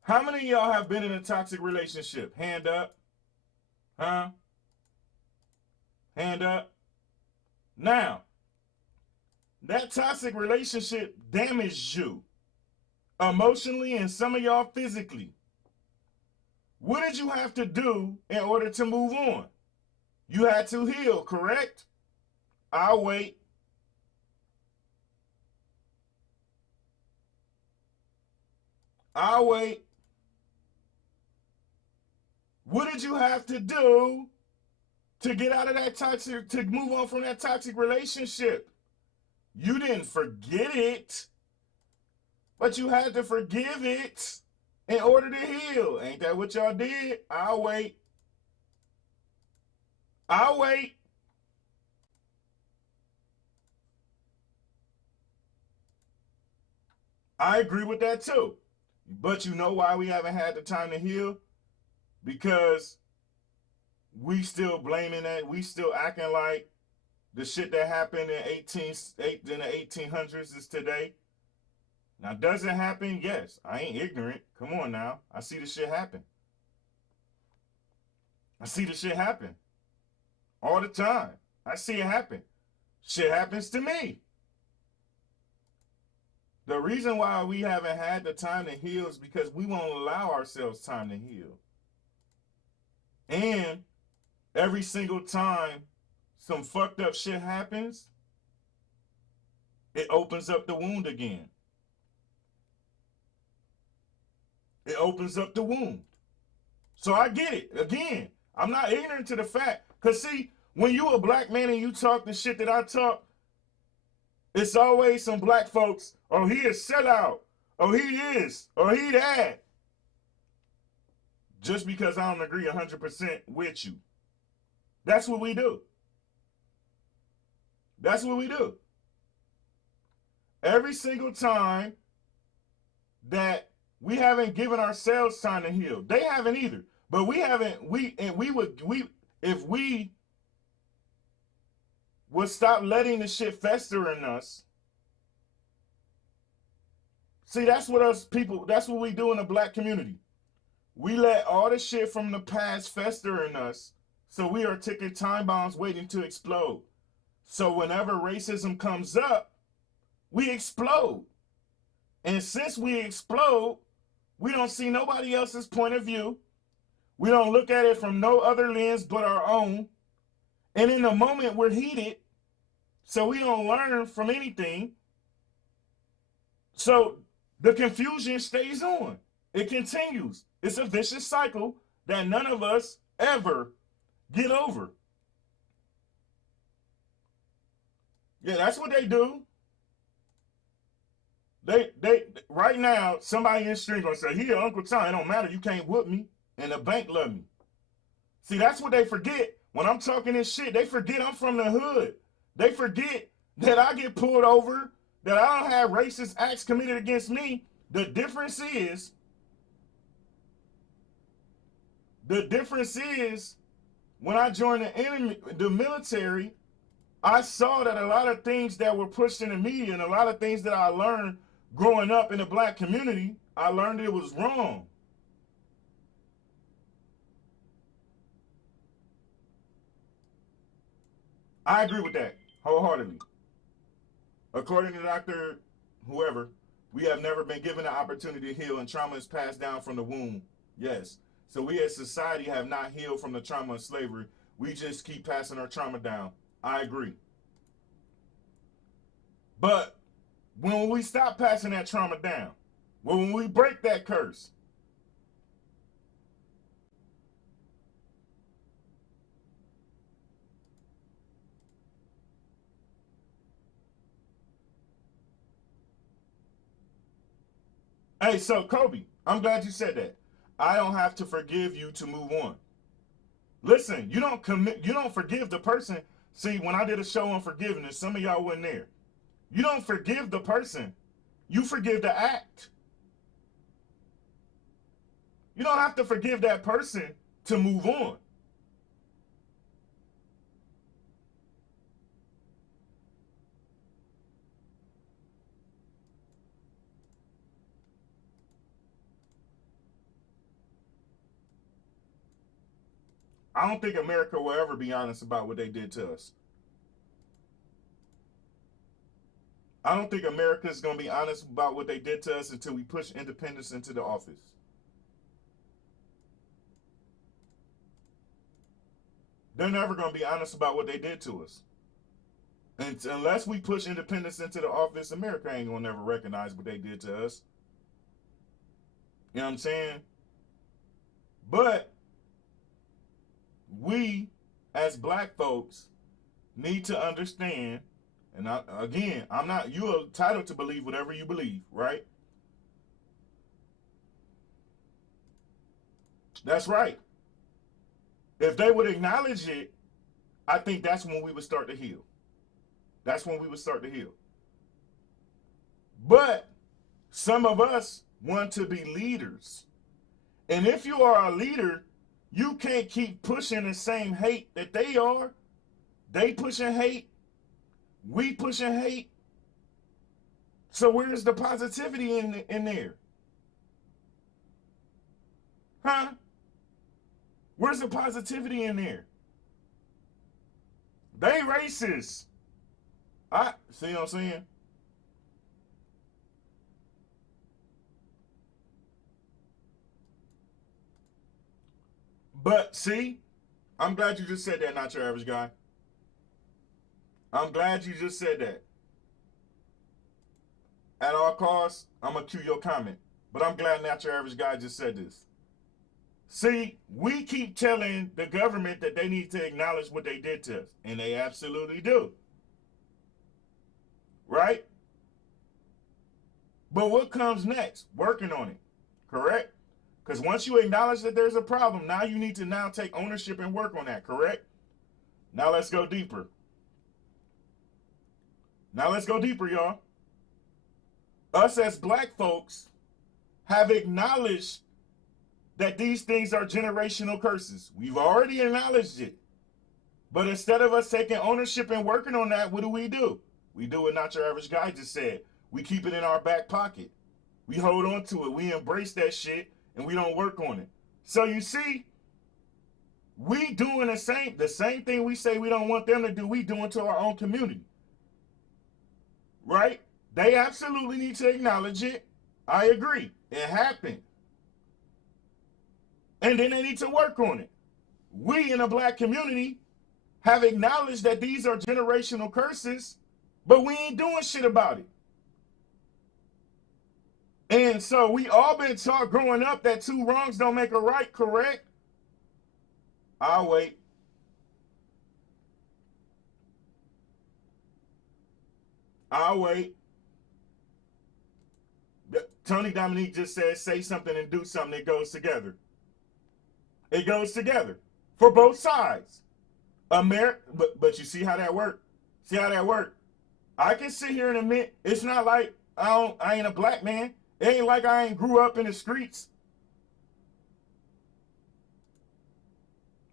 How many of y'all have been in a toxic relationship? Hand up. Huh? Hand up. Now, that toxic relationship damaged you emotionally and some of y'all physically. What did you have to do in order to move on? You had to heal, correct? I'll wait. I'll wait. What did you have to do to get out of that toxic, to move on from that toxic relationship? You didn't forget it, but you had to forgive it in order to heal. Ain't that what y'all did? I'll wait. I'll wait. I agree with that too. But you know why we haven't had the time to heal? Because we still blaming that. We still acting like the shit that happened in the 1800s is today. Now, does it happen? Yes. I ain't ignorant. Come on now. I see the shit happen. I see the shit happen. All the time. I see it happen. Shit happens to me. The reason why we haven't had the time to heal is because we won't allow ourselves time to heal. And every single time some fucked up shit happens, it opens up the wound again. It opens up the wound. So I get it. Again, I'm not ignorant to the fact. Because see, when you a black man and you talk the shit that I talk, it's always some black folks, oh, he is sellout, oh, he is, or he that. Just because I don't agree 100% with you. That's what we do. That's what we do. Every single time that we haven't given ourselves time to heal. They haven't either. But we haven't, if we would stop letting the shit fester in us. See, that's what us people, that's what we do in the black community. We let all the shit from the past fester in us, so we are ticking time bombs waiting to explode. So whenever racism comes up, we explode. And since we explode, we don't see nobody else's point of view. We don't look at it from no other lens but our own. And in the moment, we're heated, so we don't learn from anything. So the confusion stays on. It continues. It's a vicious cycle that none of us ever get over. Yeah, that's what they do. They right now, somebody in the street gonna say, "Here, Uncle Tom, it don't matter. You can't whoop me, and the bank love me." See, that's what they forget. When I'm talking this shit, they forget I'm from the hood. They forget that I get pulled over, that I don't have racist acts committed against me. The difference is when I joined the military, I saw that a lot of things that were pushed in the media and a lot of things that I learned growing up in the black community, I learned it was wrong. I agree with that wholeheartedly. According to Dr. Whoever, we have never been given the opportunity to heal, and trauma is passed down from the womb. Yes. So we as society have not healed from the trauma of slavery. We just keep passing our trauma down. I agree. But when we stop passing that trauma down, when we break that curse, hey, so Kobe, I'm glad you said that. I don't have to forgive you to move on. Listen, you don't forgive the person. See, when I did a show on forgiveness, some of y'all weren't there. You don't forgive the person. You forgive the act. You don't have to forgive that person to move on. I don't think America will ever be honest about what they did to us. I don't think America is going to be honest about what they did to us until we push independence into the office. They're never going to be honest about what they did to us. And unless we push independence into the office, America ain't going to never recognize what they did to us. You know what I'm saying? But we, as black folks, need to understand, and you're entitled to believe whatever you believe, right? That's right. If they would acknowledge it, I think that's when we would start to heal. That's when we would start to heal. But some of us want to be leaders. And if you are a leader, you can't keep pushing the same hate that they are. They pushing hate. We pushing hate. So where's the positivity in there? Huh? Where's the positivity in there? They racist. See what I'm saying? But see, I'm glad you just said that, not your average guy. I'm glad you just said that. At all costs, I'm going to cue your comment. But I'm glad not your average guy just said this. See, we keep telling the government that they need to acknowledge what they did to us. And they absolutely do. Right? But what comes next? Working on it. Correct? Because once you acknowledge that there's a problem, now you need to take ownership and work on that, correct? Now let's go deeper. Now let's go deeper, y'all. Us as black folks have acknowledged that these things are generational curses. We've already acknowledged it. But instead of us taking ownership and working on that, what do? We do what Not Your Average Guy just said. We keep it in our back pocket. We hold on to it. We embrace that shit. And we don't work on it. So you see, we doing the same thing we say we don't want them to do, we doing to our own community. Right? They absolutely need to acknowledge it. I agree. It happened. And then they need to work on it. We in the black community have acknowledged that these are generational curses, but we ain't doing shit about it. And so we all been taught growing up that two wrongs don't make a right, correct? I'll wait. I'll wait. Tony Dominique just said, say something and do something. It goes together. It goes together for both sides. But you see how that worked? See how that worked? I can sit here and admit, it's not like I ain't a black man. It ain't like I ain't grew up in the streets.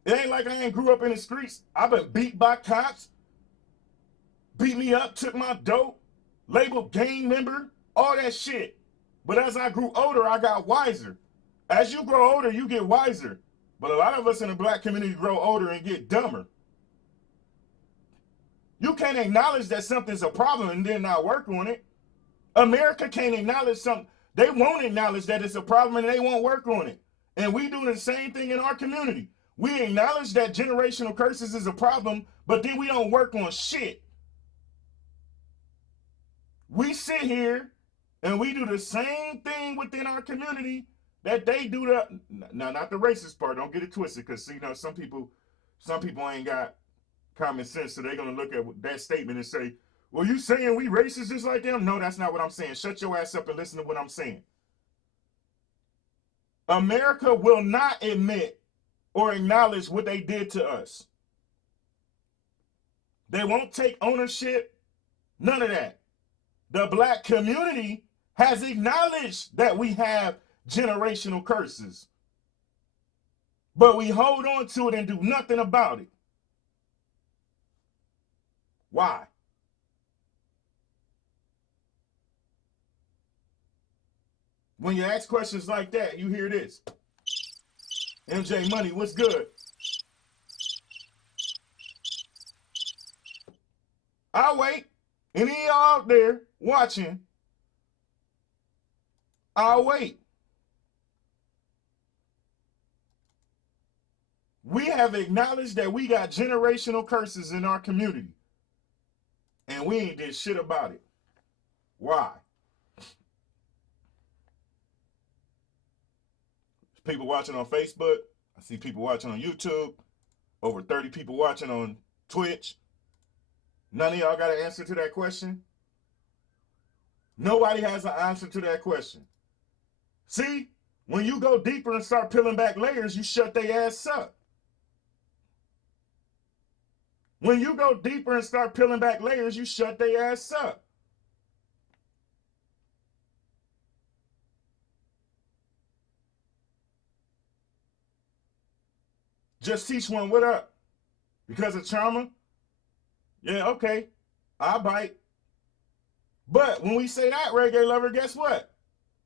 It ain't like I ain't grew up in the streets. I've been beat by cops, beat me up, took my dope, labeled gang member, all that shit. But as I grew older, I got wiser. As you grow older, you get wiser. But a lot of us in the black community grow older and get dumber. You can't acknowledge that something's a problem and then not work on it. America can't acknowledge something. They won't acknowledge that it's a problem and they won't work on it. And we do the same thing in our community. We acknowledge that generational curses is a problem, but then we don't work on shit. We sit here and we do the same thing within our community that they do. Now, not the racist part. Don't get it twisted, because you know some people ain't got common sense, so they're gonna look at that statement and say, "Well, you saying we racist just like them?" No, that's not what I'm saying. Shut your ass up and listen to what I'm saying. America will not admit or acknowledge what they did to us. They won't take ownership. None of that. The black community has acknowledged that we have generational curses, but we hold on to it and do nothing about it. Why? When you ask questions like that, you hear this. MJ Money, what's good? I'll wait. Any of y'all out there watching, I'll wait. We have acknowledged that we got generational curses in our community, and we ain't did shit about it. Why? People watching on Facebook. I see people watching on YouTube. Over 30 people watching on Twitch. None of y'all got an answer to that question? Nobody has an answer to that question. See, when you go deeper and start peeling back layers, you shut their ass up. When you go deeper and start peeling back layers, you shut their ass up. Just teach one, what up? Because of trauma? Yeah, okay, I'll bite. But when we say that, reggae lover, guess what?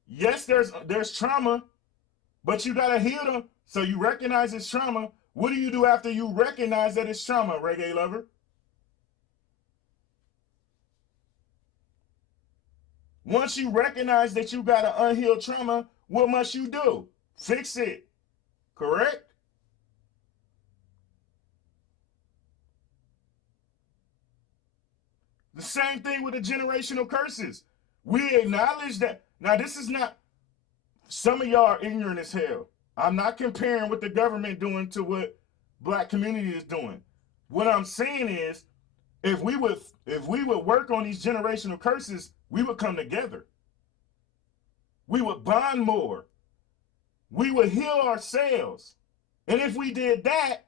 Yes, there's trauma, but you gotta heal them so you recognize it's trauma. What do you do after you recognize that it's trauma, reggae lover? Once you recognize that you got an unhealed trauma, what must you do? Fix it, correct? The same thing with the generational curses. We acknowledge that. Now, this is not, some of y'all are ignorant as hell. I'm not comparing what the government doing to what black community is doing. What I'm saying is, if we would work on these generational curses, we would come together. We would bond more. We would heal ourselves. And if we did that,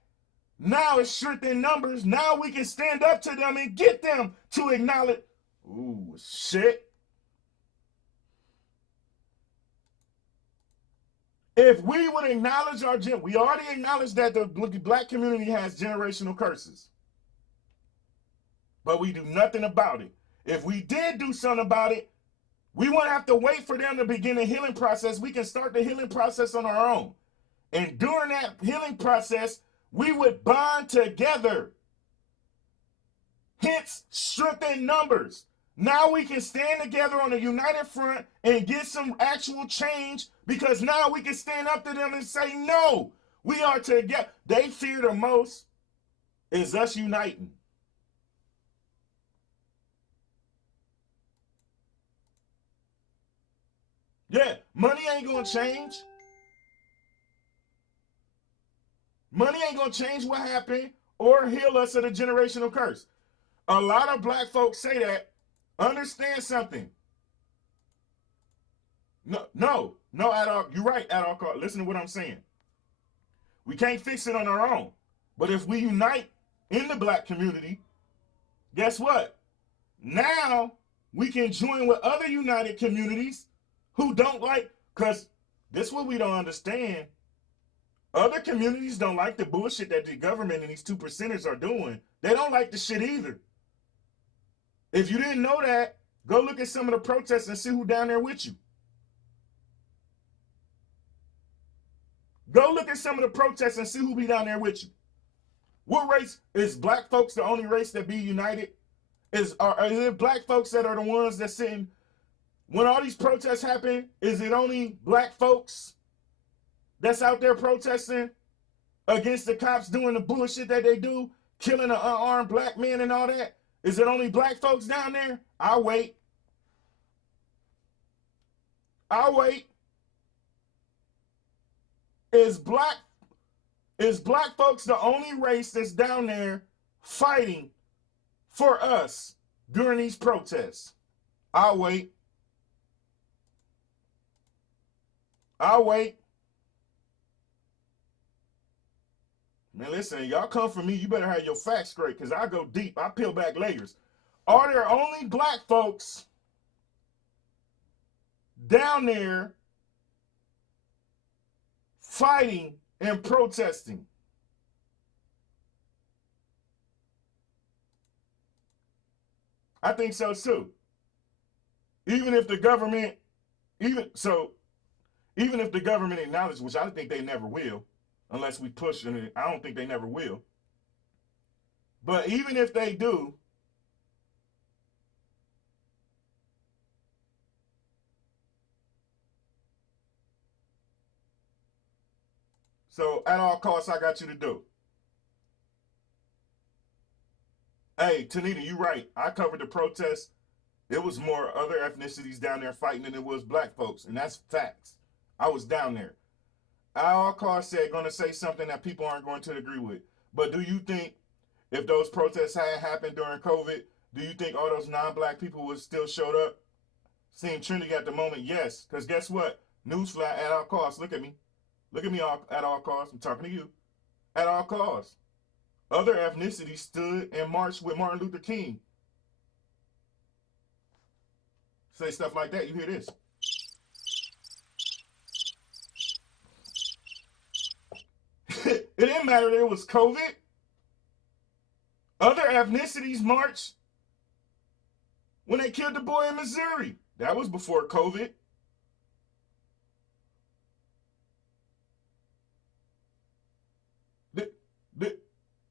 now it's strength in numbers. Now we can stand up to them and get them to acknowledge. Ooh, shit. If we would acknowledge we already acknowledged that the black community has generational curses, but we do nothing about it. If we did do something about it, we won't have to wait for them to begin the healing process. We can start the healing process on our own. And during that healing process, we would bond together. Hence, strength in numbers. Now we can stand together on a united front and get some actual change, because now we can stand up to them and say, no, we are together. They fear the most is us uniting. Yeah, money ain't gonna change. Money ain't gonna change what happened or heal us of the generational curse. A lot of black folks say that. Understand something. No, Adolf, you're right, Adolf. Listen to what I'm saying. We can't fix it on our own. But if we unite in the black community, guess what? Now we can join with other united communities who don't like, because this is what we don't understand. Other communities don't like the bullshit that the government and these 2%ers are doing. They don't like the shit either. If you didn't know that, go look at some of the protests and see who down there with you. Go look at some of the protests and see who be down there with you. What race is black folks the only race that be united? Is it black folks that are the ones that sitting when all these protests happen? Is it only black folks that's out there protesting against the cops doing the bullshit that they do, killing an unarmed black man and all that? Is it only black folks down there? I'll wait. I'll wait. Is black folks the only race that's down there fighting for us during these protests? I'll wait. I'll wait. Man, listen, y'all come for me, you better have your facts straight, because I go deep. I peel back layers. Are there only black folks down there fighting and protesting? I think so too. Even if the government, even if the government acknowledges, which I think they never will, unless we push it, I don't think they never will. But even if they do, so at all costs, I got you to do. Hey, Tanita, you right. I covered the protests. It was more other ethnicities down there fighting than it was black folks, and that's facts. I was down there. At all costs said going to say something that people aren't going to agree with. But do you think if those protests had happened during COVID, do you think all those non-black people would still showed up? Seeing Trinity at the moment, yes. Because guess what? Newsflash, at all costs. Look at me. Look at me at all costs. I'm talking to you. At all costs. Other ethnicities stood and marched with Martin Luther King. Say stuff like that, you hear this. It didn't matter that it was COVID. Other ethnicities marched when they killed the boy in Missouri. That was before COVID.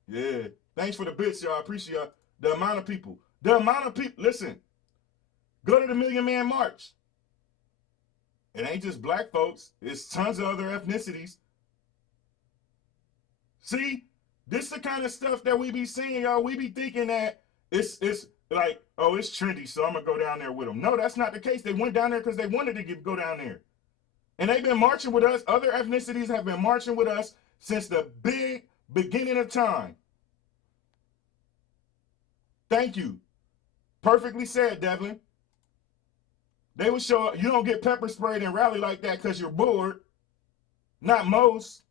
Yeah. Thanks for the bits, y'all. I appreciate y'all. The amount of people. Listen. Go to the Million Man March. It ain't just black folks. It's tons of other ethnicities. See? This is the kind of stuff that we be seeing, y'all. We be thinking that it's like, oh, it's trendy, so I'm going to go down there with them. No, that's not the case. They went down there because they wanted to go down there. And they've been marching with us. Other ethnicities have been marching with us since the beginning of time. Thank you. Perfectly said, Devlin. They would show up. You don't get pepper sprayed and rally like that because you're bored. Not most.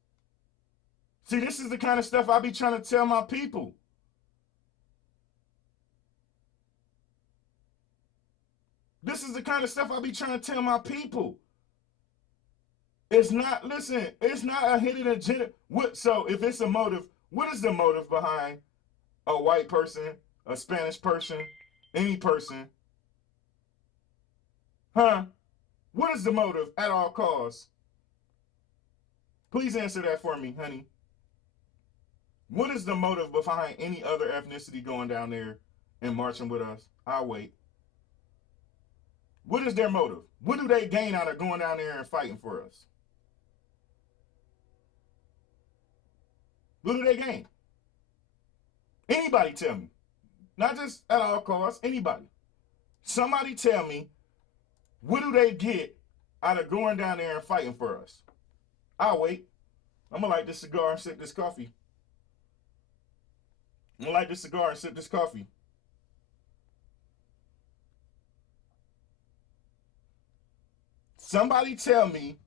See, this is the kind of stuff I be trying to tell my people. This is the kind of stuff I be trying to tell my people. It's not, listen, it's not a hidden agenda. So if it's a motive, what is the motive behind a white person, a Spanish person, any person? Huh? What is the motive at all costs? Please answer that for me, honey. What is the motive behind any other ethnicity going down there and marching with us? I'll wait. What is their motive? What do they gain out of going down there and fighting for us? What do they gain? Anybody tell me. Not just at all costs, anybody. Somebody tell me, what do they get out of going down there and fighting for us? I'll wait. I'm going to light this cigar and sip this coffee. I'm going to light this cigar and sip this coffee. Somebody tell me,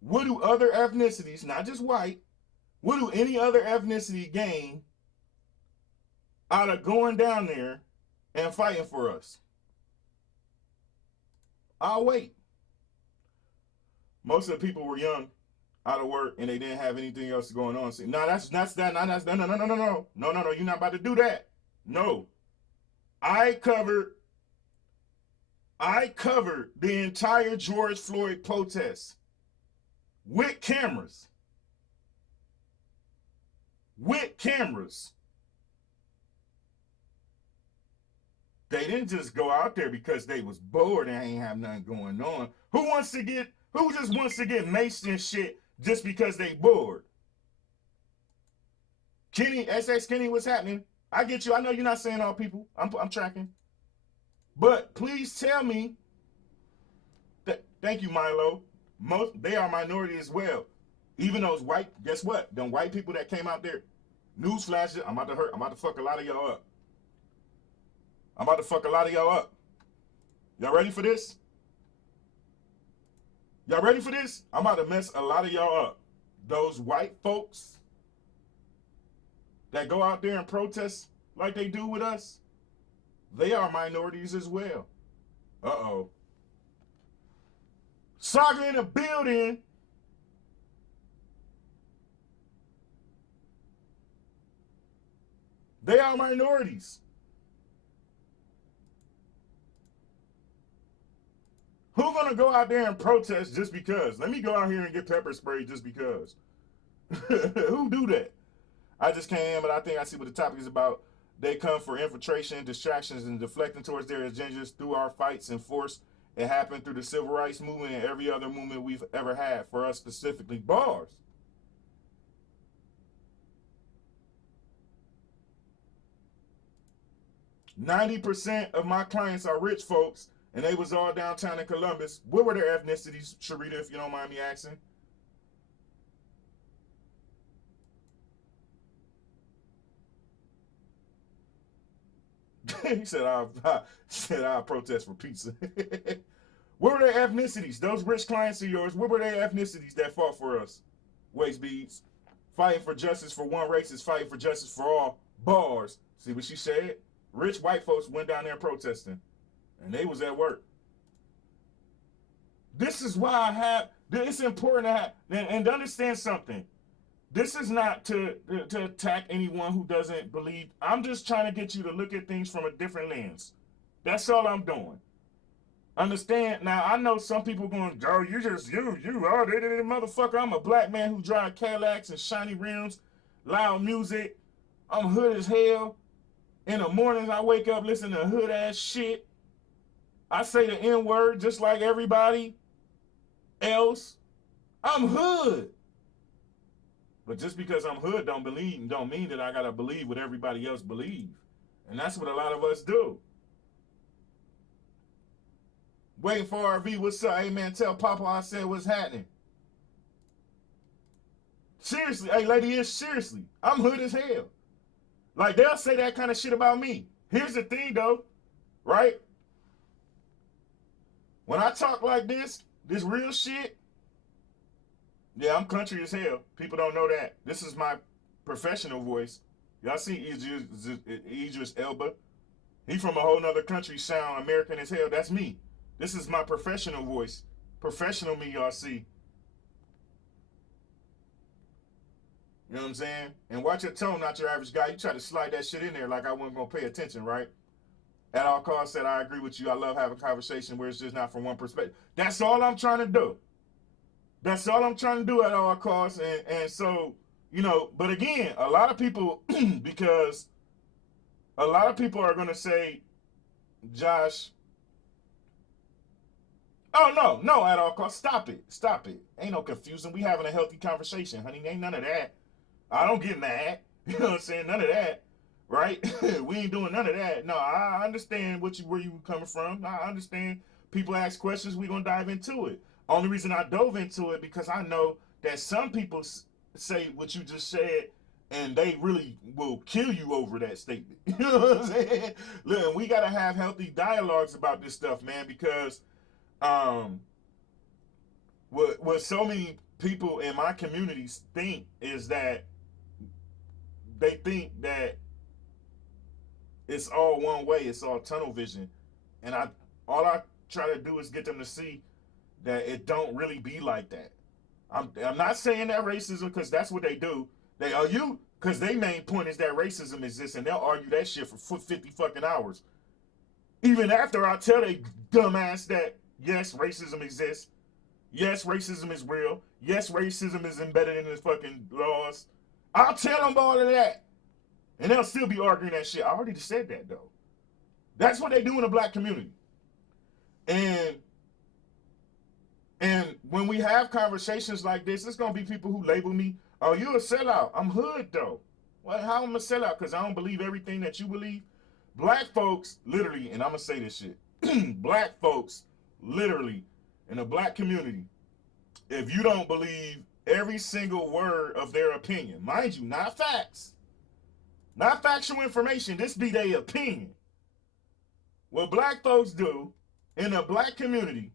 what do other ethnicities, not just white, what do any other ethnicity gain out of going down there and fighting for us? I'll wait. Most of the people were young. out of work and they didn't have anything else going on. See, no, that's no. You're not about to do that. No, I covered the entire George Floyd protest with cameras. With cameras. They didn't just go out there because they was bored and ain't have nothing going on. Who just wants to get maced and shit just because they bored? Kenny, SX Kenny, what's happening? I get you. I know you're not saying all people. I'm tracking. But please tell me that, thank you, Milo. They are minority as well. Even those white, guess what? Them white people that came out there, newsflash, I'm about to fuck a lot of y'all up. Y'all ready for this? Y'all ready for this? I'm about to mess a lot of y'all up. Those white folks that go out there and protest like they do with us, they are minorities as well. Uh-oh. Saga in the building. They are minorities. Who's gonna go out there and protest just because? Let me go out here and get pepper spray just because. Who do that? I just can't, but I think I see what the topic is about. They come for infiltration, distractions, and deflecting towards their agendas through our fights and force. It happened through the civil rights movement and every other movement we've ever had. For us specifically, bars. "90% of my clients are rich folks, and they was all downtown in Columbus." What were their ethnicities, Sharita, if you don't mind me asking? He said, I'll protest for pizza. What were their ethnicities? Those rich clients of yours, what were their ethnicities that fought for us? Waist beads. Fighting for justice for one race is fighting for justice for all. Bars. See what she said? Rich white folks went down there protesting, and they was at work. This is why it's important to have, and understand something. This is not to attack anyone who doesn't believe. I'm just trying to get you to look at things from a different lens. That's all I'm doing. Understand? Now, I know some people going, "Joe, you motherfucker. I'm a black man who drive Cadillacs and shiny rims, loud music. I'm hood as hell. In the mornings, I wake up listening to hood-ass shit. I say the N-word just like everybody else. I'm hood. But just because I'm hood don't mean that I got to believe what everybody else believe. And that's what a lot of us do. Waiting for RV, what's up? Hey, man, tell Papa I said what's happening. Seriously, hey, lady, seriously. I'm hood as hell. Like, they'll say that kind of shit about me. Here's the thing, though, right? When I talk like this real shit, yeah, I'm country as hell. People don't know that. This is my professional voice. Y'all see Idris Elba? He from a whole nother country, sound American as hell. That's me. This is my professional voice. Professional me, y'all see. You know what I'm saying? And watch your tone, not your average guy. You try to slide that shit in there like I wasn't going to pay attention, right? At all costs, said, I agree with you. I love having a conversation where it's just not from one perspective. That's all I'm trying to do. That's all I'm trying to do at all costs. And so, you know, but again, a lot of people, because a lot of people are going to say, Josh, oh, no, at all costs. Stop it. Ain't no confusing. We having a healthy conversation, honey. Ain't none of that. I don't get mad. You know what I'm saying? None of that, right? We ain't doing none of that. No, I understand where you were coming from. I understand people ask questions. We're going to dive into it. Only reason I dove into it because I know that some people say what you just said and they really will kill you over that statement. You know what I'm saying? Look, we got to have healthy dialogues about this stuff, man, because what so many people in my communities think is that they think that it's all one way, it's all tunnel vision. And all I try to do is get them to see that it don't really be like that. I'm not saying that racism, because that's what they do. They are you, because their main point is that racism exists, and they'll argue that shit for 50 fucking hours. Even after I tell they dumbass that, yes, racism exists. Yes, racism is real. Yes, racism is embedded in the fucking laws. I'll tell them all of that. And they'll still be arguing that shit. I already said that, though. That's what they do in the black community. And when we have conversations like this, it's going to be people who label me, oh, you a sellout. I'm hood, though. Well, how am I a sellout? Because I don't believe everything that you believe. Black folks, literally, and I'm going to say this shit. Black folks, literally, in the black community, if you don't believe every single word of their opinion, mind you, not facts, not factual information, this be their opinion. What black folks do in the black community,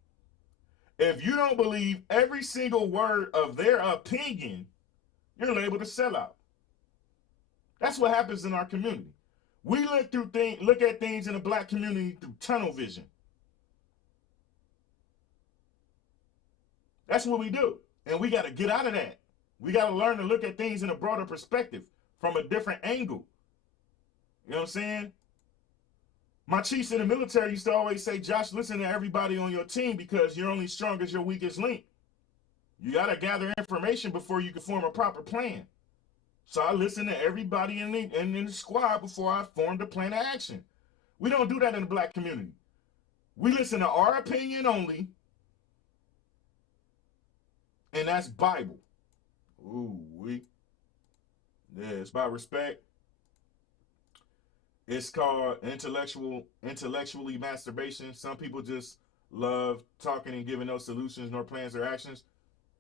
if you don't believe every single word of their opinion, you're labeled a sellout. That's what happens in our community. We look at things in the black community through tunnel vision. That's what we do. And we got to get out of that. We got to learn to look at things in a broader perspective, from a different angle. You know what I'm saying? My chiefs in the military used to always say, Josh, listen to everybody on your team, because you're only strong as your weakest link. You got to gather information before you can form a proper plan. So I listened to everybody in the squad before I formed a plan of action. We don't do that in the black community. We listen to our opinion only, and that's Bible. Ooh, yeah, it's about respect. It's called intellectually masturbation. Some people just love talking and giving no solutions, nor plans or actions.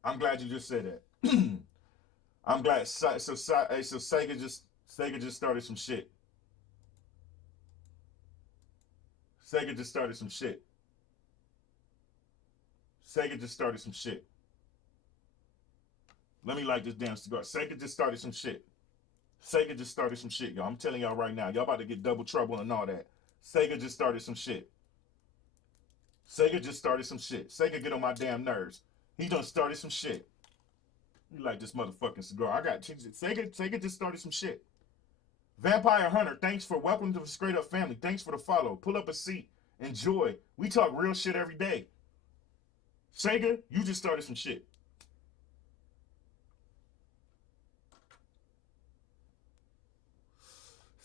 I'm glad you just said that. I'm glad. So Sega just started some shit. Sega just started some shit. Sega just started some shit. Let me light this damn cigar. Sega just started some shit. Sega just started some shit, y'all. I'm telling y'all right now. Y'all about to get double trouble and all that. Sega just started some shit. Sega just started some shit. Sega get on my damn nerves. He done started some shit. You like this motherfucking cigar. I got Sega just started some shit. Vampire Hunter, thanks for welcome to the Straight Up family. Thanks for the follow. Pull up a seat. Enjoy. We talk real shit every day. Sega, you just started some shit.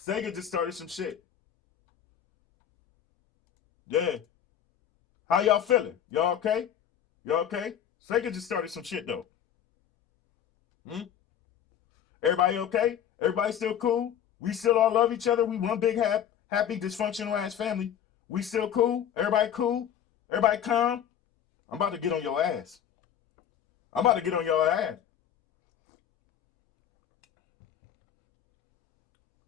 Sega just started some shit. Yeah. How y'all feeling? Y'all okay? Y'all okay? Sega just started some shit, though. Everybody okay? Everybody still cool? We still all love each other? We one big, happy, dysfunctional ass family. We still cool? Everybody cool? Everybody calm? I'm about to get on your ass. I'm about to get on your ass.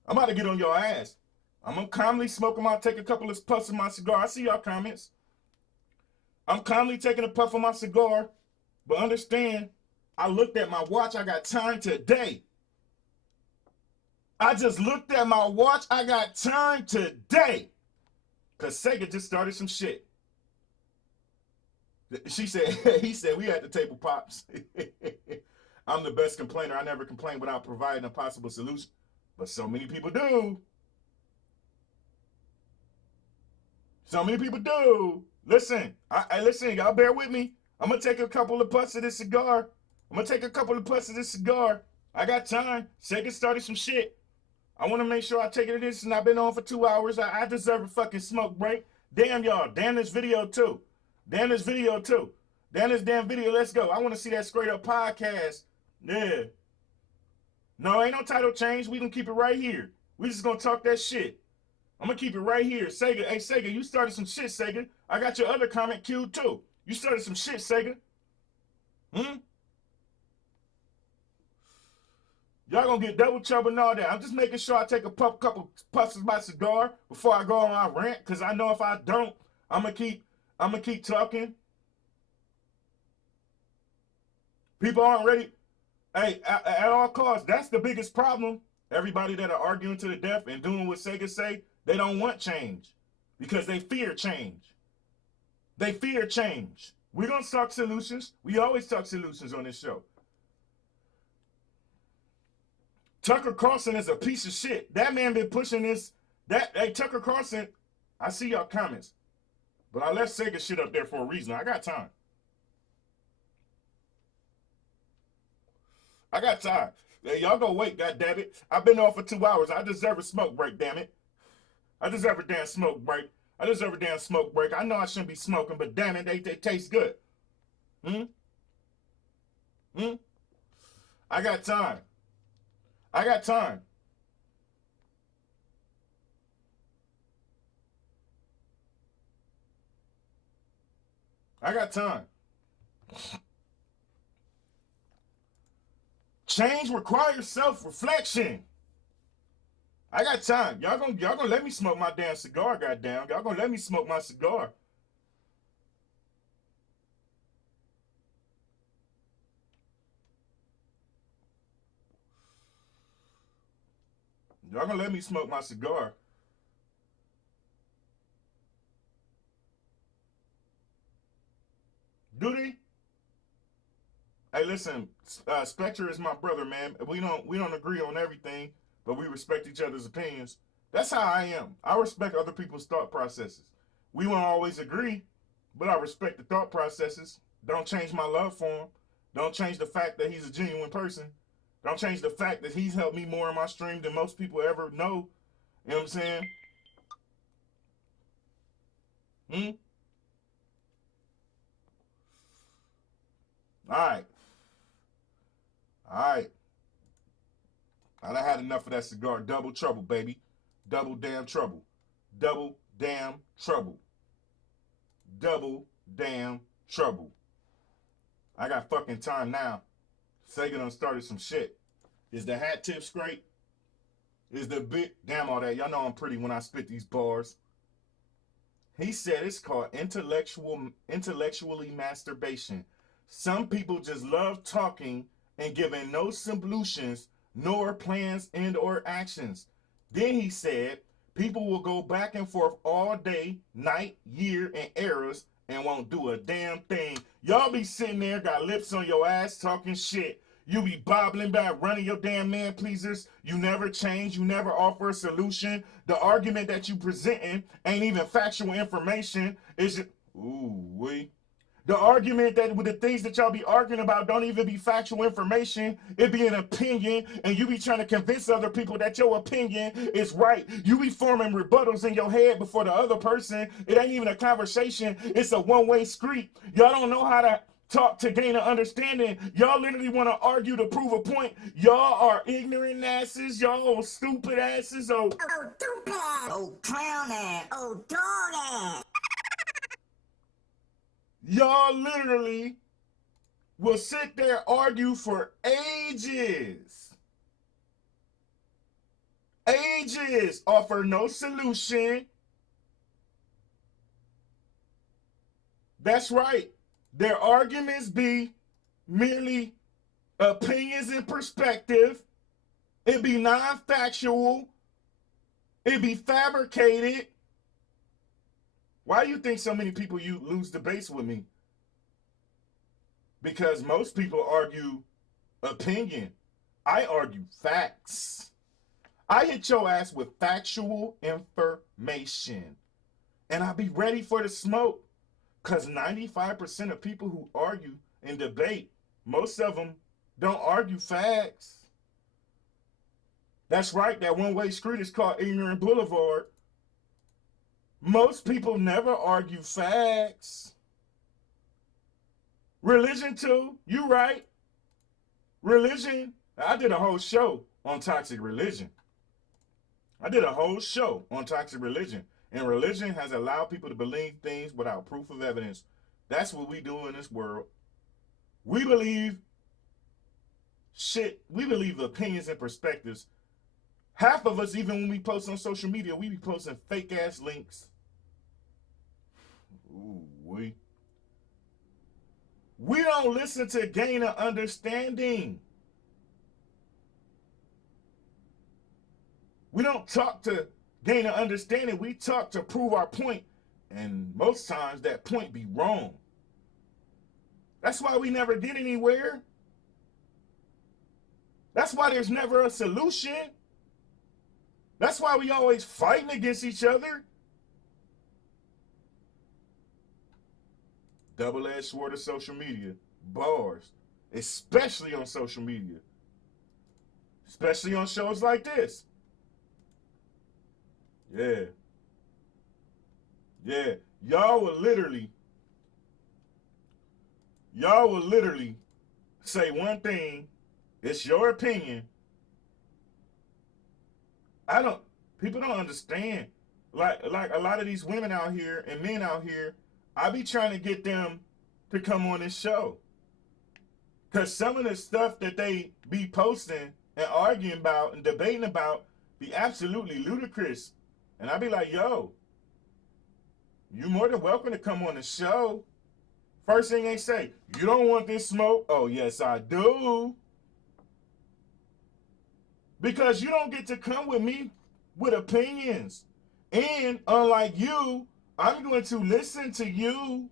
I'm about to get on your ass. I'm going to calmly smoke them out, take a couple of puffs of my cigar. I see y'all comments. I'm calmly taking a puff of my cigar, but understand, I looked at my watch. I got time today. I just looked at my watch. I got time today. Because Sega just started some shit. He said, we at the table, Pops. I'm the best complainer. I never complain without providing a possible solution. But so many people do. So many people do. Listen, listen, y'all bear with me. I'm going to take a couple of puffs of this cigar. I got time. Sega started some shit. I want to make sure I take it to this, and I've been on for 2 hours. I deserve a fucking smoke break. Damn y'all. Damn this video too. Damn this damn video. Let's go. I want to see that Straight Up podcast. Yeah. No, ain't no title change. We gonna keep it right here. We just gonna talk that shit. I'm gonna keep it right here. Sega, hey Sega, you started some shit, Sega. I got your other comment queued too. You started some shit, Sega. Y'all gonna get double trouble and all that. I'm just making sure I take a couple puffs of my cigar before I go on my rant, because I know if I don't, I'm gonna keep talking. People aren't ready. Hey, at all costs, that's the biggest problem. Everybody that are arguing to the death and doing what Sega say, they don't want change because they fear change. They fear change. We're going to talk solutions. We always talk solutions on this show. Tucker Carlson is a piece of shit. That man been pushing this. Hey, Tucker Carlson, I see y'all comments. But I left Sega shit up there for a reason. I got time. I got time. Hey, y'all go wait, goddammit. I've been off for 2 hours. I deserve a smoke break, damn it. I deserve a damn smoke break. I deserve a damn smoke break. I know I shouldn't be smoking, but damn it, they taste good. I got time. I got time. I got time. Change requires self-reflection. I got time. Y'all gonna let me smoke my damn cigar, goddamn. Y'all gonna let me smoke my cigar. Y'all gonna let me smoke my cigar. Do they? Hey, listen, Spectre is my brother, man. We don't agree on everything, but we respect each other's opinions. That's how I am. I respect other people's thought processes. We won't always agree, but I respect the thought processes. Don't change my love for him. Don't change the fact that he's a genuine person. Don't change the fact that he's helped me more in my stream than most people ever know. You know what I'm saying? All right. I done had enough of that cigar. Double trouble, baby. Double damn trouble. Double damn trouble. Double damn trouble. I got fucking time now. Sega done started some shit. Is the hat tip straight? Is the bit... Damn all that. Y'all know I'm pretty when I spit these bars. He said it's called intellectually masturbation. Some people just love talking and giving no solutions, nor plans and or actions. Then he said, people will go back and forth all day, night, year, and eras and won't do a damn thing. Y'all be sitting there, got lips on your ass, talking shit. You be bobbling back, running your damn man pleasers. You never change. You never offer a solution. The argument that you presenting ain't even factual information. It's just, the argument that with the things that y'all be arguing about don't even be factual information. It be an opinion, and you be trying to convince other people that your opinion is right. You be forming rebuttals in your head before the other person. It ain't even a conversation. It's a one-way street. Y'all don't know how to talk to gain an understanding. Y'all literally want to argue to prove a point. Y'all are ignorant asses. Y'all stupid asses. Oh, stupid. Oh, clown ass. Oh, dog ass. Y'all literally will sit there, argue for ages. Ages. Offer no solution. That's right. Their arguments be merely opinions and perspective. It be non-factual. It be fabricated. Why do you think so many people lose debates with me? Because most people argue opinion. I argue facts. I hit your ass with factual information. And I'll be ready for the smoke. Because 95% of people who argue and debate, most of them don't argue facts. That's right, that one-way street is called Ignorant Boulevard. Most people never argue facts. Religion too, you right. Religion, I did a whole show on toxic religion. And religion has allowed people to believe things without proof of evidence. That's what we do in this world. We believe shit. We believe opinions and perspectives. Half of us, even when we post on social media, we be posting fake-ass links. We don't listen to gain an understanding. We don't talk to gain an understanding. We talk to prove our point. And most times that point be wrong. That's why we never get anywhere. That's why there's never a solution. That's why we always fighting against each other. Double-edged sword of social media. Bars. Especially on social media. Especially on shows like this. Yeah. Yeah. Y'all will literally say one thing. It's your opinion. People don't understand. Like a lot of these women out here and men out here, I be trying to get them to come on this show. Because some of the stuff that they be posting and arguing about and debating about be absolutely ludicrous. And I be like, yo, you more than welcome to come on the show. First thing they say, you don't want this smoke? Oh, yes, I do. Because you don't get to come with me with opinions. And unlike you, I'm going to listen to you.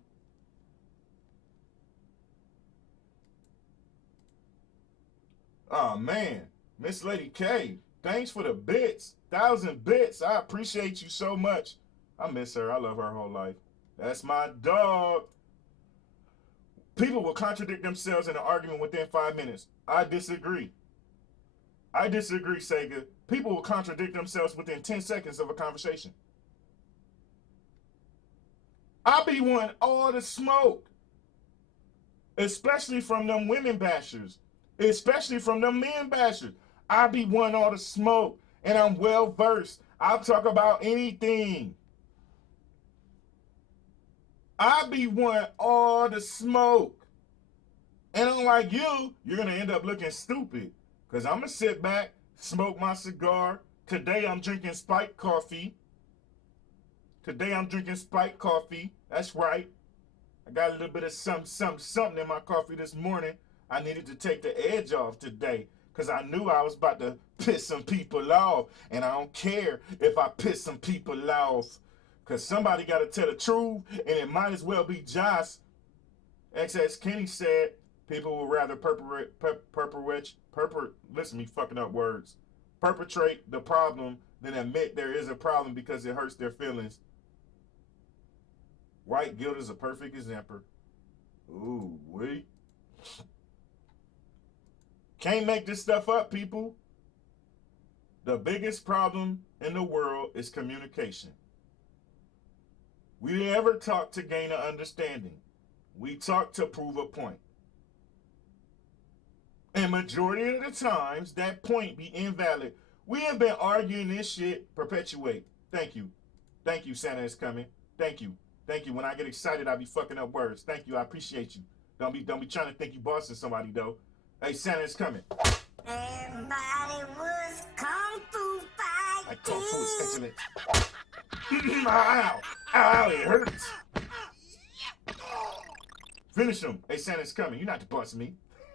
Oh, man. Miss Lady K, thanks for the bits. 1,000 bits. I appreciate you so much. I miss her. I love her whole life. That's my dog. People will contradict themselves in an argument within 5 minutes. I disagree. I disagree, Sega. People will contradict themselves within 10 seconds of a conversation. I be wanting all the smoke. Especially from them women bashers. Especially from them men bashers. I be wanting all the smoke. And I'm well versed. I'll talk about anything. I be wanting all the smoke. And unlike you, you're going to end up looking stupid. Because I'm going to sit back, smoke my cigar. Today I'm drinking spiked coffee. That's right. I got a little bit of something in my coffee this morning. I needed to take the edge off today. Because I knew I was about to piss some people off. And I don't care if I piss some people off. Because somebody got to tell the truth. And it might as well be Josh. XX Kenny said, people will rather perpetrate the problem than admit there is a problem because it hurts their feelings. White guilt is a perfect example. Ooh, wait. Can't make this stuff up, people. The biggest problem in the world is communication. We never talk to gain an understanding. We talk to prove a point. And majority of the times, that point be invalid. We have been arguing this shit perpetuate. Thank you. Thank you, Santa is coming. Thank you. Thank you. When I get excited, I be fucking up words. Thank you. I appreciate you. Don't be trying to think you bossing somebody, though. Hey, Santa is coming. Everybody was kung fu fighting. Like kung fu is excellent. Ow. Ow, it hurts. Finish him. Hey, Santa's coming. You're not to bust me.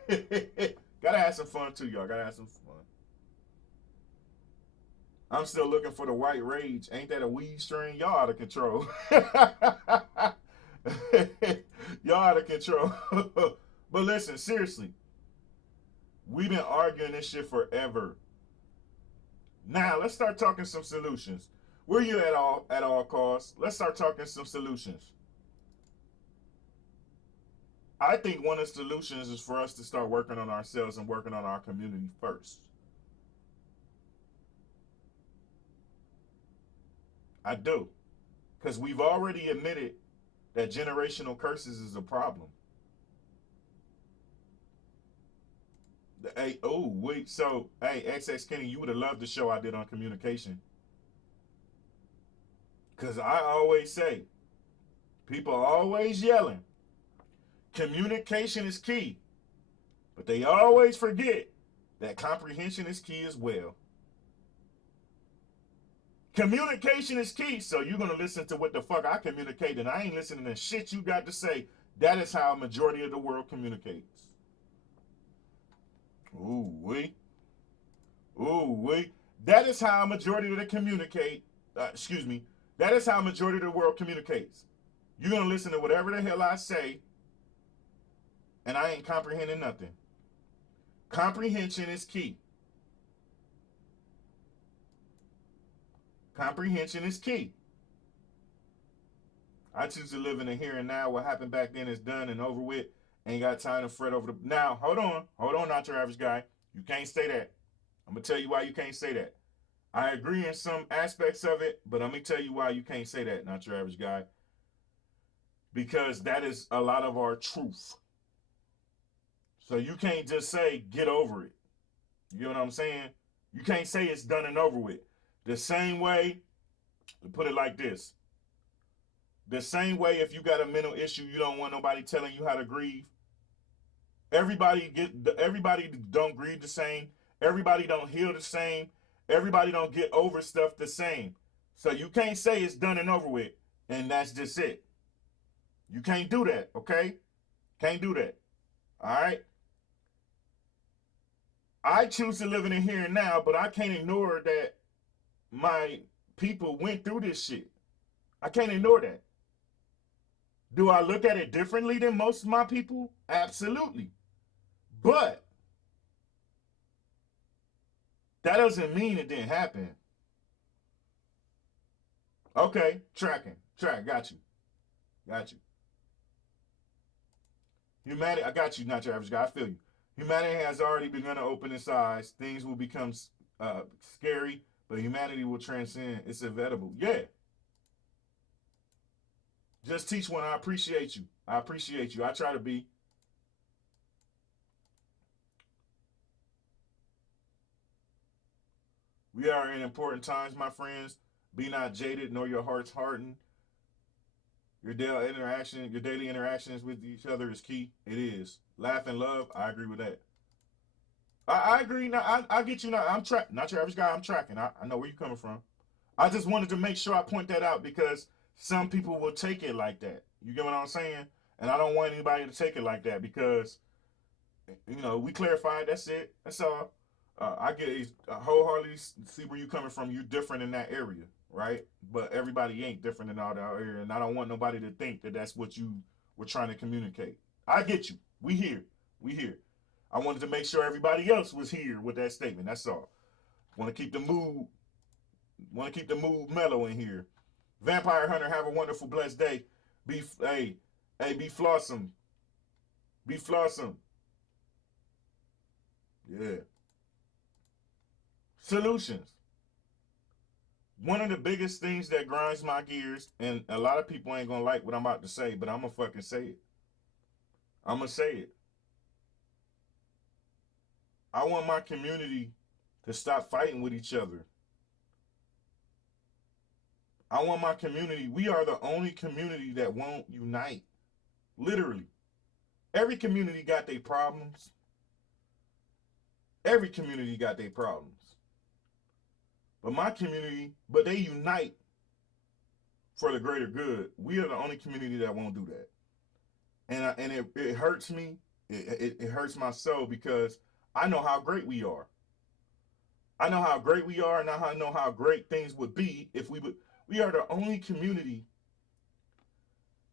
Gotta have some fun, too, y'all. Gotta have some fun. I'm still looking for the white rage. Ain't that a weed strain? Y'all out of control. Y'all out of control. But listen, seriously. We've been arguing this shit forever. Now, let's start talking some solutions. Where you at all costs? Let's start talking some solutions. I think one of the solutions is for us to start working on ourselves and working on our community first. I do. Because we've already admitted that generational curses is a problem. Hey, oh, wait, so, hey, XX Kenny, you would have loved the show I did on communication. Because I always say, people are always yelling, communication is key. But they always forget that comprehension is key as well. Communication is key, so you're going to listen to what the fuck I communicate, and I ain't listening to shit you got to say. That is how a majority of the world communicates. Ooh, wait. Ooh, wait. That is how a majority of the that is how a majority of the world communicates. You're going to listen to whatever the hell I say, and I ain't comprehending nothing. Comprehension is key. Comprehension is key. I choose to live in the here and now. What happened back then is done and over with. Ain't got time to fret over the... Now, hold on, not your average guy. You can't say that. I'm going to tell you why you can't say that. I agree in some aspects of it, but let me tell you why you can't say that, not your average guy. Because that is a lot of our truth. So you can't just say, get over it. You know what I'm saying? You can't say it's done and over with. The same way, to put it like this. The same way if you got a mental issue, you don't want nobody telling you how to grieve. Everybody don't grieve the same. Everybody don't heal the same. Everybody don't get over stuff the same. So you can't say it's done and over with, and that's just it. You can't do that, okay? Can't do that. All right? I choose to live in the here and now, but I can't ignore that my people went through this shit. I can't ignore that. Do I look at it differently than most of my people? Absolutely. But that doesn't mean it didn't happen. Okay, track, got you. Humanity, I got you, not your average guy, I feel you. Humanity has already begun to open its eyes. Things will become scary, but humanity will transcend. It's inevitable. Yeah. Just teach one. I appreciate you. I try to be. We are in important times, my friends. Be not jaded, nor your hearts hardened. Your daily interactions with each other is key. It is. Laugh and love. I agree with that. I agree. Now I get you. Now I'm tracking. Not your average guy. I'm tracking. I know where you're coming from. I just wanted to make sure I point that out because some people will take it like that. You get what I'm saying? And I don't want anybody to take it like that because, we clarified. That's it. That's all. I wholeheartedly see where you're coming from. You're different in that area, right? But everybody ain't different in all that area. And I don't want nobody to think that that's what you were trying to communicate. I get you. We here. I wanted to make sure everybody else was here with that statement. That's all. Want to keep the mood mellow in here. Vampire Hunter, have a wonderful, blessed day. Be flossum. Be flossum. Yeah. Solutions. One of the biggest things that grinds my gears, and a lot of people ain't gonna like what I'm about to say, but I'm gonna fucking say it. I'm gonna say it. I want my community to stop fighting with each other. I want my community. We are the only community that won't unite. Literally. Every community got their problems. Every community got their problems. But my community, but they unite for the greater good. We are the only community that won't do that. And it hurts me. It hurts my soul because I know how great we are. I know how great we are, and I know how great things would be if we would. We are the only community.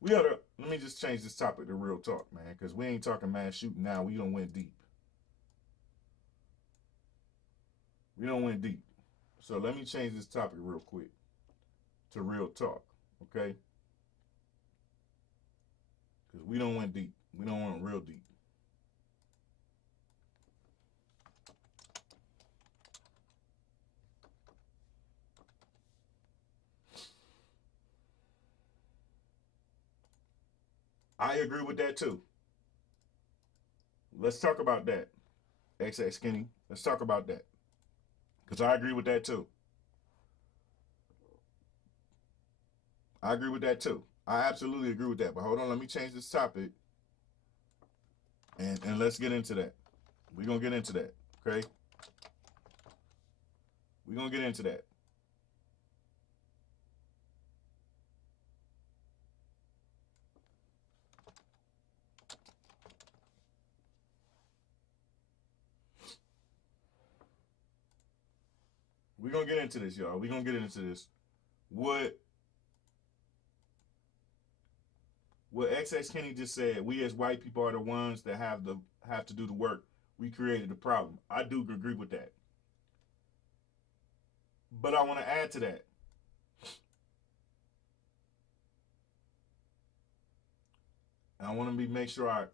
Let me just change this topic to real talk, man, because we ain't talking mass shooting now. We don't went deep. We don't went deep. So let me change this topic real quick to real talk, okay? Because we don't went deep. We don't want real deep. I agree with that too. Let's talk about that. XX Skinny. Let's talk about that. Because I agree with that too. I agree with that too. I absolutely agree with that. But hold on, let me change this topic. And let's get into that. We're going to get into that. Okay? We're going to get into that. We're going to get into this, y'all. We're going to get into this. What what XX Kenny just said, we as white people are the ones that have to do the work. We created the problem. I do agree with that. But I want to add to that. I want to make sure I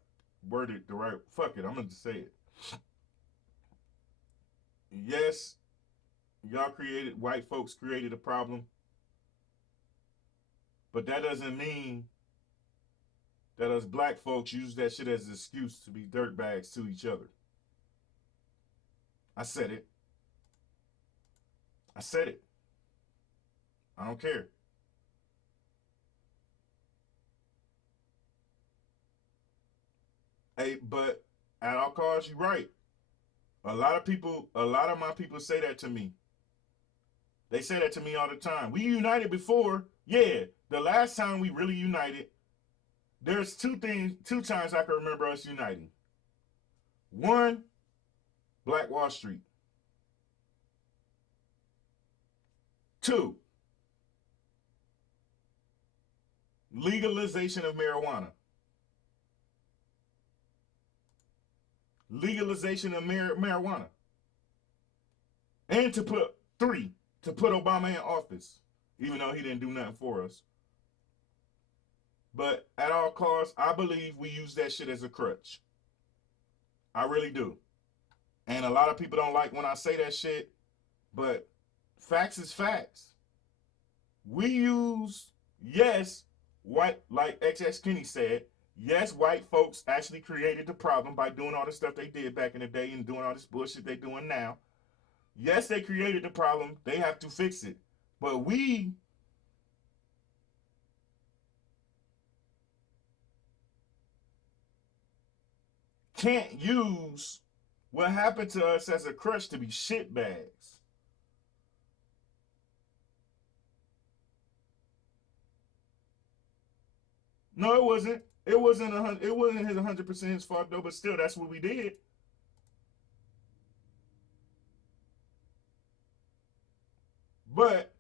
word it the right. Fuck it, I'm going to say it. Yes, white folks created a problem. But that doesn't mean that us black folks use that shit as an excuse to be dirtbags to each other. I said it. I said it. I don't care. Hey, but at all costs, you're right. A lot of my people say that to me. They say that to me all the time. We united before. Yeah, the last time we really united, there's two times I can remember us uniting. One, Black Wall Street. Two, legalization of marijuana. Legalization of marijuana. And to put Obama in office, even though he didn't do nothing for us. But at all costs, I believe we use that shit as a crutch. I really do. And a lot of people don't like when I say that shit, but facts is facts. We use, yes, white, like XX Kenny said, yes, white folks actually created the problem by doing all the stuff they did back in the day and doing all this bullshit they doing now. Yes, they created the problem. They have to fix it. But we can't use what happened to us as a crutch to be shitbags. No, it wasn't. It wasn't his 100% his fault though, but still, that's what we did. But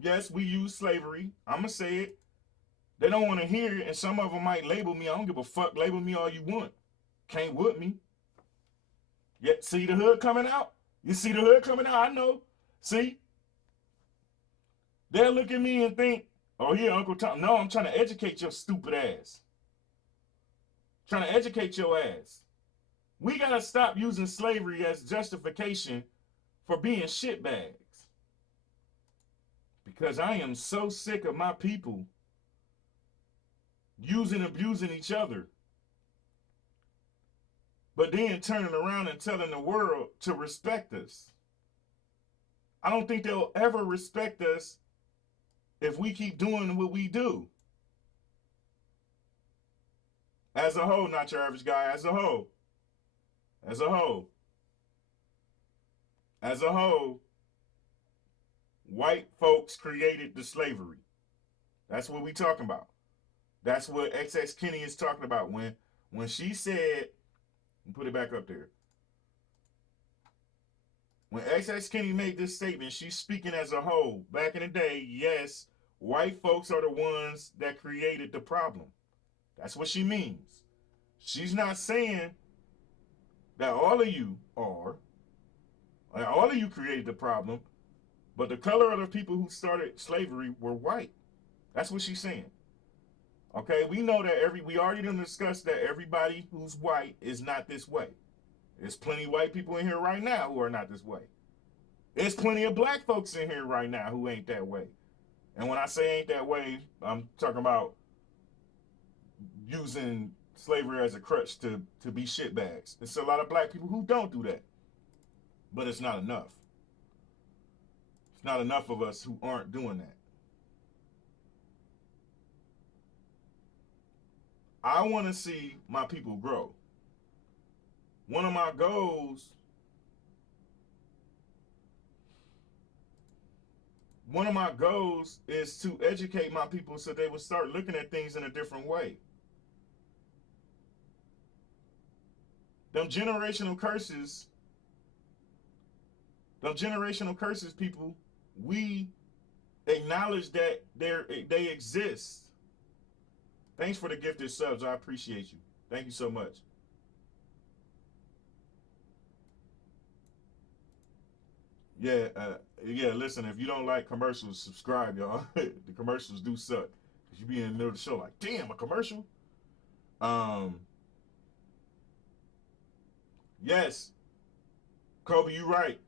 yes, we use slavery. I'm gonna say it. They don't want to hear it, and some of them might label me. I don't give a fuck. Label me all you want. Can't whoop me. Yeah, see the hood coming out? You see the hood coming out? I know. See? They'll look at me and think, oh, yeah, Uncle Tom. No, I'm trying to educate your stupid ass. Trying to educate your ass. We got to stop using slavery as justification for being shitbags. Because I am so sick of my people using and abusing each other. But then turning around and telling the world to respect us. I don't think they'll ever respect us if we keep doing what we do. As a whole, not your average guy, as a whole. As a whole. As a whole, white folks created the slavery. That's what we talking about. That's what XX Kenny is talking about. When she said, put it back up there. When XX Kenny made this statement, she's speaking as a whole. Back in the day, yes, white folks are the ones that created the problem. That's what she means. She's not saying that all of you are, or all of you created the problem, but the color of the people who started slavery were white. That's what she's saying. Okay, we know that we already done discussed that everybody who's white is not this way. There's plenty of white people in here right now who are not this way. There's plenty of black folks in here right now who ain't that way. And when I say ain't that way, I'm talking about using slavery as a crutch to be shitbags. There's a lot of black people who don't do that. But it's not enough. It's not enough of us who aren't doing that. I want to see my people grow. One of my goals is to educate my people so they will start looking at things in a different way. Them generational curses, people, we acknowledge that they exist. Thanks for the gifted subs. I appreciate you. Thank you so much. Yeah, listen, if you don't like commercials, subscribe, y'all. The commercials do suck. Because you be in the middle of the show like, damn, a commercial? Yes. Kobe, you right.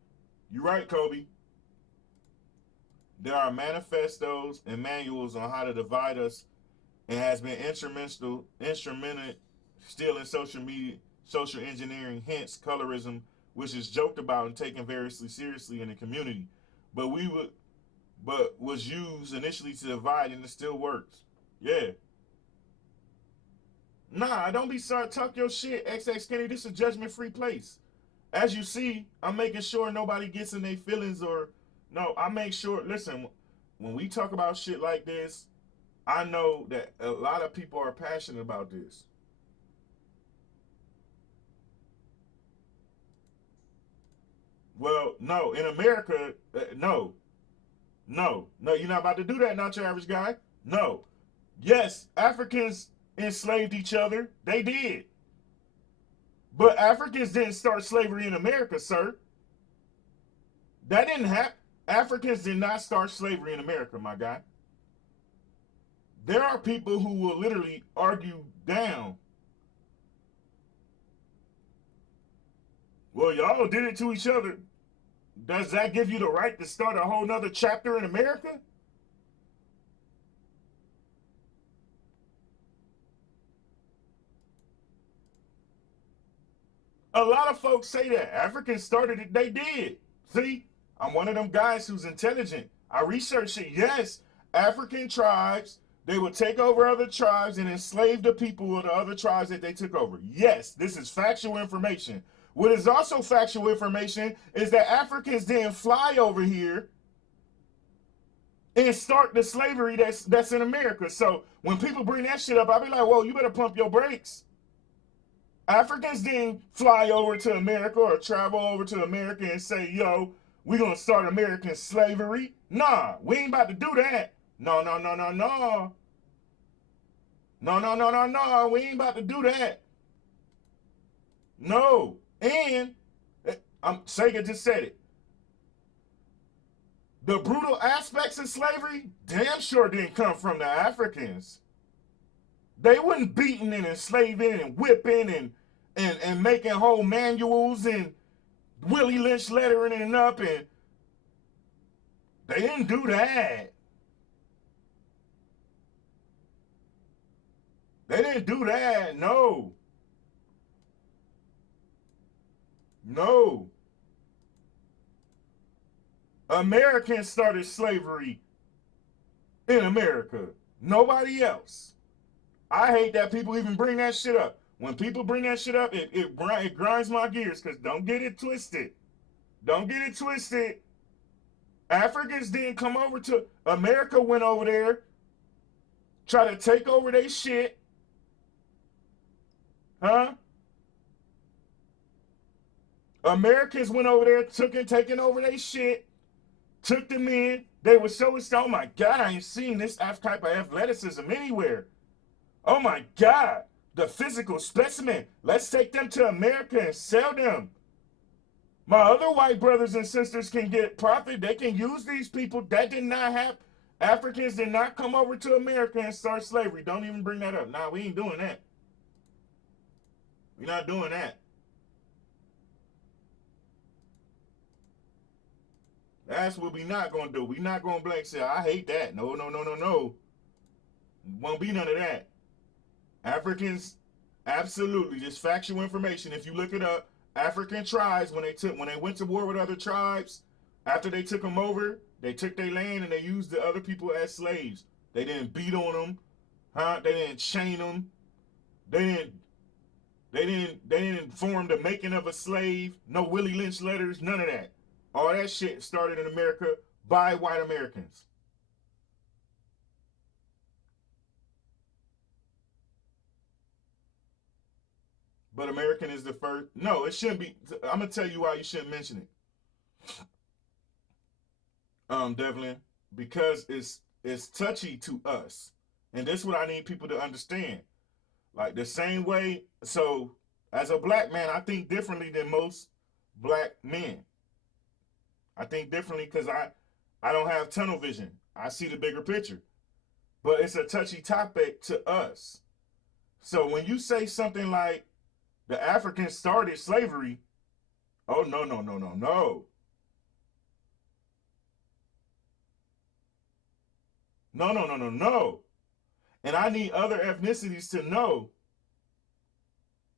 You right, Kobe. There are manifestos and manuals on how to divide us, and has been instrumental still in social media, social engineering, hence colorism, which is joked about and taken very seriously in the community. But was used initially to divide, and it still works. Yeah. Nah, don't be sorry. Talk your shit, XX Kenny. This is a judgment-free place. As you see, I'm making sure nobody gets in their feelings or... No, I make sure... Listen, when we talk about shit like this, I know that a lot of people are passionate about this. Well, no. In America, no. No, you're not about to do that, not your average guy. No. Yes, Africans enslaved each other. They did. But Africans didn't start slavery in America, sir. That didn't happen. Africans did not start slavery in America, my guy. There are people who will literally argue down. Well, y'all did it to each other. Does that give you the right to start a whole nother chapter in America? A lot of folks say that. Africans started it. They did. See, I'm one of them guys who's intelligent. I researched it. Yes, African tribes, they would take over other tribes and enslave the people of the other tribes that they took over. Yes, this is factual information. What is also factual information is that Africans didn't fly over here and start the slavery that's in America. So when people bring that shit up, I'll be like, whoa, you better pump your brakes. Africans didn't fly over to America or travel over to America and say, yo, we're going to start American slavery. Nah, we ain't about to do that. No. No, we ain't about to do that. No. And Sega just said it. The brutal aspects of slavery damn sure didn't come from the Africans. They wasn't beating and enslaving and whipping and making whole manuals and Willie Lynch lettering it up, and they didn't do that. They didn't do that, no. No. Americans started slavery in America. Nobody else. I hate that people even bring that shit up. When people bring that shit up, it grinds my gears, because don't get it twisted. Don't get it twisted. Africans didn't come over to America, went over there, try to take over their shit. Huh? Americans went over there, taking over their shit, took them in. They were so, oh my God, I ain't seen this type of athleticism anywhere. Oh my God, the physical specimen. Let's take them to America and sell them. My other white brothers and sisters can get profit. They can use these people. That did not happen. Africans did not come over to America and start slavery. Don't even bring that up. Nah, we ain't doing that. We're not doing that. That's what we not going to do. We not going to blank say, I hate that. No. Won't be none of that. Africans, absolutely, just factual information. If you look it up, African tribes, when they went to war with other tribes, after they took them over, they took their land and they used the other people as slaves. They didn't beat on them, huh? They didn't chain them. They didn't form the making of a slave. No Willie Lynch letters, none of that. All that shit started in America by white Americans. But American is the first. No, it shouldn't be. I'm going to tell you why you shouldn't mention it. Devlin, because it's touchy to us. And this is what I need people to understand. Like the same way, so as a black man, I think differently than most black men. I think differently because I don't have tunnel vision. I see the bigger picture. But it's a touchy topic to us. So when you say something like the Africans started slavery, oh, no. No. And I need other ethnicities to know,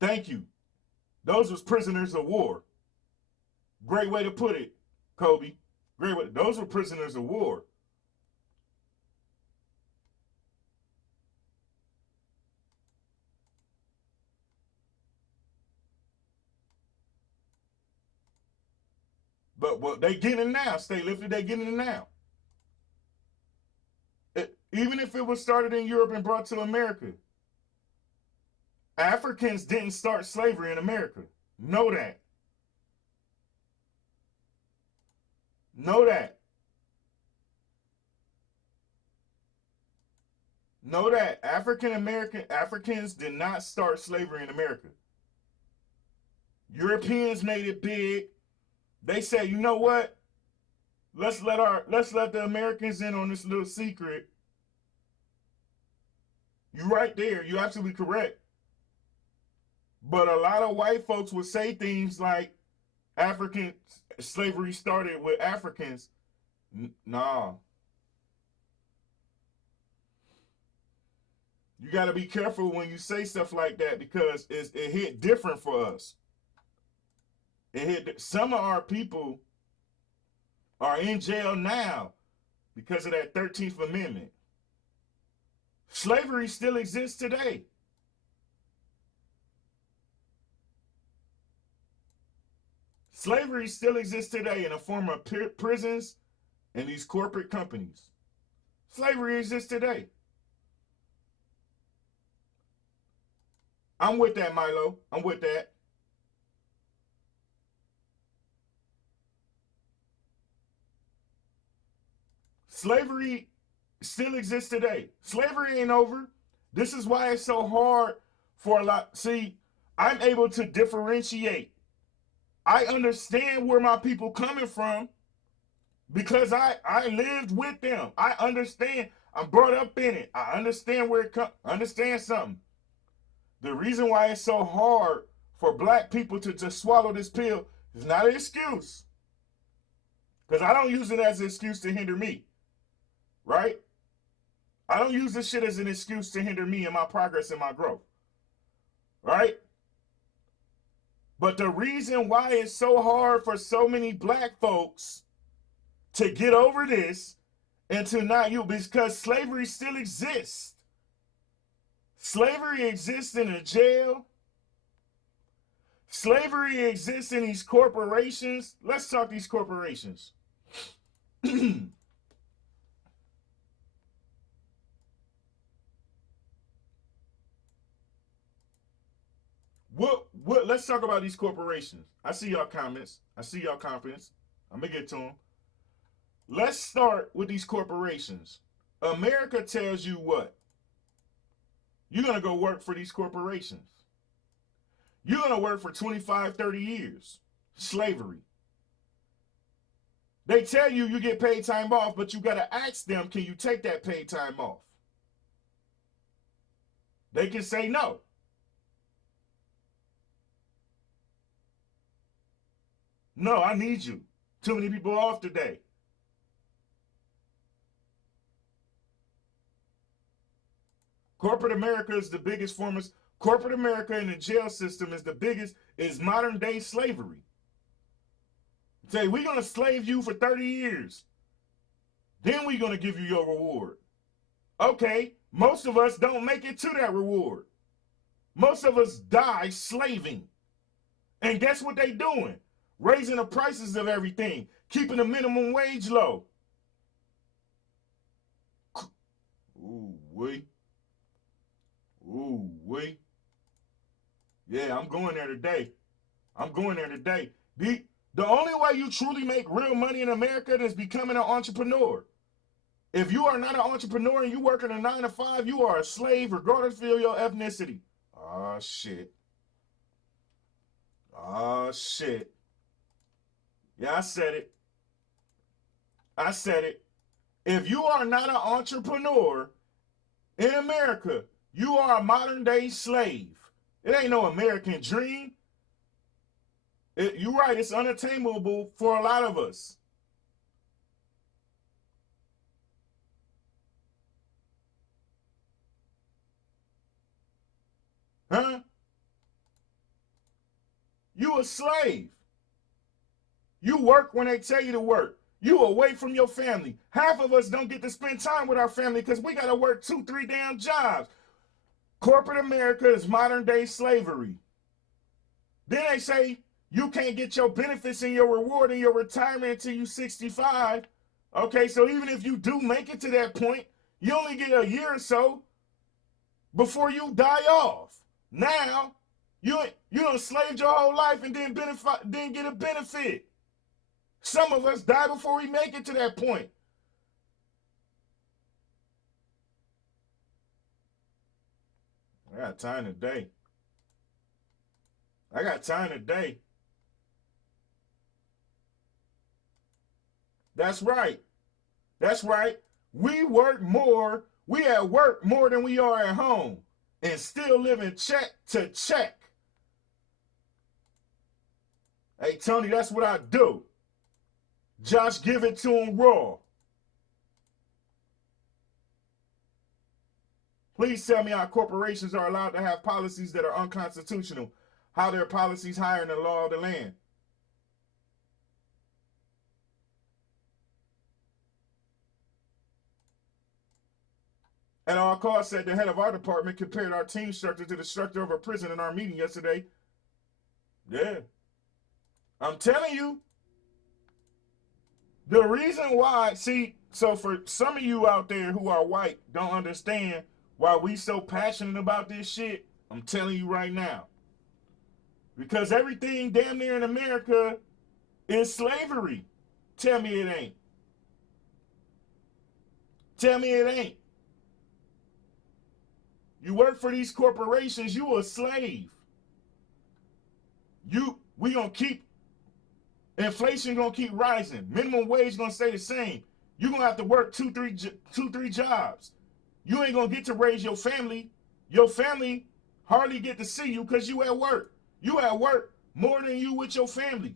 thank you. Those was prisoners of war. Great way to put it, Kobe. Great way. Those were prisoners of war. But what they getting it now, stay lifted, they getting it now. Even if it was started in Europe and brought to America, Africans didn't start slavery in America. Know that. Know that. Know that Africans did not start slavery in America. Europeans made it big. They said, you know what? Let's let the Americans in on this little secret. You're right there. You're absolutely correct. But a lot of white folks would say things like African slavery started with Africans. Nah. You got to be careful when you say stuff like that because it hit different for us. Some of our people are in jail now because of that 13th Amendment. Slavery still exists today. Slavery still exists today in the form of prisons and these corporate companies. Slavery exists today. I'm with that, Milo. I'm with that. Slavery still exists today. Slavery ain't over. This is why it's so hard for a lot. See, I'm able to differentiate. I understand where my people coming from because I lived with them. I understand. I'm brought up in it. I understand where it comes. Understand something. The reason why it's so hard for black people to just swallow this pill is not an excuse. Because I don't use it as an excuse to hinder me. Right? I don't use this shit as an excuse to hinder me in my progress and my growth. Right? But the reason why it's so hard for so many black folks to get over this and to not use because slavery still exists. Slavery exists in a jail. Slavery exists in these corporations. Let's talk these corporations. Let's talk about these corporations. I see y'all comments. I see y'all confidence. I'm going to get to them. Let's start with these corporations. America tells you what? You're going to go work for these corporations. You're going to work for 25, 30 years. Slavery. They tell you you get paid time off, but you got to ask them, can you take that paid time off? They can say no. No, I need you. Too many people off today. Corporate America is the biggest form of corporate America in the jail system is the biggest, is modern day slavery. Say, we're going to slave you for 30 years. Then we're going to give you your reward. Okay, most of us don't make it to that reward. Most of us die slaving. And guess what they doing? Raising the prices of everything, keeping the minimum wage low. Ooh, wait. Ooh, wait. Yeah, I'm going there today. I'm going there today. The only way you truly make real money in America is becoming an entrepreneur. If you are not an entrepreneur and you work in a 9 to 5, you are a slave regardless of your ethnicity. Oh, shit. Oh, shit. Yeah, I said it. I said it. If you are not an entrepreneur in America, you are a modern-day slave. It ain't no American dream. You're right, it's unattainable for a lot of us. Huh? You a slave. You work when they tell you to work. You away from your family. Half of us don't get to spend time with our family because we got to work 2-3 damn jobs. Corporate America is modern day slavery. Then they say you can't get your benefits and your reward and your retirement until you 65. Okay, so even if you do make it to that point, you only get a year or so before you die off. Now, you done slaved your whole life and didn't get a benefit. Some of us die before we make it to that point. I got time today. I got time today. That's right. That's right. We work more. We at work more than we are at home and still living check to check. Hey, Tony, that's what I do. Josh, give it to him raw. Please tell me how corporations are allowed to have policies that are unconstitutional. How their policies higher than the law of the land. At all costs, said the head of our department compared our team structure to the structure of a prison in our meeting yesterday. Yeah. I'm telling you. The reason why, see, so for some of you out there who are white, don't understand why we so passionate about this shit, I'm telling you right now. Because everything damn near in America is slavery. Tell me it ain't. Tell me it ain't. You work for these corporations, you a slave. We gonna keep, inflation gonna keep rising. Minimum wage gonna stay the same. You gonna have to work two, three jobs. You ain't gonna get to raise your family. Your family hardly get to see you because you at work. You at work more than you with your family.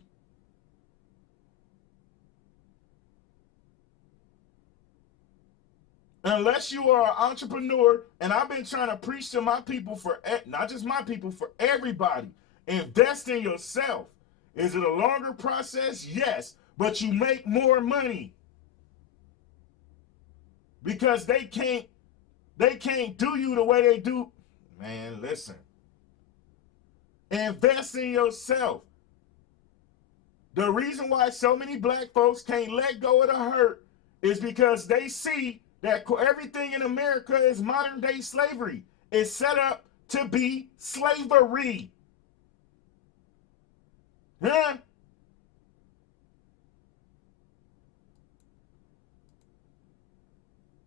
Unless you are an entrepreneur, and I've been trying to preach to my people not just my people, for everybody. Invest in yourself. Is it a longer process? Yes, but you make more money. Because they can't do you the way they do. Man, listen. Invest in yourself. The reason why so many black folks can't let go of the hurt is because they see that everything in America is modern day slavery. It's set up to be slavery. Huh?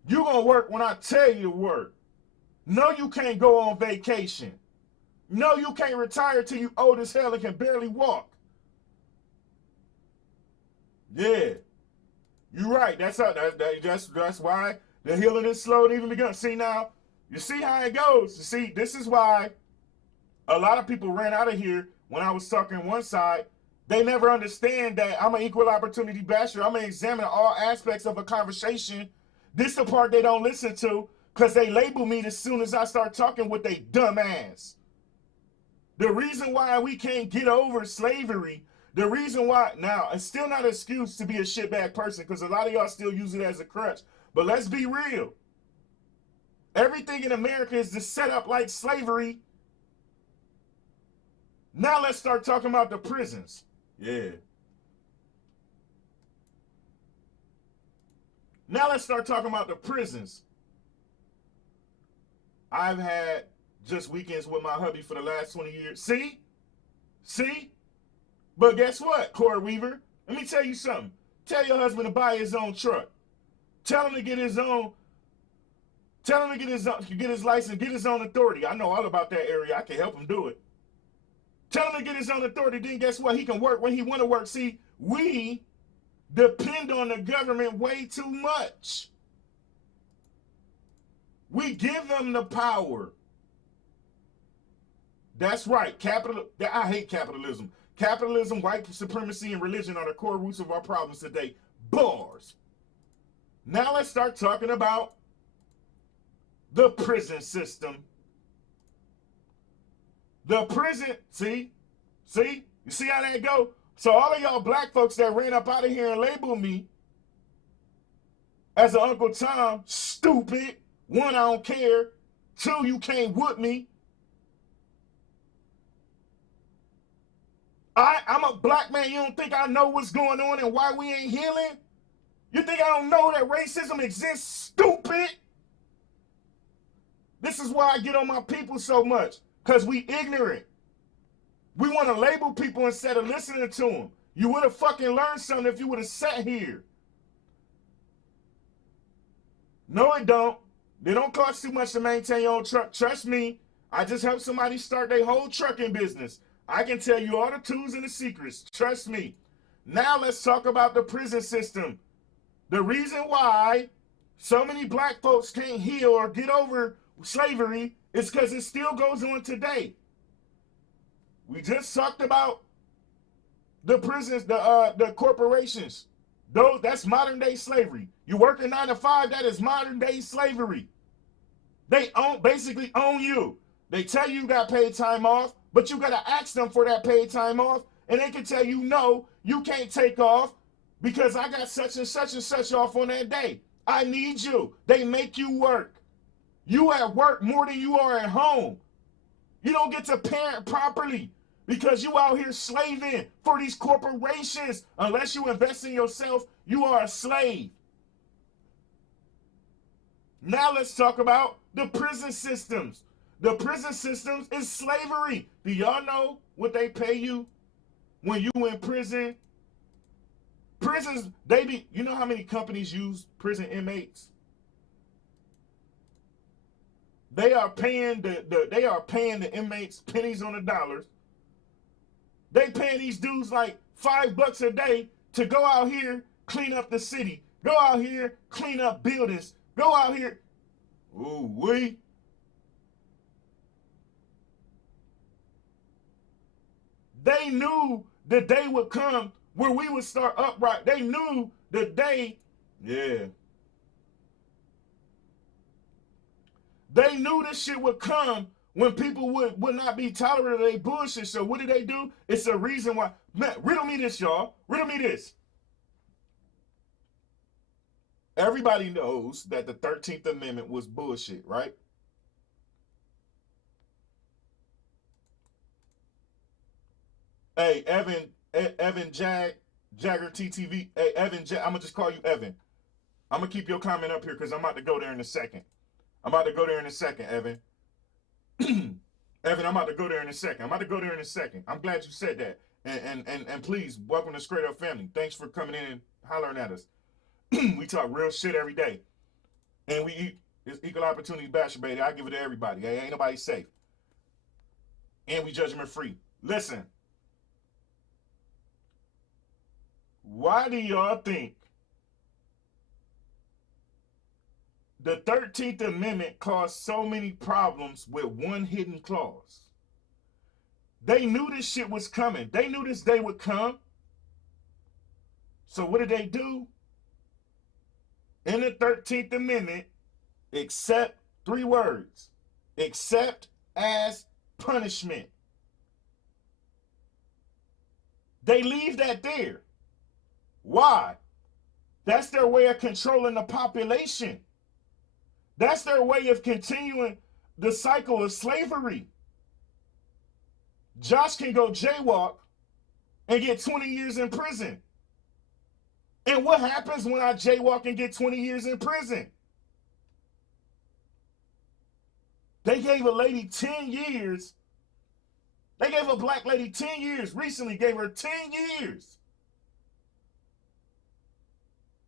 You gonna work when I tell you to work. No, you can't go on vacation. No, you can't retire till you old as hell and can barely walk. Yeah. You're right. That's why the healing is slow to even begin. See now, you see how it goes. You see, this is why a lot of people ran out of here when I was talking one side. They never understand that I'm an equal opportunity basher. I'm gonna examine all aspects of a conversation. This is the part they don't listen to because they label me as soon as I start talking with they dumb ass. The reason why we can't get over slavery, the reason why, now, it's still not an excuse to be a shitbag person because a lot of y'all still use it as a crutch. But let's be real. Everything in America is just set up like slavery. Now let's start talking about the prisons. Yeah. Now let's start talking about the prisons. I've had just weekends with my hubby for the last 20 years. See? See? But guess what, Corey Weaver? Let me tell you something. Tell your husband to buy his own truck. Tell him to get his own. Tell him to get his license, get his own authority. I know all about that area. I can help him do it. Tell him to get his own authority. Then guess what? He can work when he want to work. See, we depend on the government way too much. We give them the power. That's right. I hate capitalism. Capitalism, white supremacy, and religion are the core roots of our problems today. Bars. Now let's start talking about the prison system. The prison, see, you see how that go? So all of y'all black folks that ran up out of here and labeled me as an Uncle Tom, stupid. One, I don't care. Two, you can't whoop me. I'm a black man. You don't think I know what's going on and why we ain't healing? You think I don't know that racism exists, stupid? This is why I get on my people so much, because we ignorant. We want to label people instead of listening to them. You would have fucking learned something if you would have sat here. No, it don't. They don't cost too much to maintain your own truck. Trust me, I just helped somebody start their whole trucking business. I can tell you all the tools and the secrets. Trust me. Now let's talk about the prison system. The reason why so many black folks can't heal or get over slavery is because it still goes on today. We just talked about the prisons, the corporations. That's modern day slavery. You working 9 to 5, that is modern day slavery. They basically own you. They tell you got paid time off, but you gotta ask them for that paid time off, and they can tell you no, you can't take off because I got such and such off on that day. I need you. They make you work. You at work more than you are at home. You don't get to parent properly because you out here slaving for these corporations. Unless you invest in yourself, you are a slave. Now let's talk about the prison systems. The prison systems is slavery. Do y'all know what they pay you when you in prison? Prisons, you know how many companies use prison inmates? They are paying the inmates pennies on the dollars. They paying these dudes like $5 a day to go out here, clean up the city. Go out here, clean up buildings. Go out here. Ooh, wee. They knew the day would come where we would start upright. They knew the day, yeah. They knew this shit would come when people would not be tolerant of their bullshit. So what did they do? It's a reason why. Man, riddle me this, y'all. Riddle me this. Everybody knows that the 13th Amendment was bullshit, right? Hey, Evan Jagger TTV. Hey, Evan, I'm going to just call you Evan. I'm going to keep your comment up here because I'm about to go there in a second. Evan. Evan, I'm about to go there in a second. I'm glad you said that. And please, welcome to Straight Up Family. Thanks for coming in and hollering at us. We talk real shit every day. And we eat this equal opportunity bachelor, baby. I give it to everybody. Hey, ain't nobody safe. And we judgment free. Listen. Why do y'all think the 13th Amendment caused so many problems with one hidden clause? They knew this shit was coming. They knew this day would come. So what did they do? In the 13th Amendment, except 3 words. Except as punishment. They leave that there. Why? That's their way of controlling the population. That's their way of continuing the cycle of slavery. Josh can go jaywalk and get 20 years in prison. And what happens when I jaywalk and get 20 years in prison? They gave a lady 10 years. They gave a black lady 10 years. Recently gave her 10 years.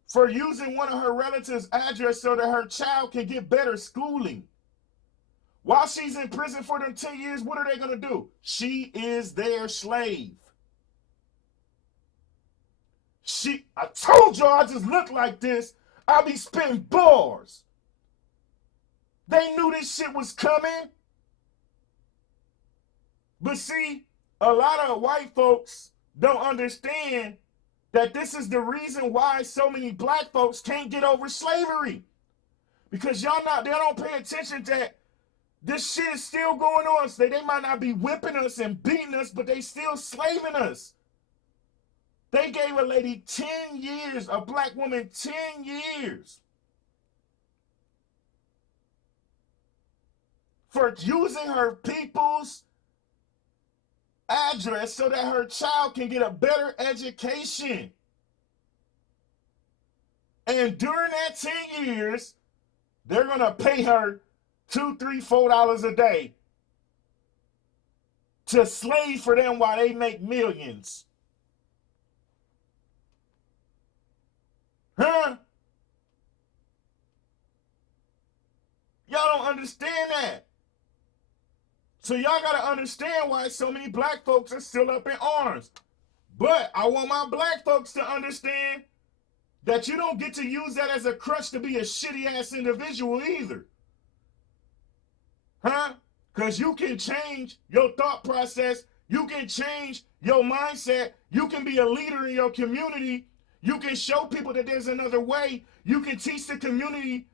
for using one of her relatives' address so that her child can get better schooling. While she's in prison for them 10 years, what are they going to do? She is their slave. I told y'all I just look like this. I'll be spitting bars. They knew this shit was coming. But see, a lot of white folks don't understand that this is the reason why so many black folks can't get over slavery. Because they don't pay attention that this shit is still going on. So they might not be whipping us and beating us, but they still slaving us. They gave a lady 10 years, a black woman 10 years for using her people's address so that her child can get a better education. And during that 10 years, they're going to pay her $2, $3, $4 a day to slave for them while they make millions. Huh? Y'all don't understand that. So y'all got to understand why so many black folks are still up in arms. But I want my black folks to understand that you don't get to use that as a crutch to be a shitty-ass individual either. Huh? Because you can change your thought process. You can change your mindset. You can be a leader in your community. You can show people that there's another way. You can teach the community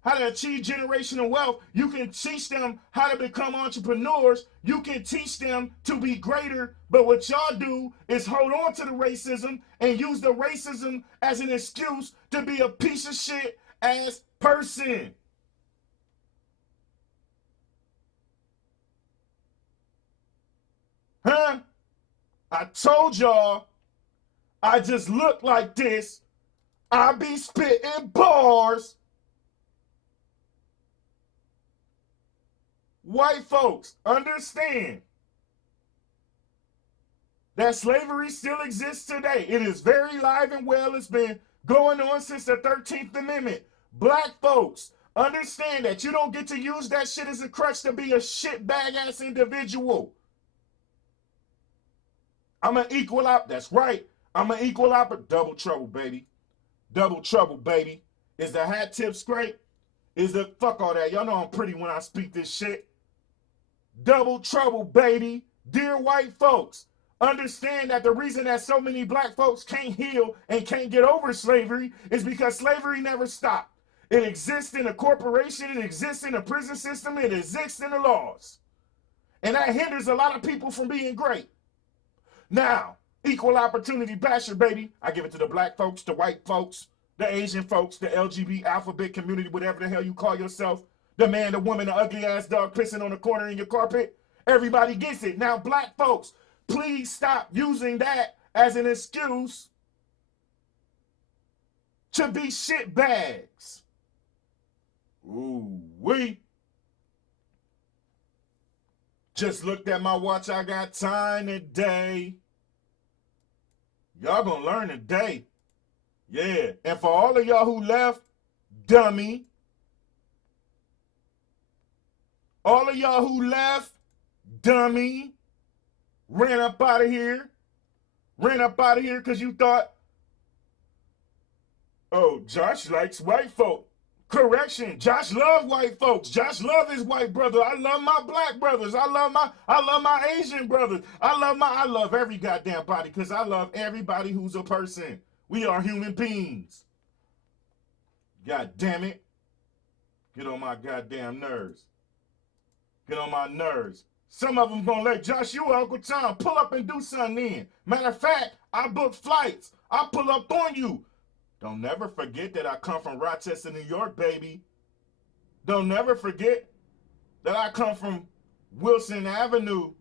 how to achieve generational wealth. You can teach them how to become entrepreneurs. You can teach them to be greater. But what y'all do is hold on to the racism and use the racism as an excuse to be a piece of shit ass person. Huh? I told y'all I just look like this. I be spitting bars. White folks, understand that slavery still exists today. It is very live and well. It's been going on since the 13th Amendment. Black folks, understand that you don't get to use that shit as a crutch to be a shitbag ass individual. I'm an equal op. That's right. I'm an equal op. Double trouble, baby. Double trouble, baby. Is the hat tip straight? Is the fuck all that? Y'all know I'm pretty when I speak this shit. Double trouble, baby. Dear white folks, understand that the reason that so many black folks can't heal and can't get over slavery is because slavery never stopped. It exists in a corporation. It exists in a prison system. It exists in the laws. And that hinders a lot of people from being great. Now, equal opportunity basher, baby. I give it to the black folks, the white folks, the Asian folks, the LGBT alphabet community, whatever the hell you call yourself. The man, the woman, the ugly ass dog pissing on the corner in your carpet. Everybody gets it. Now, black folks, please stop using that as an excuse to be shit bags. Ooh, wee. Just looked at my watch. I got time today. Y'all gonna learn today. Yeah. And for all of y'all who left, dummy. All of y'all who left, dummy, ran up out of here. Ran up out of here because you thought, oh, Josh likes white folk. Correction, Josh love white folks. Josh love his white brother. I love my black brothers. I love my Asian brothers. I love every goddamn body because I love everybody who's a person. We are human beings. God damn it. Get on my goddamn nerves. Get on my nerves. Some of them gonna let Josh, you Uncle Tom, pull up and do something then. Matter of fact, I book flights. I'll pull up on you. Don't never forget that I come from Rochester, New York, baby. Don't never forget that I come from Wilson Avenue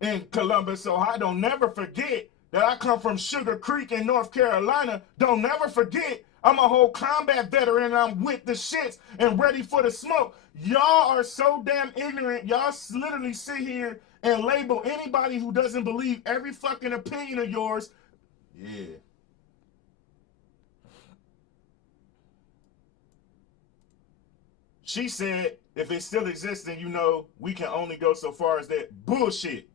in Columbus, Ohio. Don't never forget that I come from Sugar Creek in North Carolina. Don't never forget I'm a whole combat veteran and I'm with the shits and ready for the smoke. Y'all are so damn ignorant. Y'all literally sit here and label anybody who doesn't believe every fucking opinion of yours. Yeah. She said, if it still exists, then you know we can only go so far as that. Bullshit.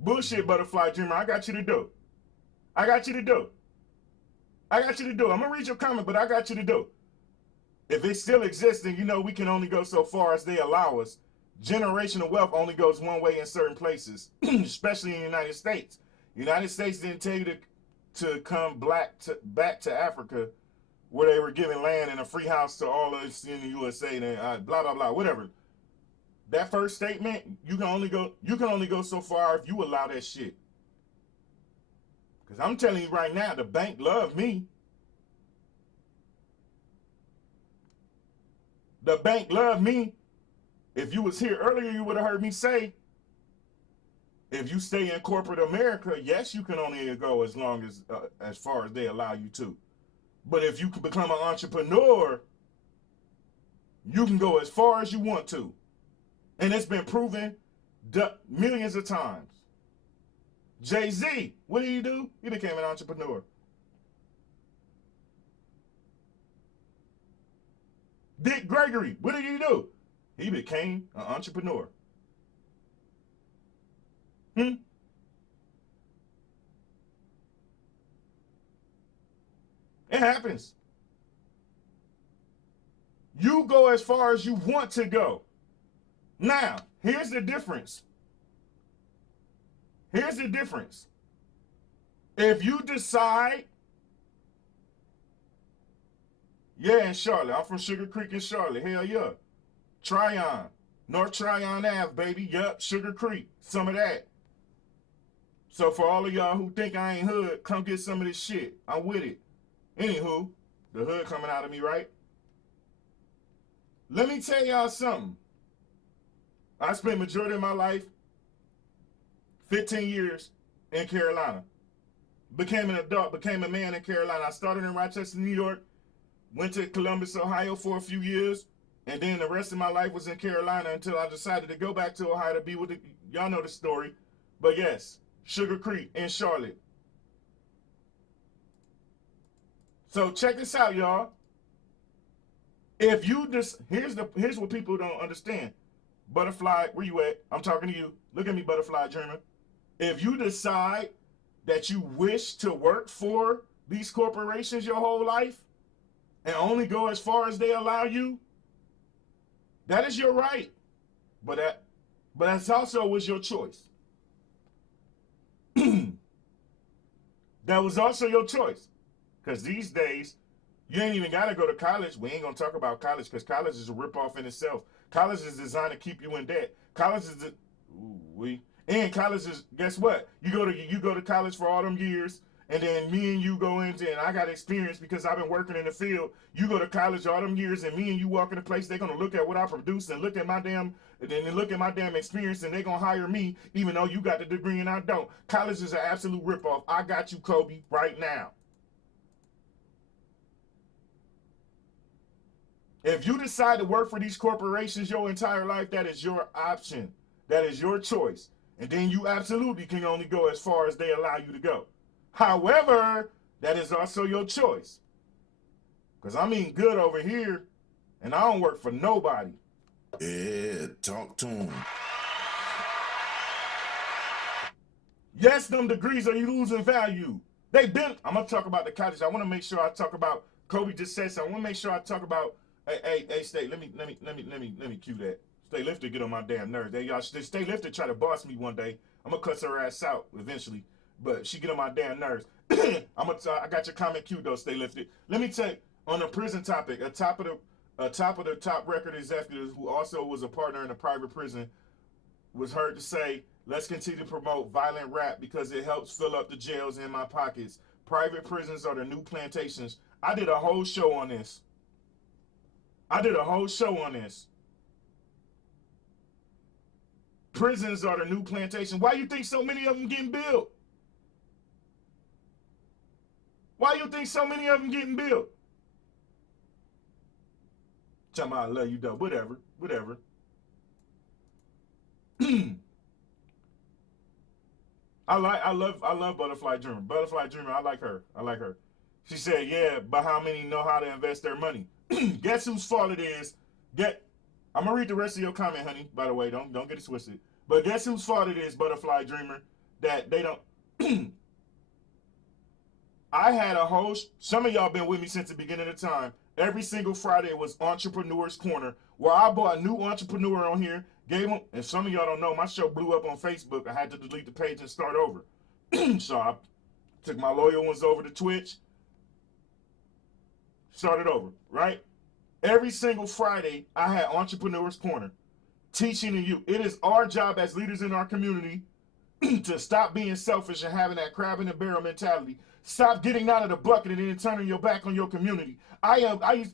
Bullshit, Butterfly Dreamer. I got you to do. I got you to do. I got you to do. I'm going to read your comment, but I got you to do. If it still exists, then you know we can only go so far as they allow us. Generational wealth only goes one way in certain places, especially in the United States. The United States didn't tell you to come back to Africa, where they were giving land and a free house to all of us in the USA, and blah blah blah, whatever. That first statement, you can only go so far if you allow that shit. Because I'm telling you right now, the bank love me. The bank love me. If you was here earlier, you would have heard me say, if you stay in corporate America, yes, you can only go as far as they allow you to. But if you can become an entrepreneur, you can go as far as you want to. And it's been proven millions of times. Jay-Z, what did he do? He became an entrepreneur. Dick Gregory, what did he do? He became an entrepreneur. It happens. You go as far as you want to go. Now, here's the difference. Here's the difference. If you decide, yeah, in Charlotte. I'm from Sugar Creek in Charlotte. Hell yeah. Tryon. North Tryon Ave, baby. Yup, Sugar Creek. Some of that. So for all of y'all who think I ain't hood, come get some of this shit. I'm with it. Anywho, the hood coming out of me, right? Let me tell y'all something. I spent majority of my life, 15 years in Carolina. Became an adult, became a man in Carolina. I started in Rochester, New York, went to Columbus, Ohio for a few years, and then the rest of my life was in Carolina until I decided to go back to Ohio to be with y'all know the story. But yes, Sugar Creek in Charlotte. So check this out, y'all. If you just, here's what people don't understand. Butterfly, where you at? I'm talking to you. Look at me, Butterfly Dreamer. If you decide that you wish to work for these corporations your whole life and only go as far as they allow you, that is your right. But that's also was your choice. That was also your choice. Because these days, you ain't even got to go to college. We ain't going to talk about college because college is a ripoff in itself. College is designed to keep you in debt. College is and college is, guess what? You go to college for all them years, and then me and you go into, and I got experience because I've been working in the field. You go to college all them years, and me and you walk in a place, they're gonna look at what I produce and look at my damn experience, and they're gonna hire me, even though you got the degree and I don't. College is an absolute ripoff. I got you, Kobe, right now. If you decide to work for these corporations your entire life, that is your option. That is your choice. And then you absolutely can only go as far as they allow you to go. However, that is also your choice. Because I'm eating good over here, and I don't work for nobody. Yeah, talk to him. Yes, them degrees are losing value. I'm going to talk about the college. I want to make sure I talk about, Kobe just said so. I want to make sure I talk about, hey, Stay, let me cue that. Stay Lifted get on my damn nerves. Stay Lifted try to boss me one day. I'm gonna cuss her ass out eventually, but she get on my damn nerves. I got your comment queued though, Stay Lifted. Let me tell you, on the prison topic, a top of the top record executive who also was a partner in a private prison was heard to say, "Let's continue to promote violent rap because it helps fill up the jails in my pockets. Private prisons are the new plantations." I did a whole show on this. Prisons are the new plantation. Why you think so many of them getting built? Why you think so many of them getting built? Tell me I love you though. Whatever. I love Butterfly Dreamer. Butterfly Dreamer, I like her. She said, yeah, but how many know how to invest their money? Guess whose fault it is I'm gonna read the rest of your comment, honey. By the way, don't get it twisted. But guess whose fault it is, Butterfly Dreamer, that they don't. I had a host. Some of y'all been with me since the beginning of the time. Every single Friday was Entrepreneur's Corner, where I brought a new entrepreneur on here, gave them. And some of y'all don't know, my show blew up on Facebook. I had to delete the page and start over. So I took my loyal ones over to Twitch, started over, right? Every single Friday, I had Entrepreneur's Corner, teaching you. It is our job as leaders in our community to stop being selfish and having that crab in the barrel mentality. Stop getting out of the bucket and then turning your back on your community.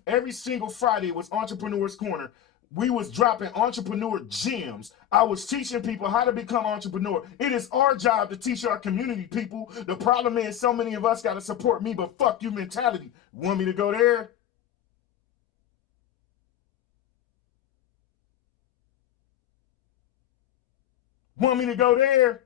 Every single Friday was Entrepreneur's Corner. We was dropping entrepreneur gems. I was teaching people how to become entrepreneur. It is our job to teach our community, people. The problem is so many of us got to support me, but fuck you mentality. Want me to go there? Want me to go there?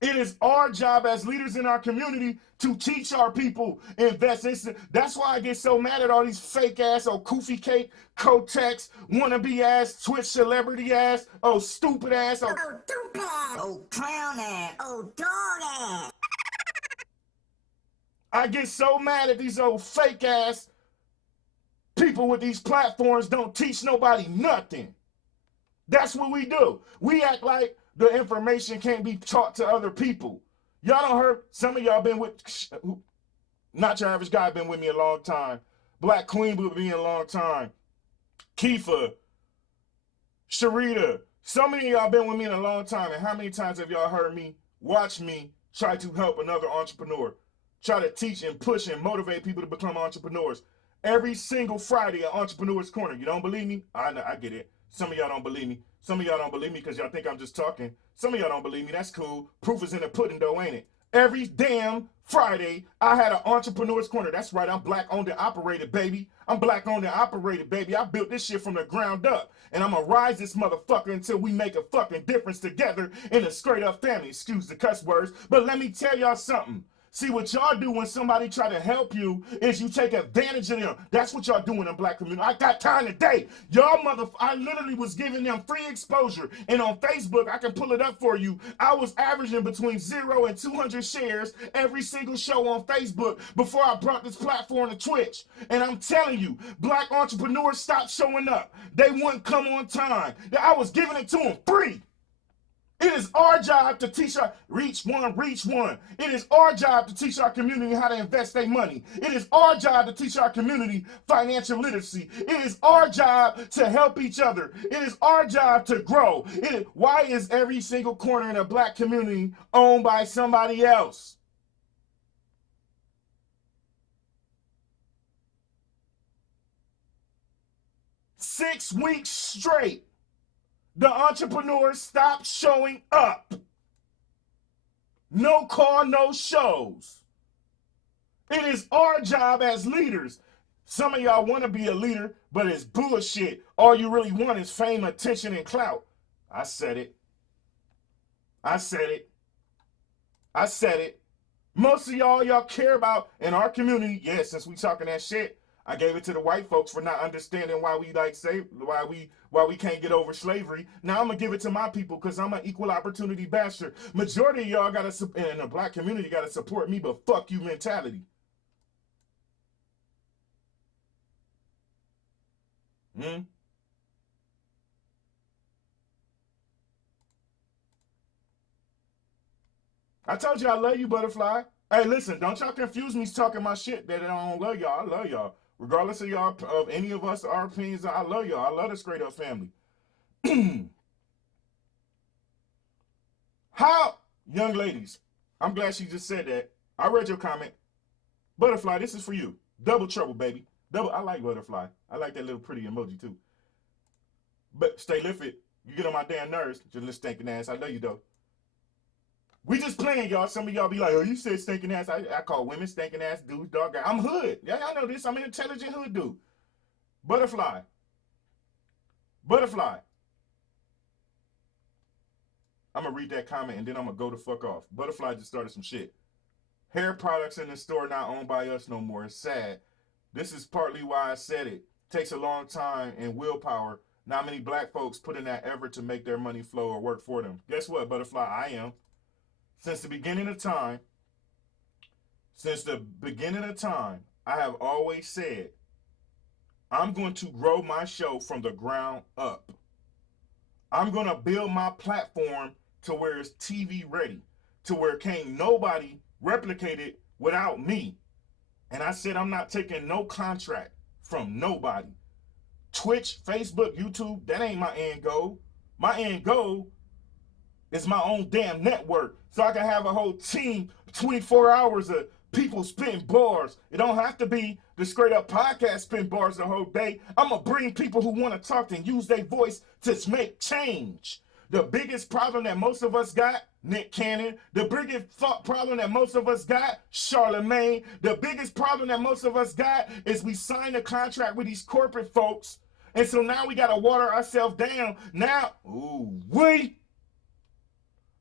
It is our job as leaders in our community to teach our people, invest. That's why I get so mad at all these fake ass, Koofy Cake, Kotex, wannabe ass, Twitch celebrity ass, stupid ass, stupid ass, clown ass, dog ass. I get so mad at these old fake ass people with these platforms don't teach nobody nothing. That's what we do. We act like the information can't be taught to other people. Y'all don't heard, some of y'all been with, not your average guy, been with me a long time. Black Queen been with me a long time. Kiefer, Sharita, so many of y'all been with me in a long time. And how many times have y'all heard me, watch me, try to help another entrepreneur? Try to teach and push and motivate people to become entrepreneurs. Every single Friday at Entrepreneur's Corner. You don't believe me? I get it. Some of y'all don't believe me. Some of y'all don't believe me because y'all think I'm just talking. Some of y'all don't believe me. That's cool. Proof is in the pudding, though, ain't it? Every damn Friday, I had an Entrepreneur's Corner. That's right. I'm black owned and operated, baby. I'm black owned and operated, baby. I built this shit from the ground up. And I'm going to rise this motherfucker until we make a fucking difference together in a straight up family. Excuse the cuss words. But let me tell y'all something. See, what y'all do when somebody try to help you is you take advantage of them. That's what y'all do in the black community. I got time today. Y'all I literally was giving them free exposure. And on Facebook, I can pull it up for you. I was averaging between 0 and 200 shares every single show on Facebook before I brought this platform to Twitch. And I'm telling you, black entrepreneurs stopped showing up. They wouldn't come on time. I was giving it to them free. It is our job to teach reach one. It is our job to teach our community how to invest their money. It is our job to teach our community financial literacy. It is our job to help each other. It is our job to grow. Why is every single corner in a black community owned by somebody else? Six weeks straight. The entrepreneurs stopped showing up. No call, no shows. It is our job as leaders. Some of y'all want to be a leader, but it's bullshit. All you really want is fame, attention, and clout. I said it. I said it. I said it. Most of y'all care about in our community, yeah, since we talking that shit, I gave it to the white folks for not understanding why we why we can't get over slavery. Now I'm gonna give it to my people because I'm an equal opportunity bastard. Majority of y'all in the black community gotta support me, but fuck you mentality. I told you I love you, Butterfly. Hey, listen, don't y'all confuse me talking my shit that I don't love y'all. I love y'all. Regardless of y'all, of any of us, our opinions, I love y'all. I love the straight up family. How, young ladies, I'm glad she just said that. I read your comment. Butterfly, this is for you. Double trouble, baby. I like Butterfly. I like that little pretty emoji too. But stay lifted. You get on my damn nerves, your little stinking ass. I love you though. We just playing, y'all. Some of y'all be like, oh, you said stinking ass. I call women stinking ass dudes, dog. I'm hood. Yeah, y'all know this. I'm an intelligent hood dude. Butterfly. Butterfly. I'm going to read that comment and then I'm going to go the fuck off. Butterfly just started some shit. Hair products in the store not owned by us no more. It's sad. This is partly why I said it. takes a long time and willpower. Not many black folks put in that effort to make their money flow or work for them. Guess what, Butterfly? I am. Since the beginning of time, I have always said, I'm going to grow my show from the ground up. I'm going to build my platform to where it's TV ready, to where can't nobody replicate it without me. And I said I'm not taking no contract from nobody. Twitch, Facebook, YouTube, that ain't my end goal. My end goal is my own damn network, so I can have a whole team, 24 hours of people spitting bars. It don't have to be the Straight Up Podcast spitting bars the whole day. I'm going to bring people who want to talk and use their voice to make change. The biggest problem that most of us got, Nick Cannon. The biggest problem that most of us got, Charlemagne. The biggest problem that most of us got is we signed a contract with these corporate folks, and so now we got to water ourselves down. Now,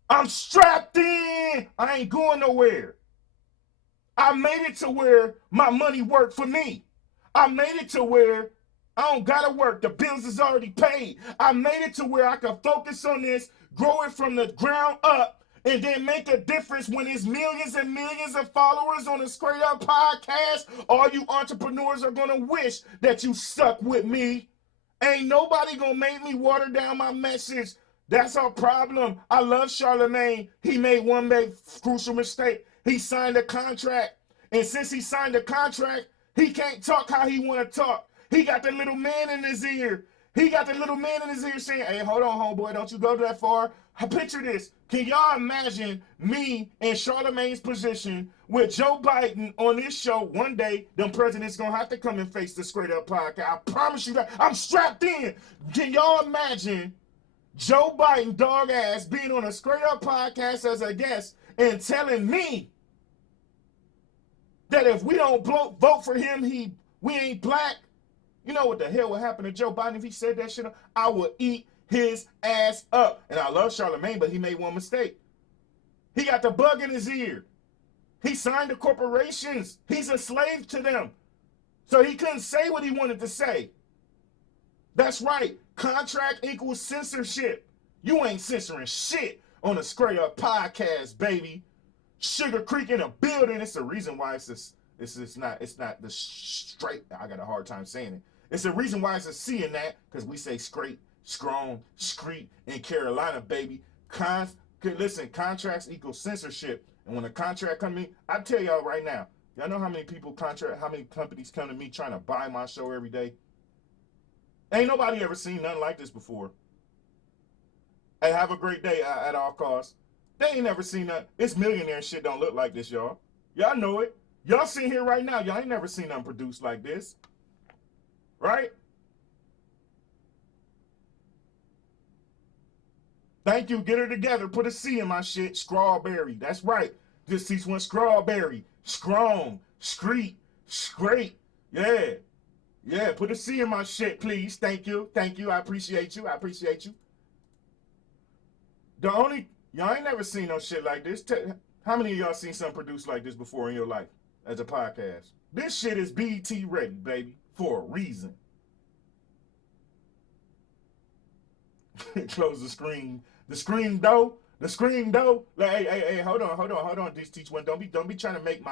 I'm strapped in. I ain't going nowhere. I made it to where my money worked for me. I made it to where I don't gotta work. The bills is already paid. I made it to where I can focus on this, grow it from the ground up, and then make a difference when there's millions and millions of followers on the Straight Up Podcast. All you entrepreneurs are gonna wish that you stuck with me. Ain't nobody gonna make me water down my message. That's our problem. I love Charlemagne. He made one crucial mistake. He signed a contract, and since he signed a contract, he can't talk how he want to talk. He got the little man in his ear. He got the little man in his ear saying, hey, hold on, homeboy, don't you go that far. Picture this. Can y'all imagine me in Charlemagne's position with Joe Biden on this show? One day, them presidents going to have to come and face the Straight Up Podcast. I promise you that. I'm strapped in. Can y'all imagine Joe Biden, dog ass, being on a Straight Up Podcast as a guest and telling me that if we don't vote for him, we ain't black? You know what the hell would happen to Joe Biden if he said that shit? I would eat his ass up. And I love Charlemagne, but he made one mistake. He got the bug in his ear. He signed the corporations. He's a slave to them. So he couldn't say what he wanted to say. That's right. Contract equals censorship. You ain't censoring shit on a Straight Up Podcast, baby. Sugar Creek in a building. It's the reason why it's not the straight. I got a hard time saying it. It's the reason why it's a C in that, because we say straight, strong, street in Carolina, baby. Listen, contracts equal censorship. And when a contract come to me, I tell y'all right now, y'all know how many companies come to me trying to buy my show every day? Ain't nobody ever seen nothing like this before. Hey, have a great day at all costs. They ain't never seen that. This millionaire shit don't look like this, y'all. Y'all know it. Y'all sitting here right now. Y'all ain't never seen nothing produced like this. Right? Thank you. Get her together. Put a C in my shit. Strawberry. That's right. Just teach one strawberry. Strong. Street. Straight. Yeah. Yeah. Put a C in my shit, please. Thank you. Thank you. I appreciate you. I appreciate you. Y'all ain't never seen no shit like this. How many of y'all seen something produced like this before in your life as a podcast? This shit is BET ready, baby, for a reason. Close the screen. The screen though. Like, hey, hold on. This teach one. Don't be trying to make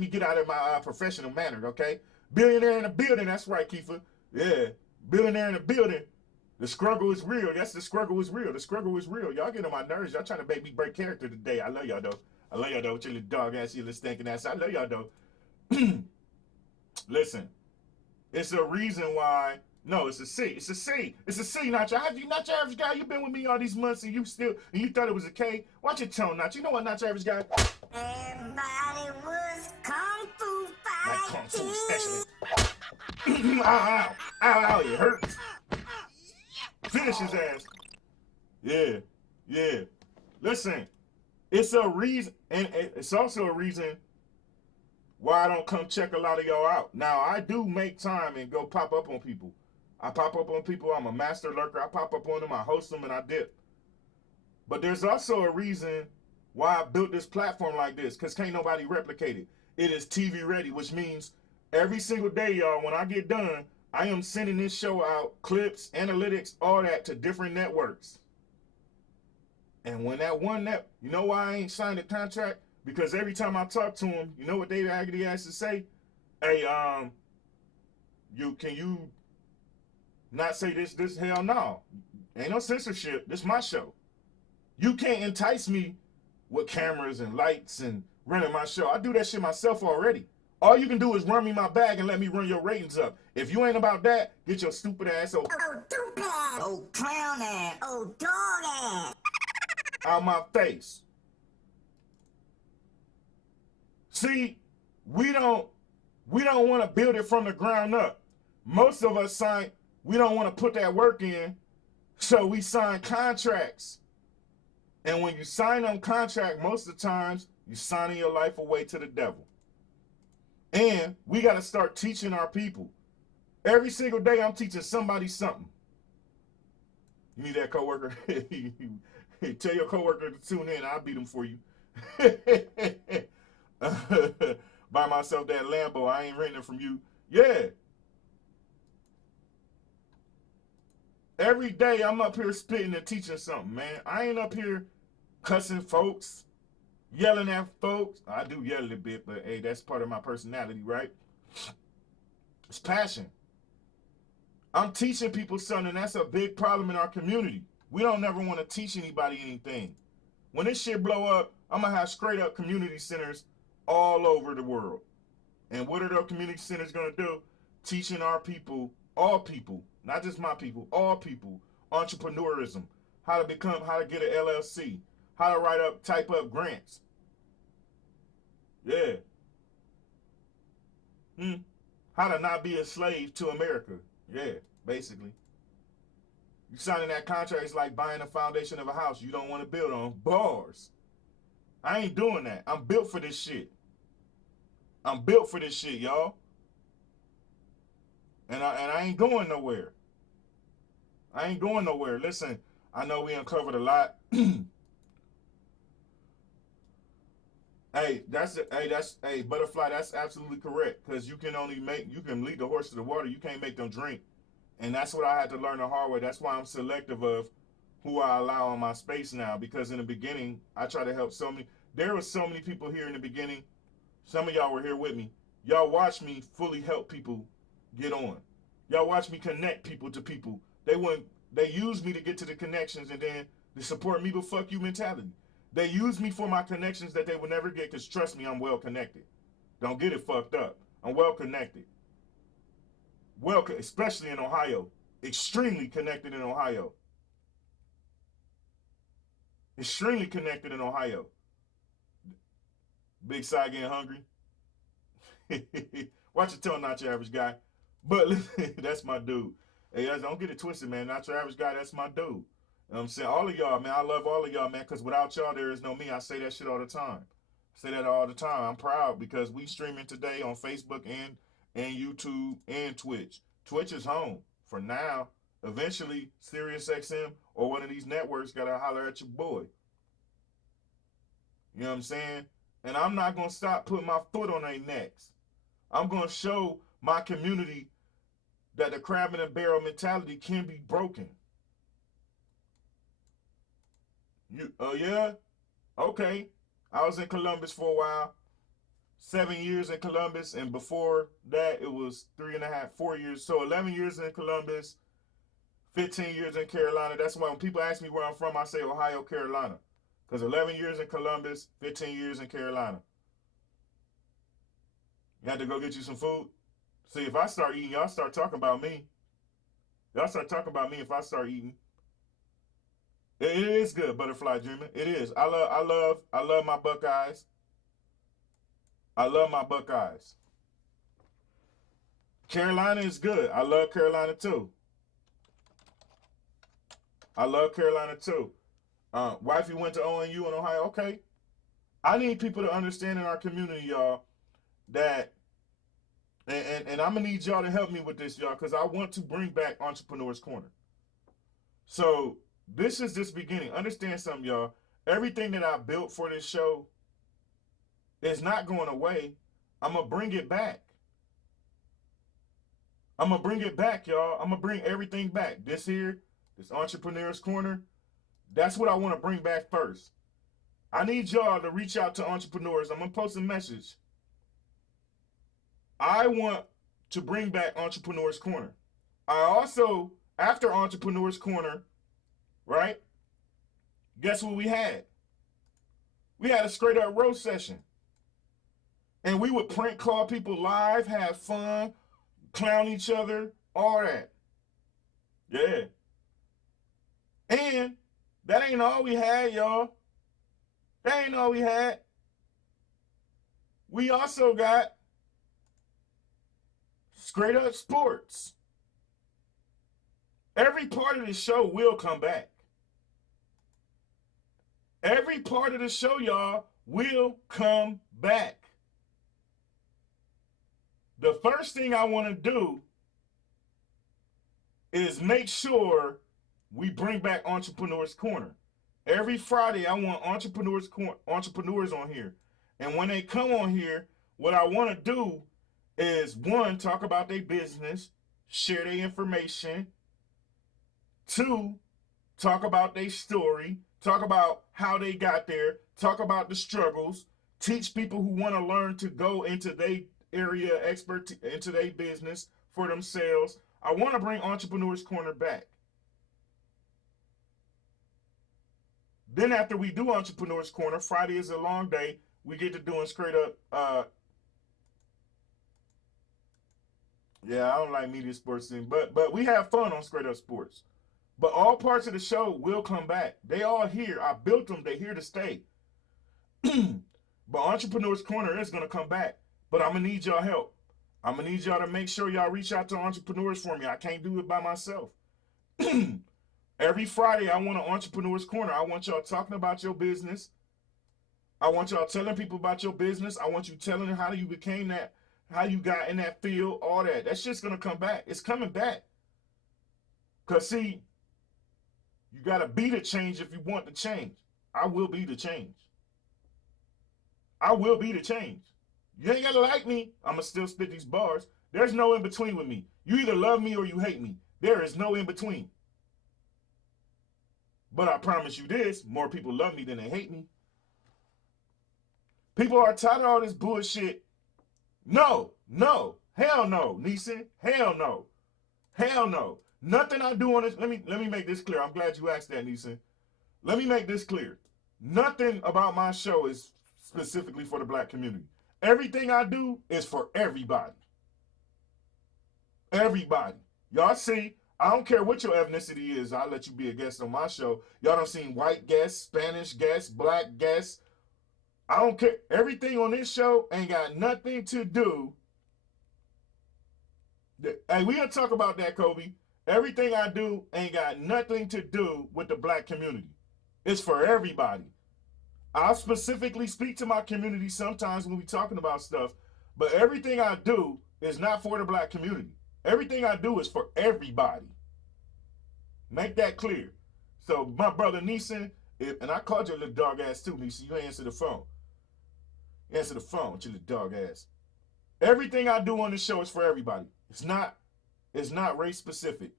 me get out of my professional manner, okay? Billionaire in the building. That's right, Kiefer. Yeah, billionaire in the building. The struggle is real. Yes, the struggle is real. The struggle is real. Y'all get on my nerves. Y'all trying to make me break character today. I love y'all though. With your little dog ass, your little stinking ass. I love y'all though. Listen, it's a reason why. No, it's a C. It's a C. It's a C, Nacho. Have you, not your average guy? You've been with me all these months and you thought it was a K. Watch your tone, Nacho. You know what, not your average guy? Everybody was kung fu Like kung fu fighting. specialist. Ow, it hurts. Finish his ass. Yeah. Listen, it's a reason, and it's also a reason why I don't come check a lot of y'all out. Now, I do make time and go pop up on people. I pop up on people. I'm a master lurker. I pop up on them. I host them, and I dip. But there's also a reason why I built this platform like this, because can't nobody replicate it. It is TV ready, which means every single day, y'all, when I get done, I am sending this show out, clips, analytics, all that to different networks. And when that one you know why I ain't signed a contract? Because every time I talk to them, you know what they agony has to say? Hey, can you not say this? Hell no. Ain't no censorship. This my show. You can't entice me with cameras and lights and running my show. I do that shit myself already. All you can do is run me my bag and let me run your ratings up. If you ain't about that, get your stupid ass over. Oh, stupid ass. Oh, clown ass. Oh, dog ass. Out my face. See, we don't want to build it from the ground up. Most of us we don't want to put that work in, so we sign contracts. And when you sign on contract, most of the times, you're signing your life away to the devil. And we got to start teaching our people. Every single day, I'm teaching somebody something. You need that coworker? Tell your coworker to tune in. I'll beat him for you. Buy myself that Lambo. I ain't renting it from you. Yeah. Every day, I'm up here spitting and teaching something, man. I ain't up here cussing folks, yelling at folks. I do yell a little bit, but hey, that's part of my personality, right? It's passion. I'm teaching people something, and that's a big problem in our community. We don't never want to teach anybody anything. When this shit blow up, I'm going to have straight up community centers all over the world. And what are those community centers going to do? Teaching our people, all people, not just my people, all people, entrepreneurism, how to get an LLC, how to type up grants. Yeah. How to not be a slave to America. Yeah, basically. You signing that contract is like buying the foundation of a house you don't want to build on. Bars. I ain't doing that. I'm built for this shit. I'm built for this shit, y'all. And I ain't going nowhere. I ain't going nowhere. Listen, I know we uncovered a lot. Hey, Butterfly, that's absolutely correct. Because you can lead the horse to the water. You can't make them drink. And that's what I had to learn the hard way. That's why I'm selective of who I allow on my space now. Because in the beginning, I try to help there were so many people here in the beginning. Some of y'all were here with me. Y'all watched me fully help people get on. Y'all watched me connect people to people. They used me to get to the connections, and then the support me but fuck you mentality. They used me for my connections that they would never get, because trust me, I'm well connected. Don't get it fucked up. I'm well connected. Especially in Ohio. Extremely connected in Ohio. Extremely connected in Ohio. Big side getting hungry. Watch your tone, not your average guy. But listen, that's my dude. Hey, don't get it twisted, man. Not your average guy, that's my dude. You know what I'm saying? All of y'all, man, I love all of y'all, man, because without y'all, there is no me. I say that shit all the time. I say that all the time. I'm proud because we streaming today on Facebook and YouTube and Twitch. Twitch is home for now. Eventually, SiriusXM or one of these networks got to holler at your boy. You know what I'm saying? And I'm not going to stop putting my foot on their necks. I'm going to show my community that the crab in a barrel mentality can be broken. Yeah? Okay. I was in Columbus for a while. 7 years in Columbus, and before that, it was 3.5, 4 years. So 11 years in Columbus, 15 years in Carolina. That's why when people ask me where I'm from, I say Ohio, Carolina. Because 11 years in Columbus, 15 years in Carolina. You had to go get you some food? See, if I start eating, y'all start talking about me. Y'all start talking about me if I start eating. It is good, Butterfly Dreaming. It is. I love my Buckeyes. I love my Buckeyes. Carolina is good. I love Carolina too. I love Carolina too. Wifey went to ONU in Ohio. Okay. I need people to understand in our community, y'all, that, and I'm going to need y'all to help me with this, y'all, because I want to bring back Entrepreneur's Corner. So this is just beginning. Understand something, y'all. Everything that I built for this show is not going away. I'm going to bring it back. I'm going to bring it back, y'all. I'm going to bring everything back. This here, this Entrepreneur's Corner, that's what I want to bring back first. I need y'all to reach out to entrepreneurs. I'm going to post a message. I want to bring back Entrepreneur's Corner. I also, after Entrepreneur's Corner, right, guess what we had? We had a straight up roast session. And we would prank call people live, have fun, clown each other, all that. Yeah. And that ain't all we had, y'all. That ain't all we had. We also got straight up sports. Every part of the show will come back. Every part of the show, y'all, will come back. The first thing I want to do is make sure we bring back Entrepreneur's Corner. Every Friday, I want entrepreneurs on here. And when they come on here, what I want to do is, one, talk about their business, share their information. Two, talk about their story, talk about how they got there, talk about the struggles, teach people who want to learn to go into their area expert into their business for themselves. I want to bring Entrepreneur's Corner back. Then after we do Entrepreneur's Corner, Friday is a long day. We get to doing straight up, yeah, I don't like media sports thing, but we have fun on straight up sports. But all parts of the show will come back. They all here. I built them. They're here to stay. But Entrepreneur's Corner is going to come back. But I'm going to need y'all help. I'm going to need y'all to make sure y'all reach out to entrepreneurs for me. I can't do it by myself. Every Friday, I want an Entrepreneur's Corner. I want y'all talking about your business. I want y'all telling people about your business. I want you telling them how you became that, how you got in that field, all that. That's just going to come back. It's coming back. Because, see, you got to be the change if you want the change. I will be the change. I will be the change. You ain't got to like me. I'm going to still spit these bars. There's no in between with me. You either love me or you hate me. There is no in between. But I promise you this, more people love me than they hate me. People are tired of all this bullshit. No, hell no, Neeson, hell no, hell no. Nothing I do on this, let me make this clear. I'm glad you asked that, Neeson. Let me make this clear. Nothing about my show is specifically for the black community. Everything I do is for everybody. Everybody. Y'all see, I don't care what your ethnicity is, I'll let you be a guest on my show. Y'all done seen white guests, Spanish guests, black guests. I don't care. Everything on this show ain't got nothing to do. Hey, we gonna talk about that, Kobe. Everything I do ain't got nothing to do with the black community. It's for everybody. I'll specifically speak to my community sometimes when we talking about stuff, but everything I do is not for the black community. Everything I do is for everybody. Make that clear. So my brother Neeson, and I called you a little dog ass too, Neeson. You answer the phone. Answer the phone with your little dog ass. Everything I do on this show is for everybody. It's not race specific.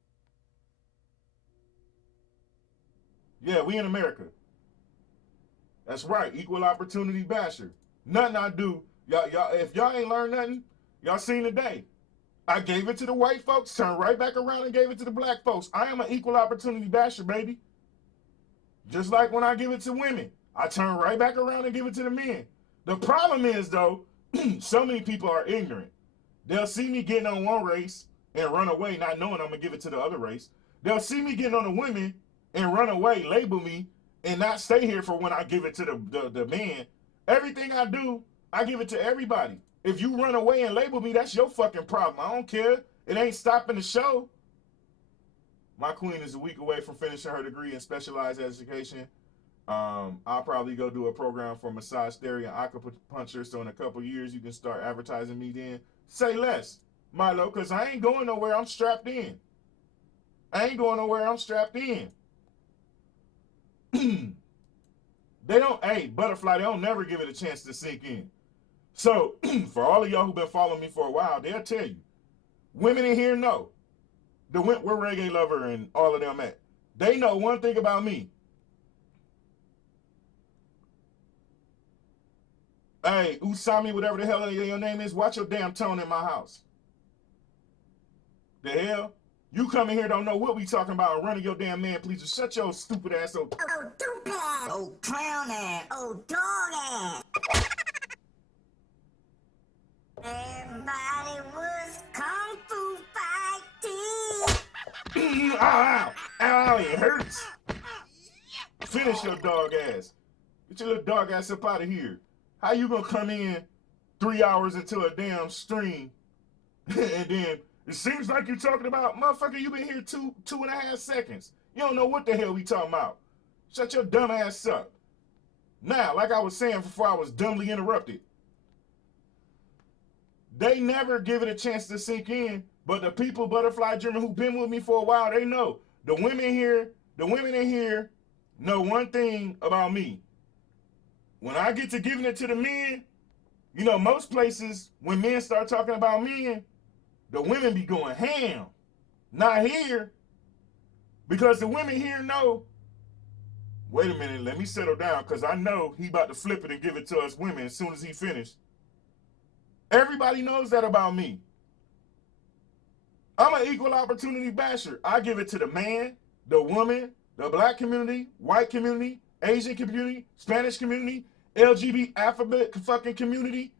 Yeah, we in America. That's right, equal opportunity basher. Nothing I do, y'all, if y'all ain't learned nothing, y'all seen today. I gave it to the white folks, turned right back around and gave it to the black folks. I am an equal opportunity basher, baby. Just like when I give it to women, I turn right back around and give it to the men. The problem is, though, so many people are ignorant. They'll see me getting on one race and run away, not knowing I'm going to give it to the other race. They'll see me getting on the women and run away, label me, and not stay here for when I give it to the man. Everything I do, I give it to everybody. If you run away and label me, that's your fucking problem. I don't care. It ain't stopping the show. My queen is a week away from finishing her degree in specialized education. I'll probably go do a program for massage therapy and acupuncture, so in a couple years you can start advertising me then. Say less, Milo, because I ain't going nowhere. I'm strapped in. I ain't going nowhere. I'm strapped in. Butterfly, they don't never give it a chance to sink in. So, for all of y'all who've been following me for a while, they'll tell you, Women in here know. Where Reggae Lover and all of them at. They know one thing about me. Hey, Usami, whatever the hell your name is, watch your damn tone in my house. The hell? You come in here, don't know what we talking about, and running your damn man, please. Just shut your stupid ass up. Oh, stupid ass. Oh, clown ass. Oh, dog ass. Everybody was kung fu fighting. Ow, ow, it hurts. Finish your dog ass. Get your little dog ass up out of here. How you gonna come in 3 hours into a damn stream and then it seems like you're talking about, motherfucker, you been here two and a half seconds. You don't know what the hell we talking about. Shut your dumb ass up. Now, like I was saying before I was dumbly interrupted, they never give it a chance to sink in, but the people, Butterfly German, who've been with me for a while, they know. The women in here know one thing about me. When I get to giving it to the men, you know, most places, when men start talking about men, the women be going ham. Not here. Because the women here know, wait a minute, let me settle down, because I know he about to flip it and give it to us women as soon as he finished. Everybody knows that about me. I'm an equal opportunity basher. I give it to the man, the woman, the black community, white community, Asian community, Spanish community, LGBT alphabet fucking community,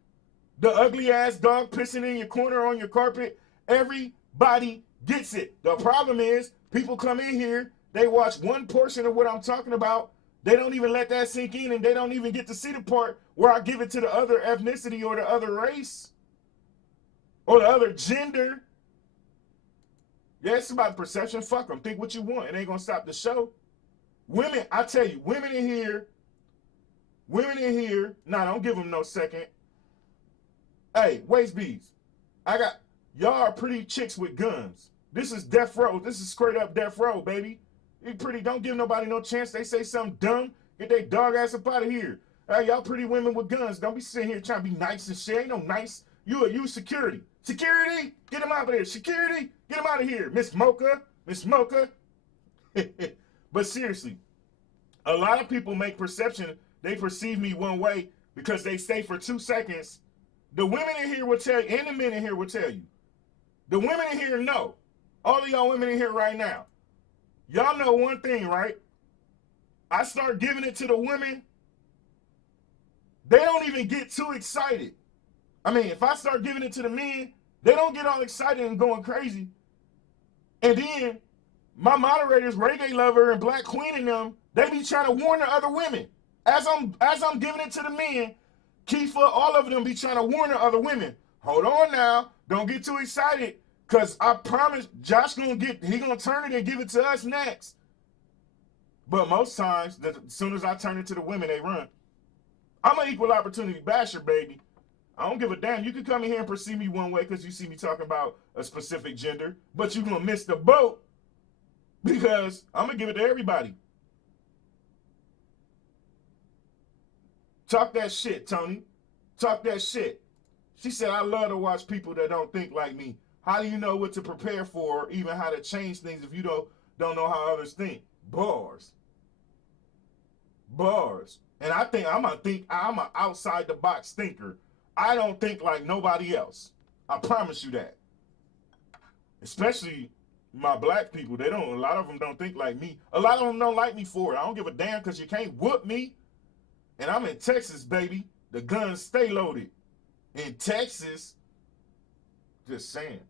the ugly ass dog pissing in your corner on your carpet. Everybody gets it. The problem is people come in here, they watch one portion of what I'm talking about. They don't even let that sink in, and they don't even get to see the part where I give it to the other ethnicity or the other race or the other gender. Yeah, it's about perception. Fuck them. Think what you want. It ain't going to stop the show. Women, I tell you, women in here, nah, don't give them no second. Hey, waist beads. Y'all are pretty chicks with guns. This is death row. This is straight up death row, baby. You pretty, don't give nobody no chance. They say something dumb, get their dog ass up out of here. Hey, y'all pretty women with guns. Don't be sitting here trying to be nice and shit. Ain't no nice. You security. Security, get him out of there. Security, get him out of here. Miss Mocha. But seriously, a lot of people make perception. They perceive me one way because they stay for 2 seconds. The women in here will tell you, and the men in here will tell you. The women in here know. All of y'all women in here right now. Y'all know one thing, right? I start giving it to the women. They don't even get too excited. I mean, if I start giving it to the men, they don't get all excited and going crazy. And then my moderators, Reggae Lover and Black Queen and them, they be trying to warn the other women. As I'm giving it to the men, Kiefer, all of them be trying to warn the other women. Hold on now. Don't get too excited. Because I promise Josh he gonna turn it and give it to us next. But most times, as soon as I turn it to the women, they run. I'm an equal opportunity basher, baby. I don't give a damn. You can come in here and perceive me one way because you see me talking about a specific gender, but you're gonna miss the boat because I'm gonna give it to everybody. Talk that shit, Tony. Talk that shit. She said, I love to watch people that don't think like me. How do you know what to prepare for, or even how to change things if you don't know how others think? Bars. And I think I'm an outside the box thinker. I don't think like nobody else. I promise you that. Especially my black people. A lot of them don't think like me. A lot of them don't like me for it. I don't give a damn because you can't whoop me. And I'm in Texas, baby. The guns stay loaded. In Texas, just saying.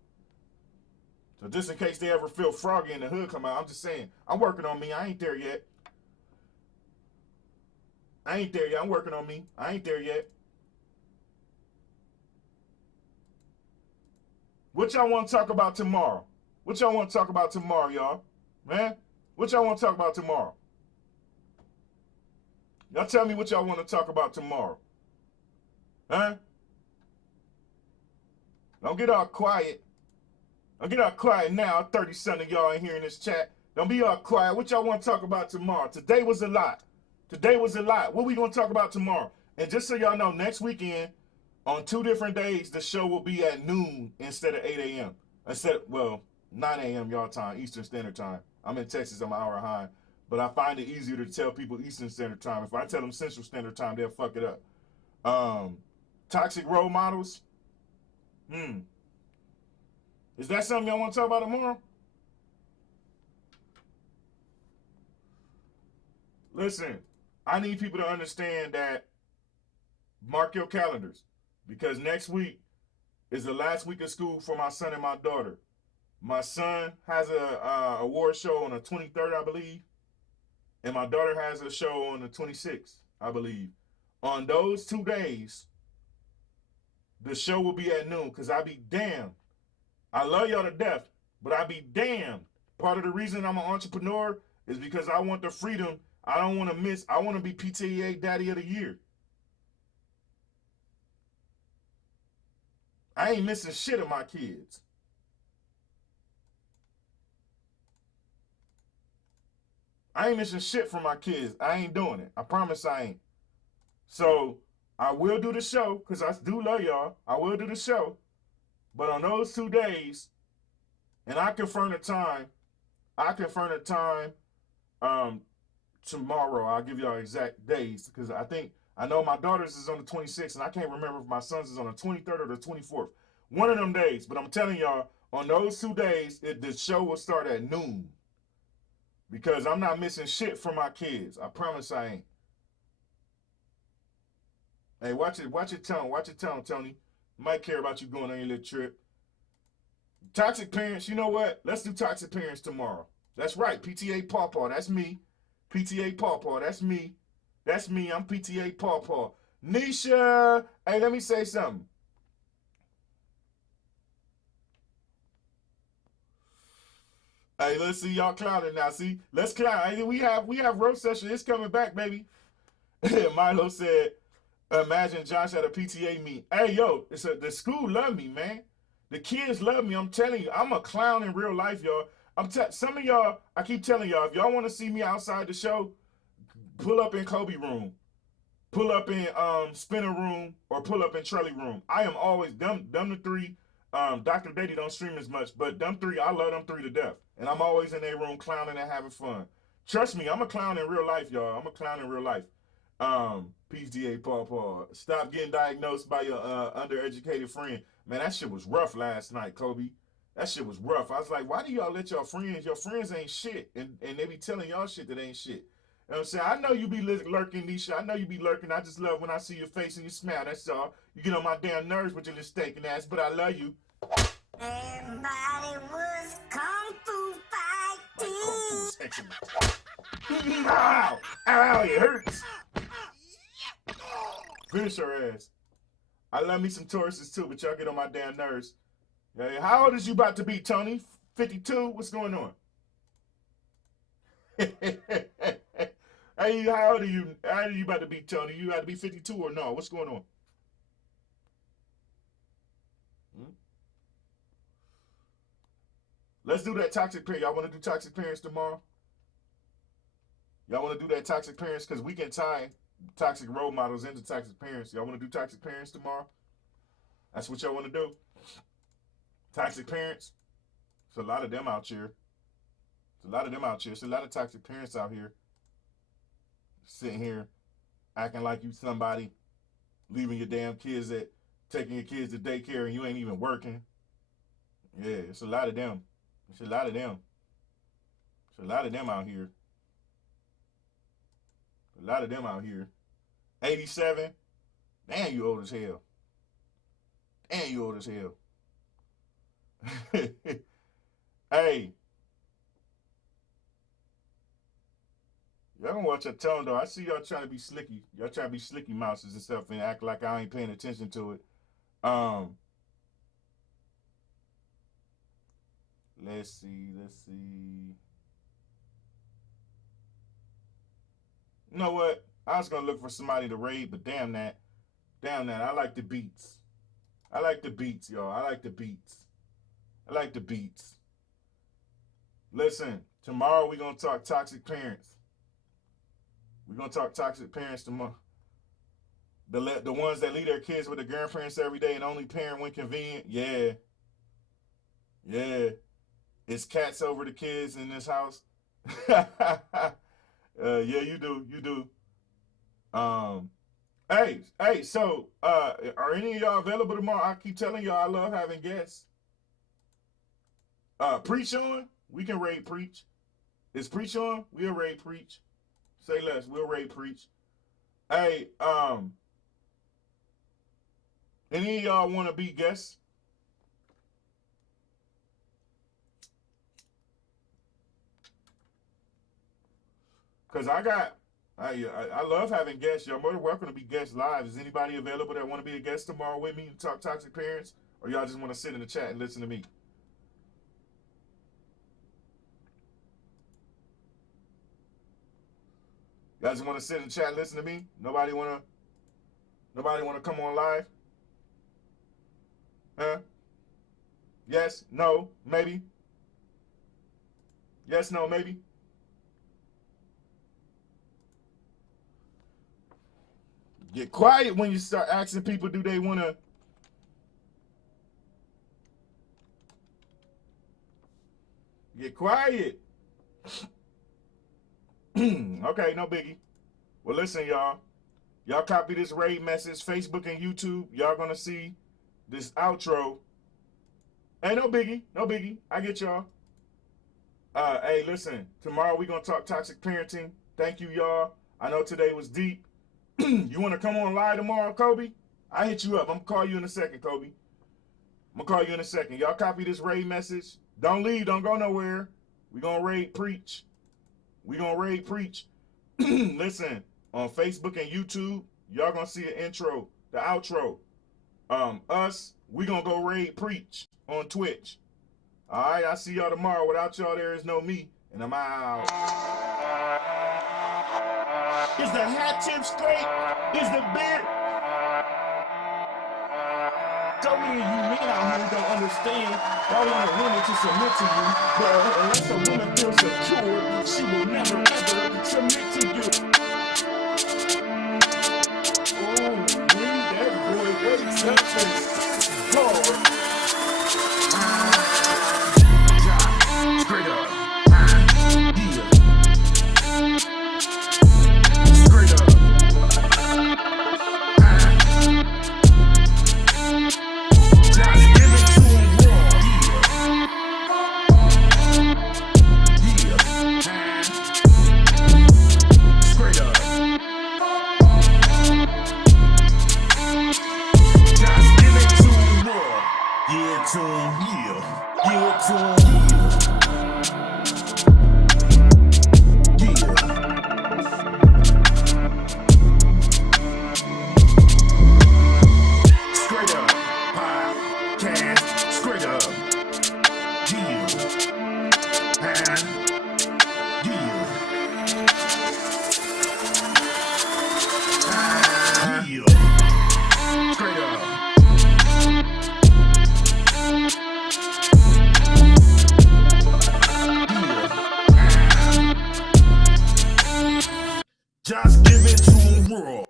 So just in case they ever feel froggy in the hood come out, I'm just saying. I'm working on me. I ain't there yet. I'm working on me. I ain't there yet. What y'all want to talk about tomorrow? Y'all? Man? What y'all want to talk about tomorrow? Y'all tell me what y'all want to talk about tomorrow. Huh? Don't get all quiet. Don't get all quiet now. 30% of y'all in here in this chat. Don't be all quiet. What y'all want to talk about tomorrow? Today was a lot. What we going to talk about tomorrow? And just so y'all know, next weekend, on 2 different days, the show will be at noon instead of 8 a.m. Well, 9 a.m. y'all time, Eastern Standard Time. I'm in Texas, I'm an hour behind. But I find it easier to tell people Eastern Standard Time. If I tell them Central Standard Time, they'll fuck it up. Toxic role models. Is that something y'all want to talk about tomorrow? Listen, I need people to understand that mark your calendars, because next week is the last week of school for my son and my daughter. My son has a award show on the 23rd, I believe, and my daughter has a show on the 26th, I believe. On those 2 days, the show will be at noon, because I be damned. I love y'all to death, but I be damned. Part of the reason I'm an entrepreneur is because I want the freedom. I don't want to miss. I want to be PTA Daddy of the Year. I ain't missing shit of my kids. I ain't missing shit from my kids. I ain't doing it. I promise I ain't. So I will do the show, because I do love y'all. I will do the show. But on those 2 days, and I confirm the time, tomorrow. I'll give y'all exact days, because I know my daughter's is on the 26th, and I can't remember if my son's is on the 23rd or the 24th. One of them days. But I'm telling y'all, on those 2 days, the show will start at noon. Because I'm not missing shit from my kids. I promise I ain't. Hey, watch your tone. Watch your tone, Tony. Might care about you going on your little trip. Toxic parents, you know what? Let's do toxic parents tomorrow. That's right. PTA Pawpaw, that's me. PTA Pawpaw, that's me. That's me. I'm PTA Pawpaw. Nisha, hey, let me say something. Hey, let's see y'all clowning now. See, let's clown. Hey, we have roast session. It's coming back, baby. Milo said, imagine Josh at a PTA meet. Hey, yo, the school love me, man. The kids love me. I'm telling you, I'm a clown in real life, y'all. Some of y'all, I keep telling y'all, if y'all want to see me outside the show, pull up in Kobe room, pull up in Spinner room, or pull up in Trelly room. I am always them the three. Dr. Dady don't stream as much, but them three, I love them three to death. And I'm always in their room clowning and having fun. Trust me, I'm a clown in real life, y'all. I'm a clown in real life. PTA Paw. Stop getting diagnosed by your undereducated friend. Man, that shit was rough last night, Kobe. That shit was rough. I was like, why do y'all let your friends ain't shit, and they be telling y'all shit that ain't shit. You know what I'm saying? I know you be lurking, Nisha. I know you be lurking. I just love when I see your face and you smile. That's all. You get on my damn nerves with your little stinking ass, but I love you. Everybody was kung fu fighting. Ow! Ow, it hurts. Finish her ass. I love me some Tauruses too, but y'all get on my damn nerves. Hey, how old is you about to be, Tony? 52? What's going on? Hey, how old are you? How old are you about to be, Tony? You about to be 52 or no? What's going on? Let's do that toxic parent. Y'all want to do toxic parents tomorrow? Y'all want to do that toxic parents? Because we can tie toxic role models into toxic parents. Y'all want to do toxic parents tomorrow? That's what y'all want to do? Toxic parents? There's a lot of them out here. There's a lot of them out here. There's a lot of toxic parents out here. Sitting here acting like you somebody, leaving your damn kids taking your kids to daycare and you ain't even working. Yeah, it's a lot of them. It's a lot of them. It's a lot of them out here. A lot of them out here. 87. Damn, you old as hell. Damn, you old as hell. Hey. Y'all gonna watch your tone though. I see y'all trying to be slicky. Y'all trying to be slicky mouses and stuff and act like I ain't paying attention to it. Let's see. You know what? I was gonna look for somebody to raid, but damn that. I like the beats. I like the beats, y'all. I like the beats. Listen, tomorrow we're gonna talk toxic parents. We're gonna talk toxic parents tomorrow. The ones that leave their kids with their grandparents every day and only parent when convenient. Yeah. Yeah. It's cats over the kids in this house. Yeah, you do. Hey, so are any of y'all available tomorrow? I keep telling y'all I love having guests. Preach on? We can raid Preach. Is Preach on? We'll raid Preach. Say less, we'll raid Preach. Hey, any of y'all want to be guests? Because I love having guests. Y'all more than welcome to be guests live. Is anybody available that want to be a guest tomorrow with me and talk toxic parents? Or y'all just want to sit in the chat and listen to me? Y'all just want to sit in the chat and listen to me? Nobody want to come on live? Huh? Yes, no, maybe. Yes, no, maybe. Get quiet when you start asking people, do they want to? Get quiet. Okay, no biggie. Well, listen, y'all. Y'all copy this raid message, Facebook and YouTube. Y'all gonna see this outro. Hey, no biggie, no biggie. I get y'all. Hey, listen. Tomorrow we gonna talk toxic parenting. Thank you, y'all. I know today was deep. You want to come on live tomorrow, Kobe? I hit you up. I'm going to call you in a second, Kobe. I'm going to call you in a second. Y'all copy this raid message. Don't leave. Don't go nowhere. We're going to raid Preach. We're going to raid Preach. Listen, on Facebook and YouTube, y'all going to see an intro, the outro. We're going to go raid Preach on Twitch. All right, I'll see y'all tomorrow. Without y'all, there is no me. And I'm out. Is the hat tip straight? Is the beard? So many of you men out here don't understand. Y'all want a woman to submit to you, but unless a woman feels secure, she will never ever submit to you. Oh, read that boy, what's up? Lord. Straight up. Just give it to 'em raw.